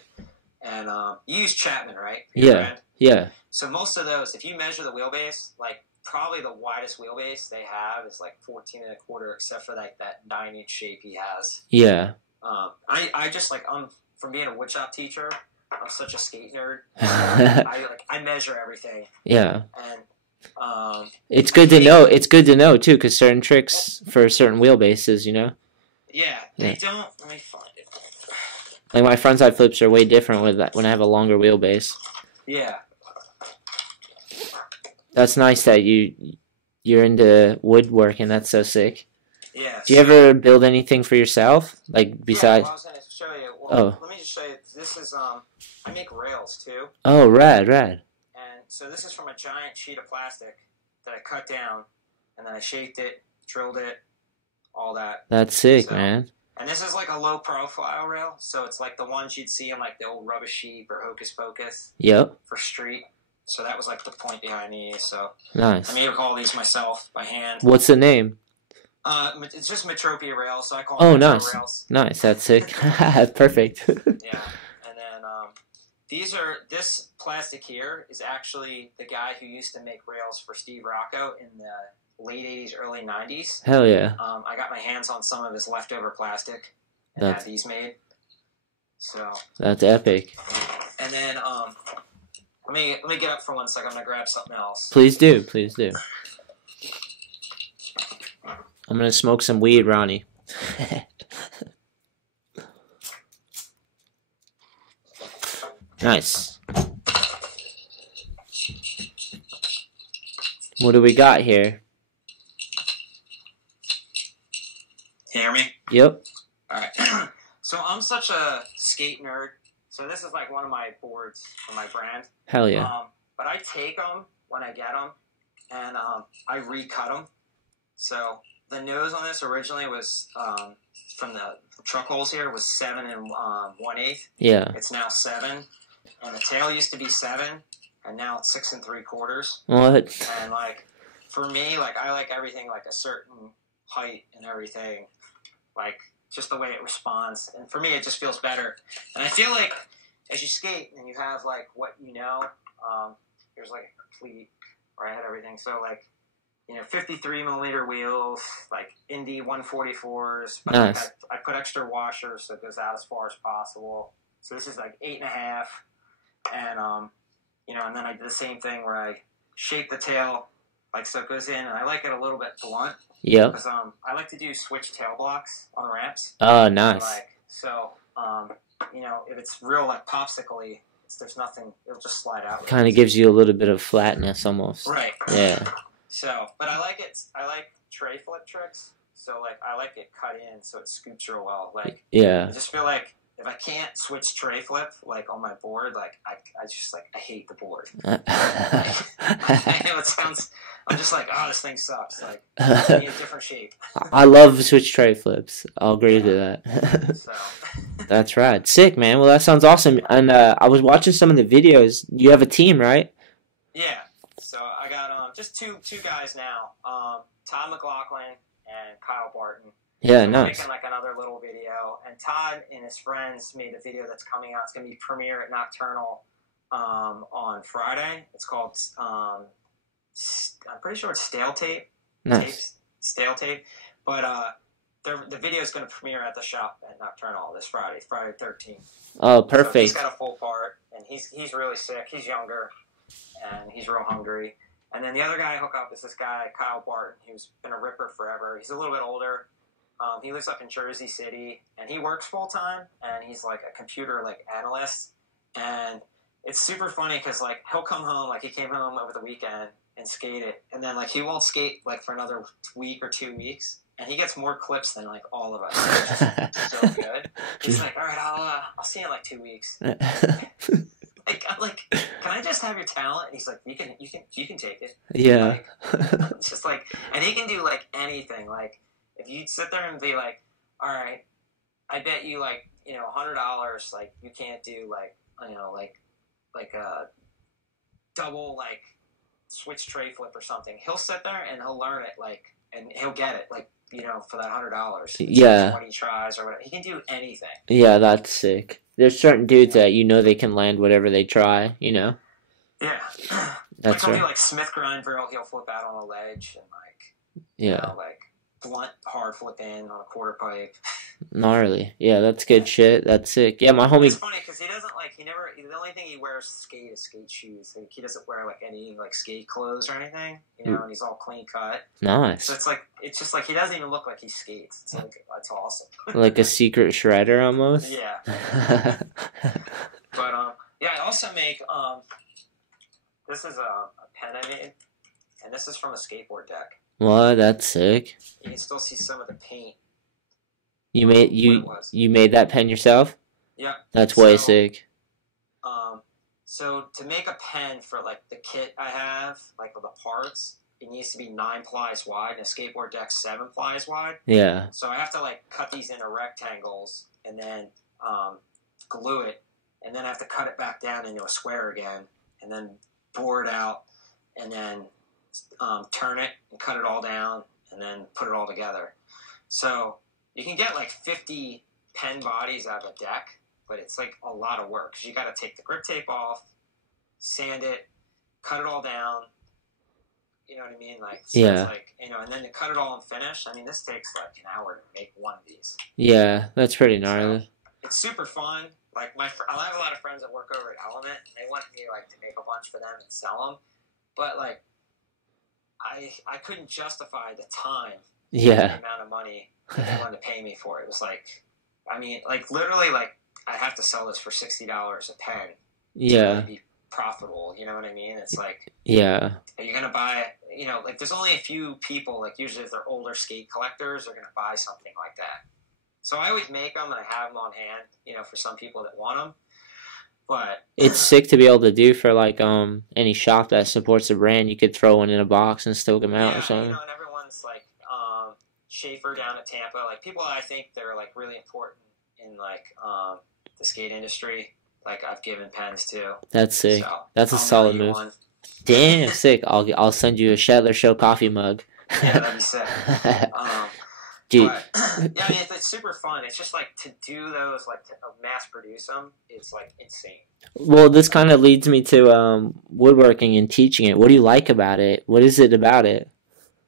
And you use Chapman, right? Yeah. Yeah. So most of those, if you measure the wheelbase, like probably the widest wheelbase they have is like 14 and a quarter, except for like that 9-inch shape he has. Yeah. I just like, from being a woodshop teacher, I'm such a skate nerd. I measure everything. Yeah. And it's good to know. It's good to know too, because certain tricks for certain wheelbases, you know. Yeah, they don't. Let me find it. Like my frontside flips are way different with that when I have a longer wheelbase. Yeah. That's nice that you're into woodworking. That's so sick. Yeah. Do you ever build anything for yourself, like besides? Yeah, I was gonna show you. Well, Oh. Let me just show you. This is I make rails too. Oh, rad. And so this is from a giant sheet of plastic that I cut down, and then I shaped it, drilled it, all that. That's sick, man. And this is like a low profile rail, so it's like the ones you'd see in like the old Rubber Sheep or Hocus Pocus. Yep. For street. So that was like the point behind these. So Nice. I made all these myself by hand. What's the name? It's just Metropia rails, so I call Oh, them nice. rails. Nice. That's sick. Perfect. Yeah. And then this plastic here is actually the guy who used to make rails for Steve Rocco in the late 80s, early 90s. Hell yeah. I got my hands on some of his leftover plastic and had these made. So That's epic. and then let me get up for 1 second. I'm gonna grab something else. Please do. Please do. I'm gonna smoke some weed, Ronnie. Nice. What do we got here? You hear me? Yep. All right. So I'm such a skate nerd. So this is like one of my boards for my brand. Hell yeah. But I take them when I get them, and I recut them. So the nose on this originally was from the truck holes here was 7 1/8. Yeah. It's now 7, and the tail used to be 7, and now it's 6 3/4. What? And like for me, like I like everything like a certain height and everything, like just the way it responds. And for me, it just feels better. And I feel like as you skate and you have like what you know, there's like a complete where I had everything. So like 53 millimeter wheels, like Indy 144s. But Nice. I put extra washers so it goes out as far as possible. So this is like 8.5, and and then I did the same thing where I shape the tail like so it goes in, and I like it a little bit blunt. Yep. Because I like to do switch tail blocks on the ramps. Oh, nice. Like so, if it's real like popsicle-y, there's nothing. It'll just slide out. Kind of gives you a little bit of flatness almost. Right. Yeah. So, but I like it. I like tray flip tricks. So like I like it cut in so it scoops real well. Like Yeah. I just feel like if I can't switch tray flip like on my board, like I just like I hate the board. I know it sounds. I'm just like, oh, this thing sucks. Like I need a different shape. I love switch tray flips. I'll agree to that. So That's right. Sick, man. Well, that sounds awesome. And I was watching some of the videos. You have a team, right? yeah. So I got just two guys now. Todd McLaughlin and Kyle Barton. Yeah, So nice. we're making like another little video, and Todd and his friends made a video that's coming out. It's gonna be premiere at Nocturnal on Friday. It's called I'm pretty sure it's Stale Tape. Nice. Stale Tape. But the video is gonna premiere at the shop at Nocturnal this Friday, Friday 13th. Oh, So perfect. he's got a full part, and he's really sick. He's younger, and he's real hungry. And then the other guy I hook up is this guy Kyle Barton, who's been a ripper forever. He's a little bit older. He lives up in Jersey City, and he works full time, and he's like a computer like analyst. And it's super funny because like he'll come home, like he came home over the weekend and skated, and then like he won't skate like for another week or 2 weeks, and he gets more clips than like all of us. It's just so good. He's like, all right, I'll see you in like 2 weeks. Like, I'm like, can I just have your talent? And he's like, you can take it. Yeah. Like, it's just like, and he can do like anything. Like, if you sit there and be like, all right, I bet you like, $100, like you can't do like, like a double like switch tray flip or something. He'll sit there and he'll learn it like, and he'll get it like, for that $100. Yeah. 20 tries or whatever. He can do anything. Yeah, that's sick. There's certain dudes that they can land whatever they try, Yeah. That's like, he'll right. do like Smith grind drill, he'll flip out on a ledge and like, Yeah. like blunt hard flip in on a quarter pipe. Gnarly. Yeah, that's good shit. That's sick. Yeah, my homie. It's funny because he doesn't like, the only thing he wears is skate shoes. Like, he doesn't wear like any like skate clothes or anything, and he's all clean cut. Nice. So it's just like he doesn't even look like he skates. It's like, that's awesome. Like a secret shredder almost. Yeah. But yeah, I also make this is a pen I made, and this is from a skateboard deck. What? That's sick. You can still see some of the paint. You made that pen yourself? Yeah. That's way sick. So to make a pen for like the kit I have, like with the parts, it needs to be 9 plies wide, and a skateboard deck's 7 plies wide. Yeah. So I have to like cut these into rectangles and then glue it, and then I have to cut it back down into a square again, and then bore it out, and then turn it and cut it all down, and then put it all together. So you can get like 50 pen bodies out of a deck, but it's like a lot of work because you got to take the grip tape off, sand it, cut it all down. You know what I mean? Like, so yeah. It's like, and then to cut it all and finish. I mean, this takes like an hour to make one of these. Yeah, that's pretty gnarly. So it's super fun. like I have a lot of friends that work over at Element, and they want me like to make a bunch for them and sell them, but like I couldn't justify the time, the amount of money that they wanted to pay me for it. It was like, I mean, like literally, like I have to sell this for $60 a pen. Yeah. To be profitable, you know what I mean? It's like, yeah. Are you gonna buy? You know, like there's only a few people. Like usually, if they're older skate collectors, are gonna buy something like that. So I always make them and I have them on hand, you know, for some people that want them. But it's sick to be able to do for like any shop that supports the brand. You could throw one in a box and stoke them out or something. You know, and everyone's like Schaefer down at Tampa, like people I think they're like really important in like the skate industry. Like I've given pens to. That's sick. So that's a solid move. One. Damn, sick. I'll send you a Shetler Show coffee mug. Yeah, that'd be sick. Dude. But, yeah, I mean, it's super fun. It's just like to do those, like to mass produce them. It's like insane. Well, this kind of leads me to woodworking and teaching it. What do you like about it? What is it about it?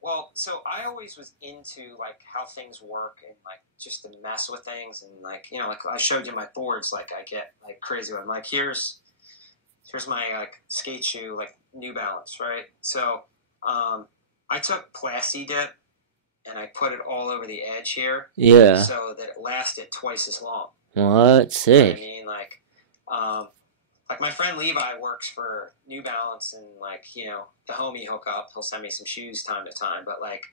Well, so I always was into like how things work and like just to mess with things and like, you know, like I showed you my boards. Like I get like crazy with them. Like here's my like skate shoe, like New Balance, right? So I took Plasti Dip and I put it all over the edge here. Yeah. So that it lasted twice as long. What? Sick. You know what I mean? Like my friend Levi works for New Balance and like, you know, the homie hookup, he'll send me some shoes time to time, but like,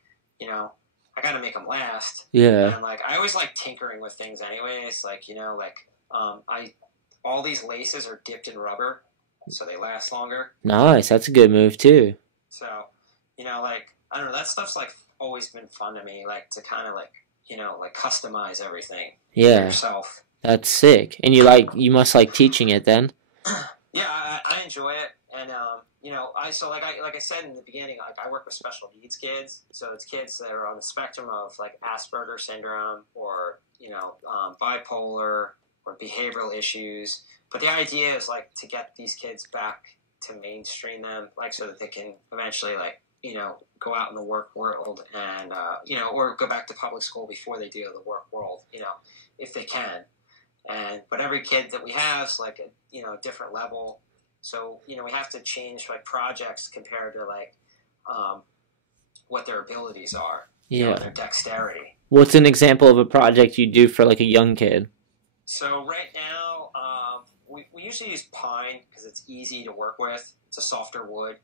you know, I got to make them last. Yeah. And like, I always like tinkering with things anyways. Like, you know, like, all these laces are dipped in rubber so they last longer. Nice. That's a good move too. So, you know, like, I don't know, that stuff's like always been fun to me, like to kind of like, you know, like customize everything for yourself. That's sick. And you must like teaching it then. Yeah, I enjoy it, and you know, like I said in the beginning, like I work with special needs kids, so it's kids that are on the spectrum of like Asperger syndrome or you know bipolar or behavioral issues. But the idea is like to get these kids back to mainstream them, like so that they can eventually like you know go out in the work world and you know or go back to public school before they do the work world, you know, if they can. But every kid that we have is like a you know different level, so you know we have to change like projects compared to like what their abilities are, you know, their dexterity. What's an example of a project you do for like a young kid? So right now we usually use pine because it's easy to work with. It's a softer wood,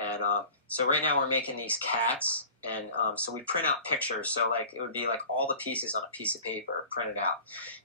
and so right now we're making these cats. And so we print out pictures. So like it would be like all the pieces on a piece of paper printed out.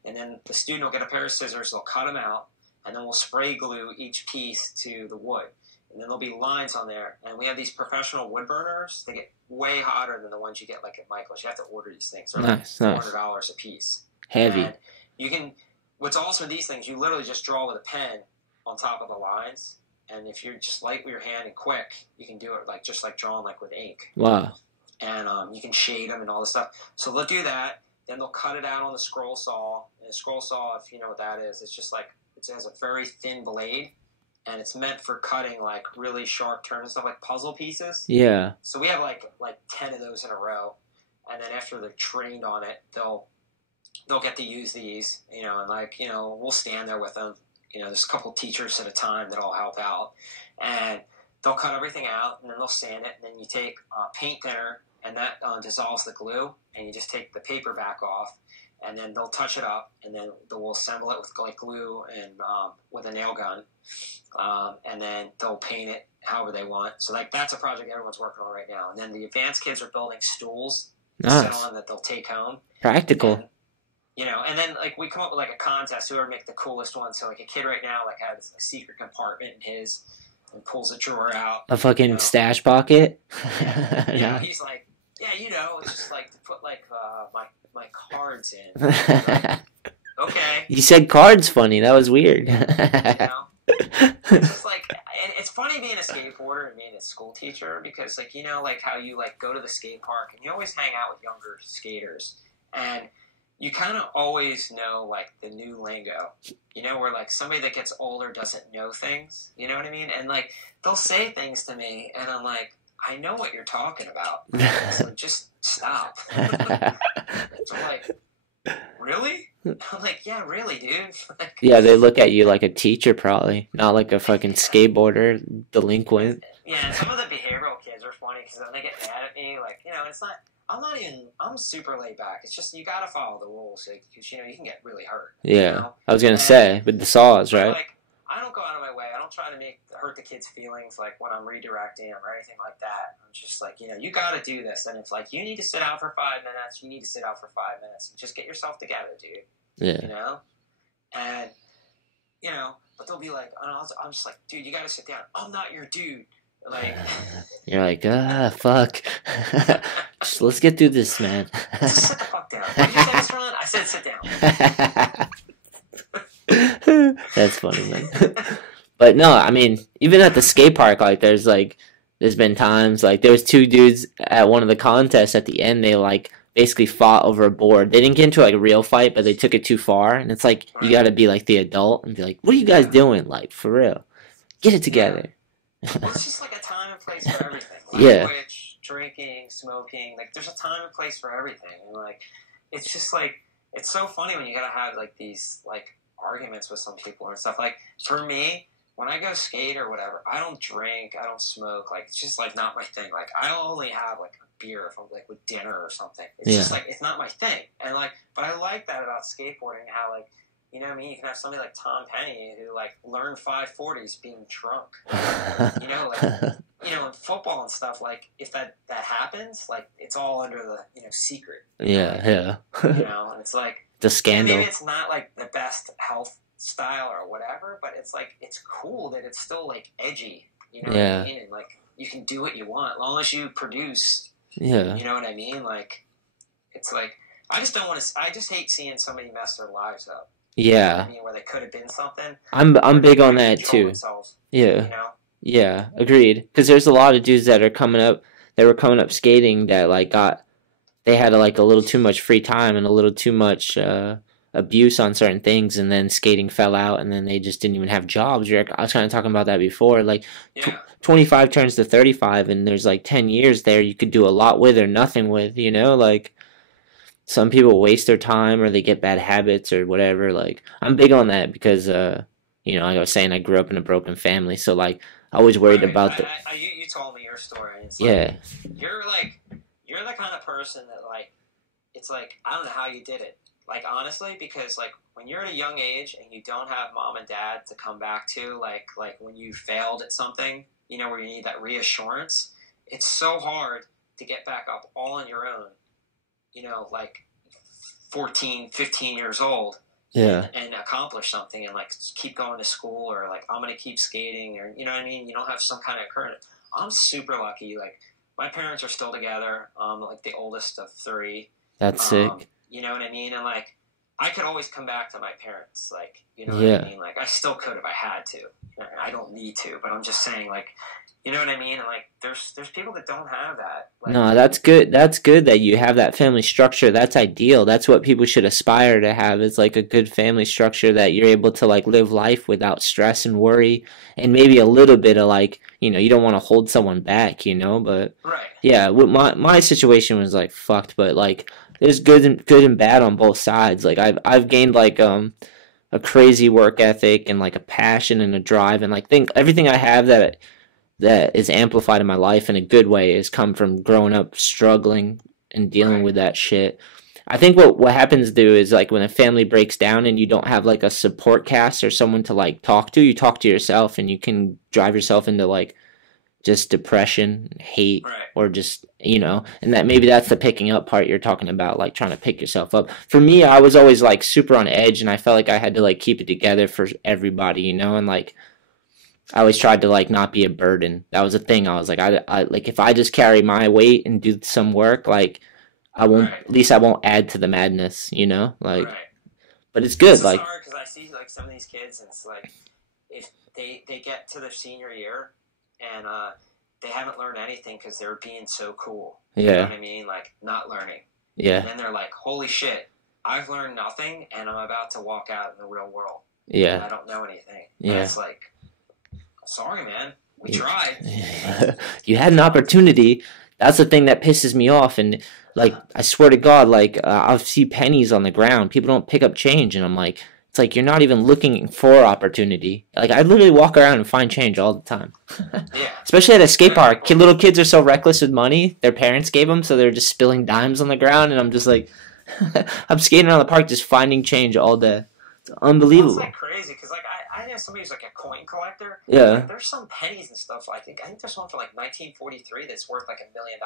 And then the student will get a pair of scissors, they'll cut them out, and then we'll spray glue each piece to the wood. And then there'll be lines on there. And we have these professional wood burners. They get way hotter than the ones you get like at Michael's. You have to order these things. They're like $400 a piece. Heavy. And you can, what's awesome with these things, you literally just draw with a pen on top of the lines. And if you're just light with your hand and quick, you can do it like just like drawing like with ink. Wow. And you can shade them and all this stuff. So they'll do that. Then they'll cut it out on the scroll saw. And a scroll saw, if you know what that is, it's just like it has a very thin blade, and it's meant for cutting like really sharp turns and stuff, like puzzle pieces. Yeah. So we have like 10 of those in a row, and then after they're trained on it, they'll get to use these, you know, and like you know we'll stand there with them. You know, there's a couple teachers at a time that all help out, and they'll cut everything out, and then they'll sand it, and then you take paint thinner. And that dissolves the glue, and you just take the paper back off, and then they'll touch it up, and then they'll assemble it with like glue and with a nail gun, and then they'll paint it however they want. So like that's a project everyone's working on right now. And then the advanced kids are building stools to sit on that they'll take home. Practical. And, you know, and then like we come up with like a contest, whoever make the coolest one. So like a kid right now like has a secret compartment in his and pulls a drawer out. A fucking stash pocket. Yeah, he's like. Yeah, you know, it's just like to put like my cards in. Like, okay. You said cards funny. That was weird. You know? It's just like, and it's funny being a skateboarder and being a school teacher because like, you know, like how you like go to the skate park and you always hang out with younger skaters and you kind of always know like the new lingo, you know, where like somebody that gets older doesn't know things, you know what I mean? And like, they'll say things to me and I'm like, I know what you're talking about. So just stop. So I'm like, really? I'm like, yeah, really, dude. Like, Yeah, they look at you like a teacher, probably, not like a fucking skateboarder delinquent. Yeah, and some of the behavioral kids are funny because then they get mad at me. Like, you know, it's not. I'm super laid back. It's just you gotta follow the rules because you know you can get really hurt. Yeah, You know? I was gonna say with the saws, right? Like, I don't go out of my way. I don't try to hurt the kids' feelings like when I'm redirecting them or anything like that. I'm just like, you know, you got to do this. And it's like, you need to sit out for 5 minutes. You need to sit out for 5 minutes. Just get yourself together, dude. Yeah. You know? And, you know, but they'll be like, I'm just like, dude, you got to sit down. I'm not your dude. Like, you're like, fuck. Just, let's get through this, man. Just sit the fuck down. What did you say, Mr. Ron? I said sit down. That's funny, man. But no, I mean, even at the skate park, like, there's been times, like, there was 2 dudes at one of the contests at the end, they, like, basically fought over a board. They didn't get into, like, a real fight, but they took it too far, and it's like, you gotta be, like, the adult and be like, what are you guys doing? Like, for real. Get it together. Well, it's just, like, a time and place for everything. Language, drinking, smoking, like, there's a time and place for everything, and, like, it's just, like, it's so funny when you gotta have, like, these, like, arguments with some people and stuff. Like, for me, when I go skate or whatever, I don't drink, I don't smoke. Like, it's just, like, not my thing. Like, I'll only have, like, a beer if I'm, like, with dinner or something. It's just, like, it's not my thing. And, like, but I like that about skateboarding, how, like, you know what I mean? You can have somebody like Tom Penny who, like, learned 540s being drunk. You know, like, you know, in football and stuff, like, if that happens, like, it's all under the, you know, secret. Yeah. You know, and it's like, the scandal. Maybe it's not, like, the best health style or whatever, but it's like, it's cool that it's still, like, edgy, you know what I mean? And, like, you can do what you want as long as you produce. Yeah. You know what I mean? Like, it's like, I just hate seeing somebody mess their lives up. Yeah. You know what I mean? Where they could have been something. I'm big on that too. Themselves, yeah. You know? Yeah, agreed. Because there's a lot of dudes that were coming up skating that, like, they had, like, a little too much free time and a little too much abuse on certain things, and then skating fell out, and then they just didn't even have jobs. I was kind of talking about that before. Like, 25 turns to 35, and there's, like, 10 years there you could do a lot with or nothing with, you know? Like, some people waste their time or they get bad habits or whatever. Like, I'm big on that because, you know, like I was saying, I grew up in a broken family, so, like, I was worried about you told me your story. And it's like, you're the kind of person that, like, it's like, I don't know how you did it. Like, honestly, because, like, when you're at a young age and you don't have mom and dad to come back to, like when you failed at something, you know, where you need that reassurance, it's so hard to get back up all on your own, you know, like 14, 15 years old. Yeah. And accomplish something and, like, keep going to school or, like, I'm going to keep skating or, you know what I mean? You don't have some kind of current. I'm super lucky. Like, my parents are still together. I'm, like, the oldest of 3. That's sick. You know what I mean? And, like, I could always come back to my parents. Like, you know what I mean? Like, I still could if I had to. I don't need to, but I'm just saying, like, you know what I mean? And, like, there's people that don't have that. Like, no, that's good. That's good that you have that family structure. That's ideal. That's what people should aspire to have, is, like, a good family structure that you're able to, like, live life without stress and worry, and maybe a little bit of, like, you know, you don't want to hold someone back, you know, but yeah, my situation was, like, fucked, but, like, there's good and bad on both sides. Like, I've gained, like, a crazy work ethic and, like, a passion and a drive, and, like, everything I have that is amplified in my life in a good way has come from growing up struggling and dealing with that shit. I think what happens, dude, is, like, when a family breaks down and you don't have, like, a support cast or someone to, like, talk to, you talk to yourself, and you can drive yourself into, like, just depression, hate, or just, you know, and maybe that's the picking up part you're talking about, like, trying to pick yourself up. For me, I was always, like, super on edge, and I felt like I had to, like, keep it together for everybody, you know, and, like, I always tried to, like, not be a burden. That was a thing. I was like, I like, if I just carry my weight and do some work, like, I won't, at least I won't add to the madness, you know, like, but it's good. It's like, hard because I see, like, some of these kids, and it's like, if they get to their senior year and they haven't learned anything because they're being so cool. You know what I mean? Like, not learning. Yeah. And then they're like, holy shit, I've learned nothing, and I'm about to walk out in the real world. Yeah. And I don't know anything. Yeah. And it's like, sorry, man. We tried. You had an opportunity that's the thing that pisses me off. And like, I swear to God, like I'll see pennies on the ground. People don't pick up change, and I'm like, it's like you're not even looking for opportunity. Like I literally walk around and find change all the time. Yeah. Especially at a skate park. Little kids are so reckless with money. Their parents gave them, so they're just spilling dimes on the ground, and I'm just like, I'm skating around the park just finding change all day. It's unbelievable. Well, it's like crazy because like I know somebody who's like a coin collector. Yeah. Like, there's some pennies and stuff. I think there's one for like 1943 that's worth like $1 million.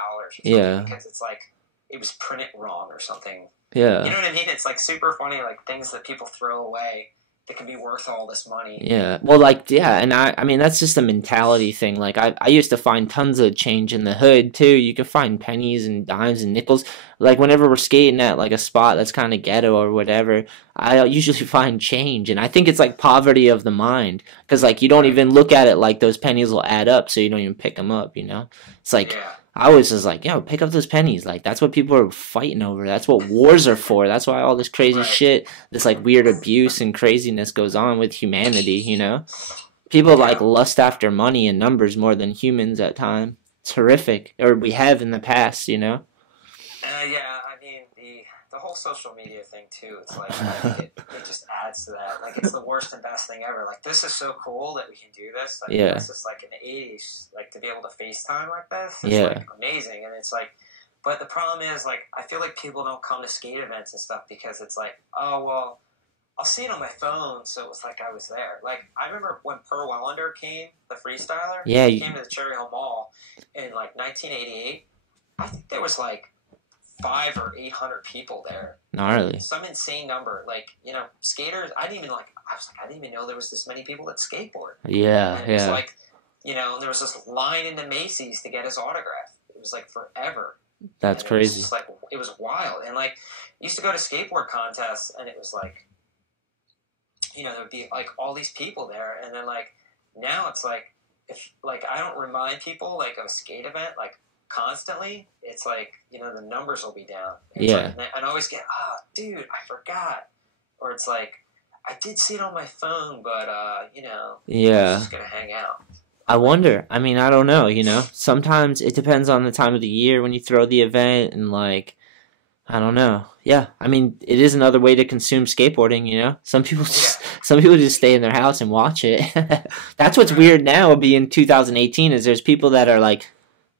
Yeah. Because it's like it was printed wrong or something. Yeah. You know what I mean? It's like super funny, like things that people throw away that can be worth all this money. Yeah. Well, like, yeah, and I mean, that's just a mentality thing. Like, I used to find tons of change in the hood, too. You could find pennies and dimes and nickels. Like, whenever we're skating at, like, a spot that's kind of ghetto or whatever, I usually find change. And I think it's, like, poverty of the mind. Because, like, you don't even look at it like those pennies will add up, so you don't even pick them up, you know? It's like... Yeah. I was just like, yo, pick up those pennies. Like, that's what people are fighting over. That's what wars are for. That's why all this crazy shit, this, like, weird abuse and craziness goes on with humanity, you know? People, like, lust after money and numbers more than humans at times. It's horrific. Or we have in the past, you know? Yeah, I mean, the whole social media thing, too, it's like, it just adds to that. Like, it's the worst and best thing ever. Like, this is so cool that we can do this. Like, Yeah. it's just like in the 80s, like, to be able to FaceTime like this, it's, Yeah. like, amazing. And it's like, but the problem is, like, I feel like people don't come to skate events and stuff because it's like, oh, well, I'll see it on my phone, so it was like I was there. Like, I remember when Per Wellender came, the freestyler, Yeah, he came to the Cherry Hill Mall in, like, 1988. I think there was, like, 500 or 800 people there. Gnarly. Some insane number. Like, you know, skaters, I didn't even know there was this many people that skateboard. Yeah, And it was yeah. like, you know, there was this line into Macy's to get his autograph. It was like forever. That's And crazy. It was just like, it was wild. And like, I used to go to skateboard contests and it was like, you know, there would be like all these people there. And then like, now it's like, if like, I don't remind people like of a skate event, like, constantly, it's like, you know, the numbers will be down. It's Yeah. like, and I always get, dude, I forgot. Or it's like, I did see it on my phone, but, you know, Yeah. I'm just going to hang out. I wonder. I mean, I don't know, you know? Sometimes it depends on the time of the year when you throw the event and, like, I don't know. Yeah, I mean, it is another way to consume skateboarding, you know? Some people just stay in their house and watch it. That's what's weird now being 2018 is there's people that are like,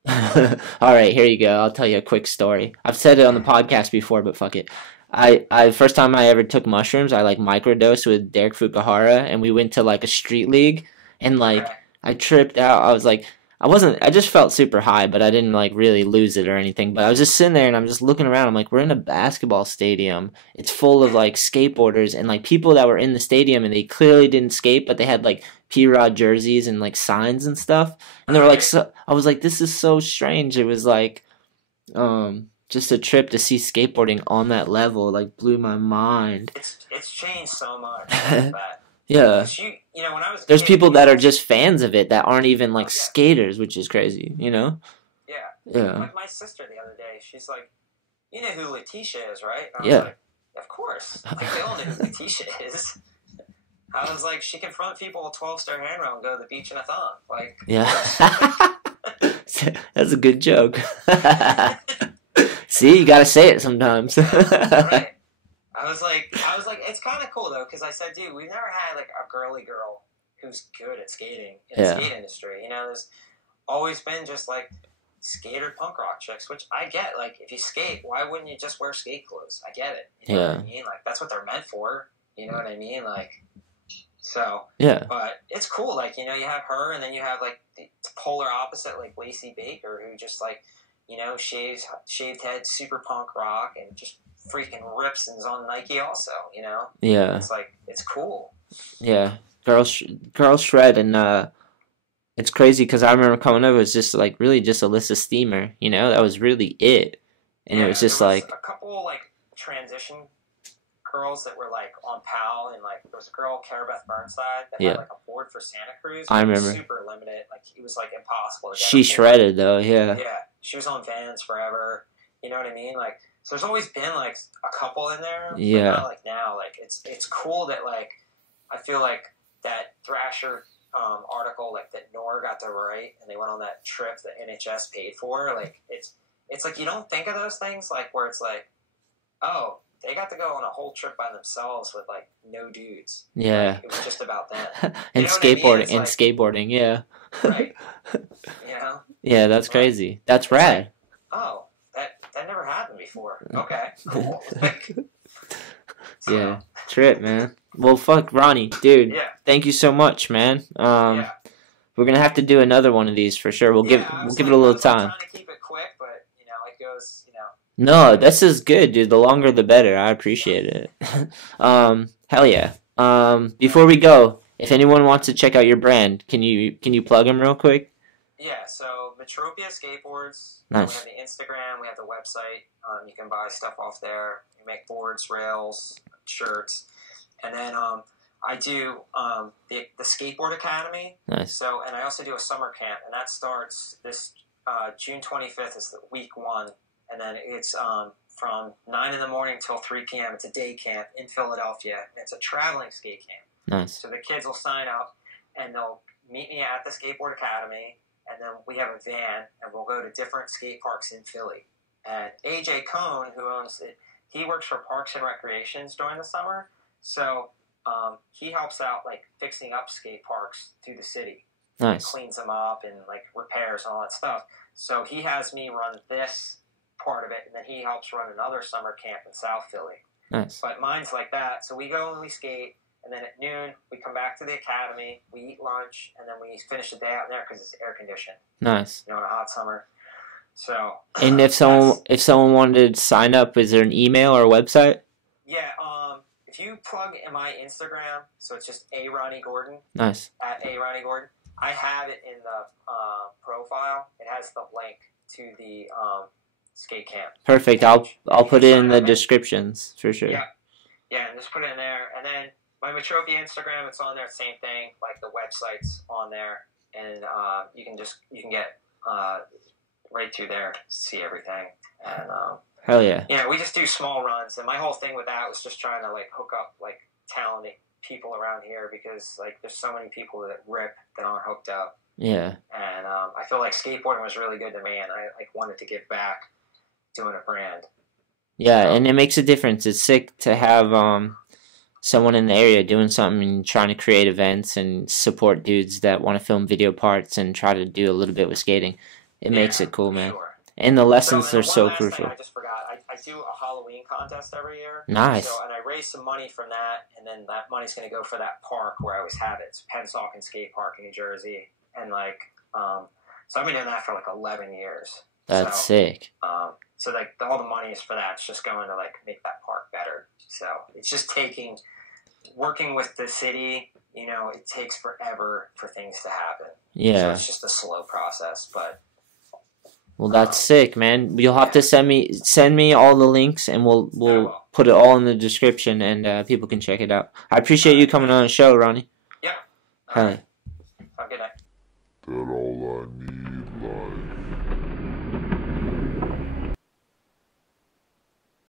all right, here you go. I'll tell you a quick story. I've said it on the podcast before, but fuck it. I first time I ever took mushrooms, I like microdosed with Derek Fukuhara, and we went to like a street league, and like I tripped out. I was like, I just felt super high, but I didn't like really lose it or anything. But I was just sitting there and I'm just looking around. I'm like, we're in a basketball stadium. It's full of like skateboarders and like people that were in the stadium and they clearly didn't skate, but they had like P-Rod jerseys and like signs and stuff. And they were like, so I was like, this is so strange. It was like, just a trip to see skateboarding on that level, like blew my mind. It's changed so much. That. Yeah. You know, when I was There's people that are just fans of it that aren't even like skaters, which is crazy, you know? Yeah. Yeah. Like my sister the other day, she's like, you know who Letitia is, right? And I Yeah. was like, of course. Like, they all know who Letitia is. I was like, she can front people a 12-star handrail and go to the beach in a thong. Like, yeah. That's a good joke. See, you gotta say it sometimes. right. I was like, it's kind of cool though, because I said, dude, we've never had like a girly girl who's good at skating in the skate industry. You know, there's always been just like skater punk rock chicks, which I get. Like, if you skate, why wouldn't you just wear skate clothes? I get it. You know what I mean? Like, that's what they're meant for. You know what I mean? Like, so. Yeah. But it's cool. Like, you know, you have her, and then you have like the polar opposite, like Lacey Baker, who just like, you know, shaved head, super punk rock, and just freaking rips and is on Nike also, you know? Yeah. It's like, it's cool. Yeah. Girls shred, and it's crazy because I remember coming up, it was just like really just Alyssa Steamer, you know? That was really it. And it was just like a couple like transition girls that were like on PAL, and like there was a girl, Cara Beth Burnside, that had like a board for Santa Cruz. I remember. Super limited. Like, it was like impossible to get. She shredded though, yeah. Yeah. She was on Vans forever. You know what I mean? Like, so there's always been like a couple in there. Yeah. But not like now. Like, it's cool that like I feel like that Thrasher article like that Nora got to write, and they went on that trip that NHS paid for. Like it's like you don't think of those things like where it's like, oh, they got to go on a whole trip by themselves with like no dudes. Yeah. Like, it was just about them. And skateboarding, and skateboarding, yeah. Right. You know. Yeah, that's crazy. That's rad. Oh, that never happened before. Okay, cool. Like, yeah, trip, man. Well, fuck, Ronnie, dude. Yeah. Thank you so much, man. Yeah. We're gonna have to do another one of these for sure. We'll give it a little time. I'm trying to keep it quick, but you know, it goes, you know. No, this is good, dude. The longer the better. I appreciate it. Hell yeah. Before we go, if anyone wants to check out your brand, can you plug them real quick? Yeah, so Metropia Skateboards. Nice. We have the Instagram, we have the website. You can buy stuff off there. We make boards, rails, shirts. And then I do the Skateboard Academy. Nice. So, and I also do a summer camp, and that starts this June 25th is the week 1. And then it's from 9 in the morning till 3 p.m. It's a day camp in Philadelphia. It's a traveling skate camp. Nice. So the kids will sign up, and they'll meet me at the Skateboard Academy, and then we have a van, and we'll go to different skate parks in Philly. And AJ Cohn, who owns it, he works for Parks and Recreations during the summer. So he helps out, like, fixing up skate parks through the city. Nice. He cleans them up and, like, repairs and all that stuff. So he has me run this part of it, and then he helps run another summer camp in South Philly. Nice. But mine's like that. So we go and we skate, and then at noon we come back to the academy, we eat lunch, and then we finish the day out there because it's air conditioned. Nice. You know, in a hot summer. So. And if someone wanted to sign up, is there an email or a website? Yeah. If you plug in my Instagram, so it's just A Ronnie Gordon. Nice. At A Ronnie Gordon. I have it in the profile. It has the link to the skate camp. Perfect. I'll put it in the descriptions for sure. Yeah. Yeah, and just put it in there. And then my Metropia Instagram, it's on there, same thing. Like the website's on there, and you can get right through there to see everything. And hell yeah. Yeah, we just do small runs, and my whole thing with that was just trying to like hook up like talented people around here because like there's so many people that rip that aren't hooked up. Yeah. And I feel like skateboarding was really good to me, and I like wanted to give back doing a brand. Yeah, and it makes a difference. It's sick to have someone in the area doing something and trying to create events and support dudes that want to film video parts and try to do a little bit with skating. It makes it cool, man. Sure. And the lessons are and so one last crucial. thing I just forgot. I do a Halloween contest every year. Nice. So, and I raise some money from that, and then that money's going to go for that park where I always have it. It's Pennsauken Skate Park in New Jersey. And like, so I've been doing that for like 11 years. That's sick. So like all the money is for that. It's just going to like make that park better. So it's just working with the city. You know, it takes forever for things to happen. Yeah. So it's just a slow process, but. Well, that's sick, man. You'll have to send me all the links, and we'll put it all in the description, and people can check it out. I appreciate you coming on the show, Ronnie. Yeah. Hi.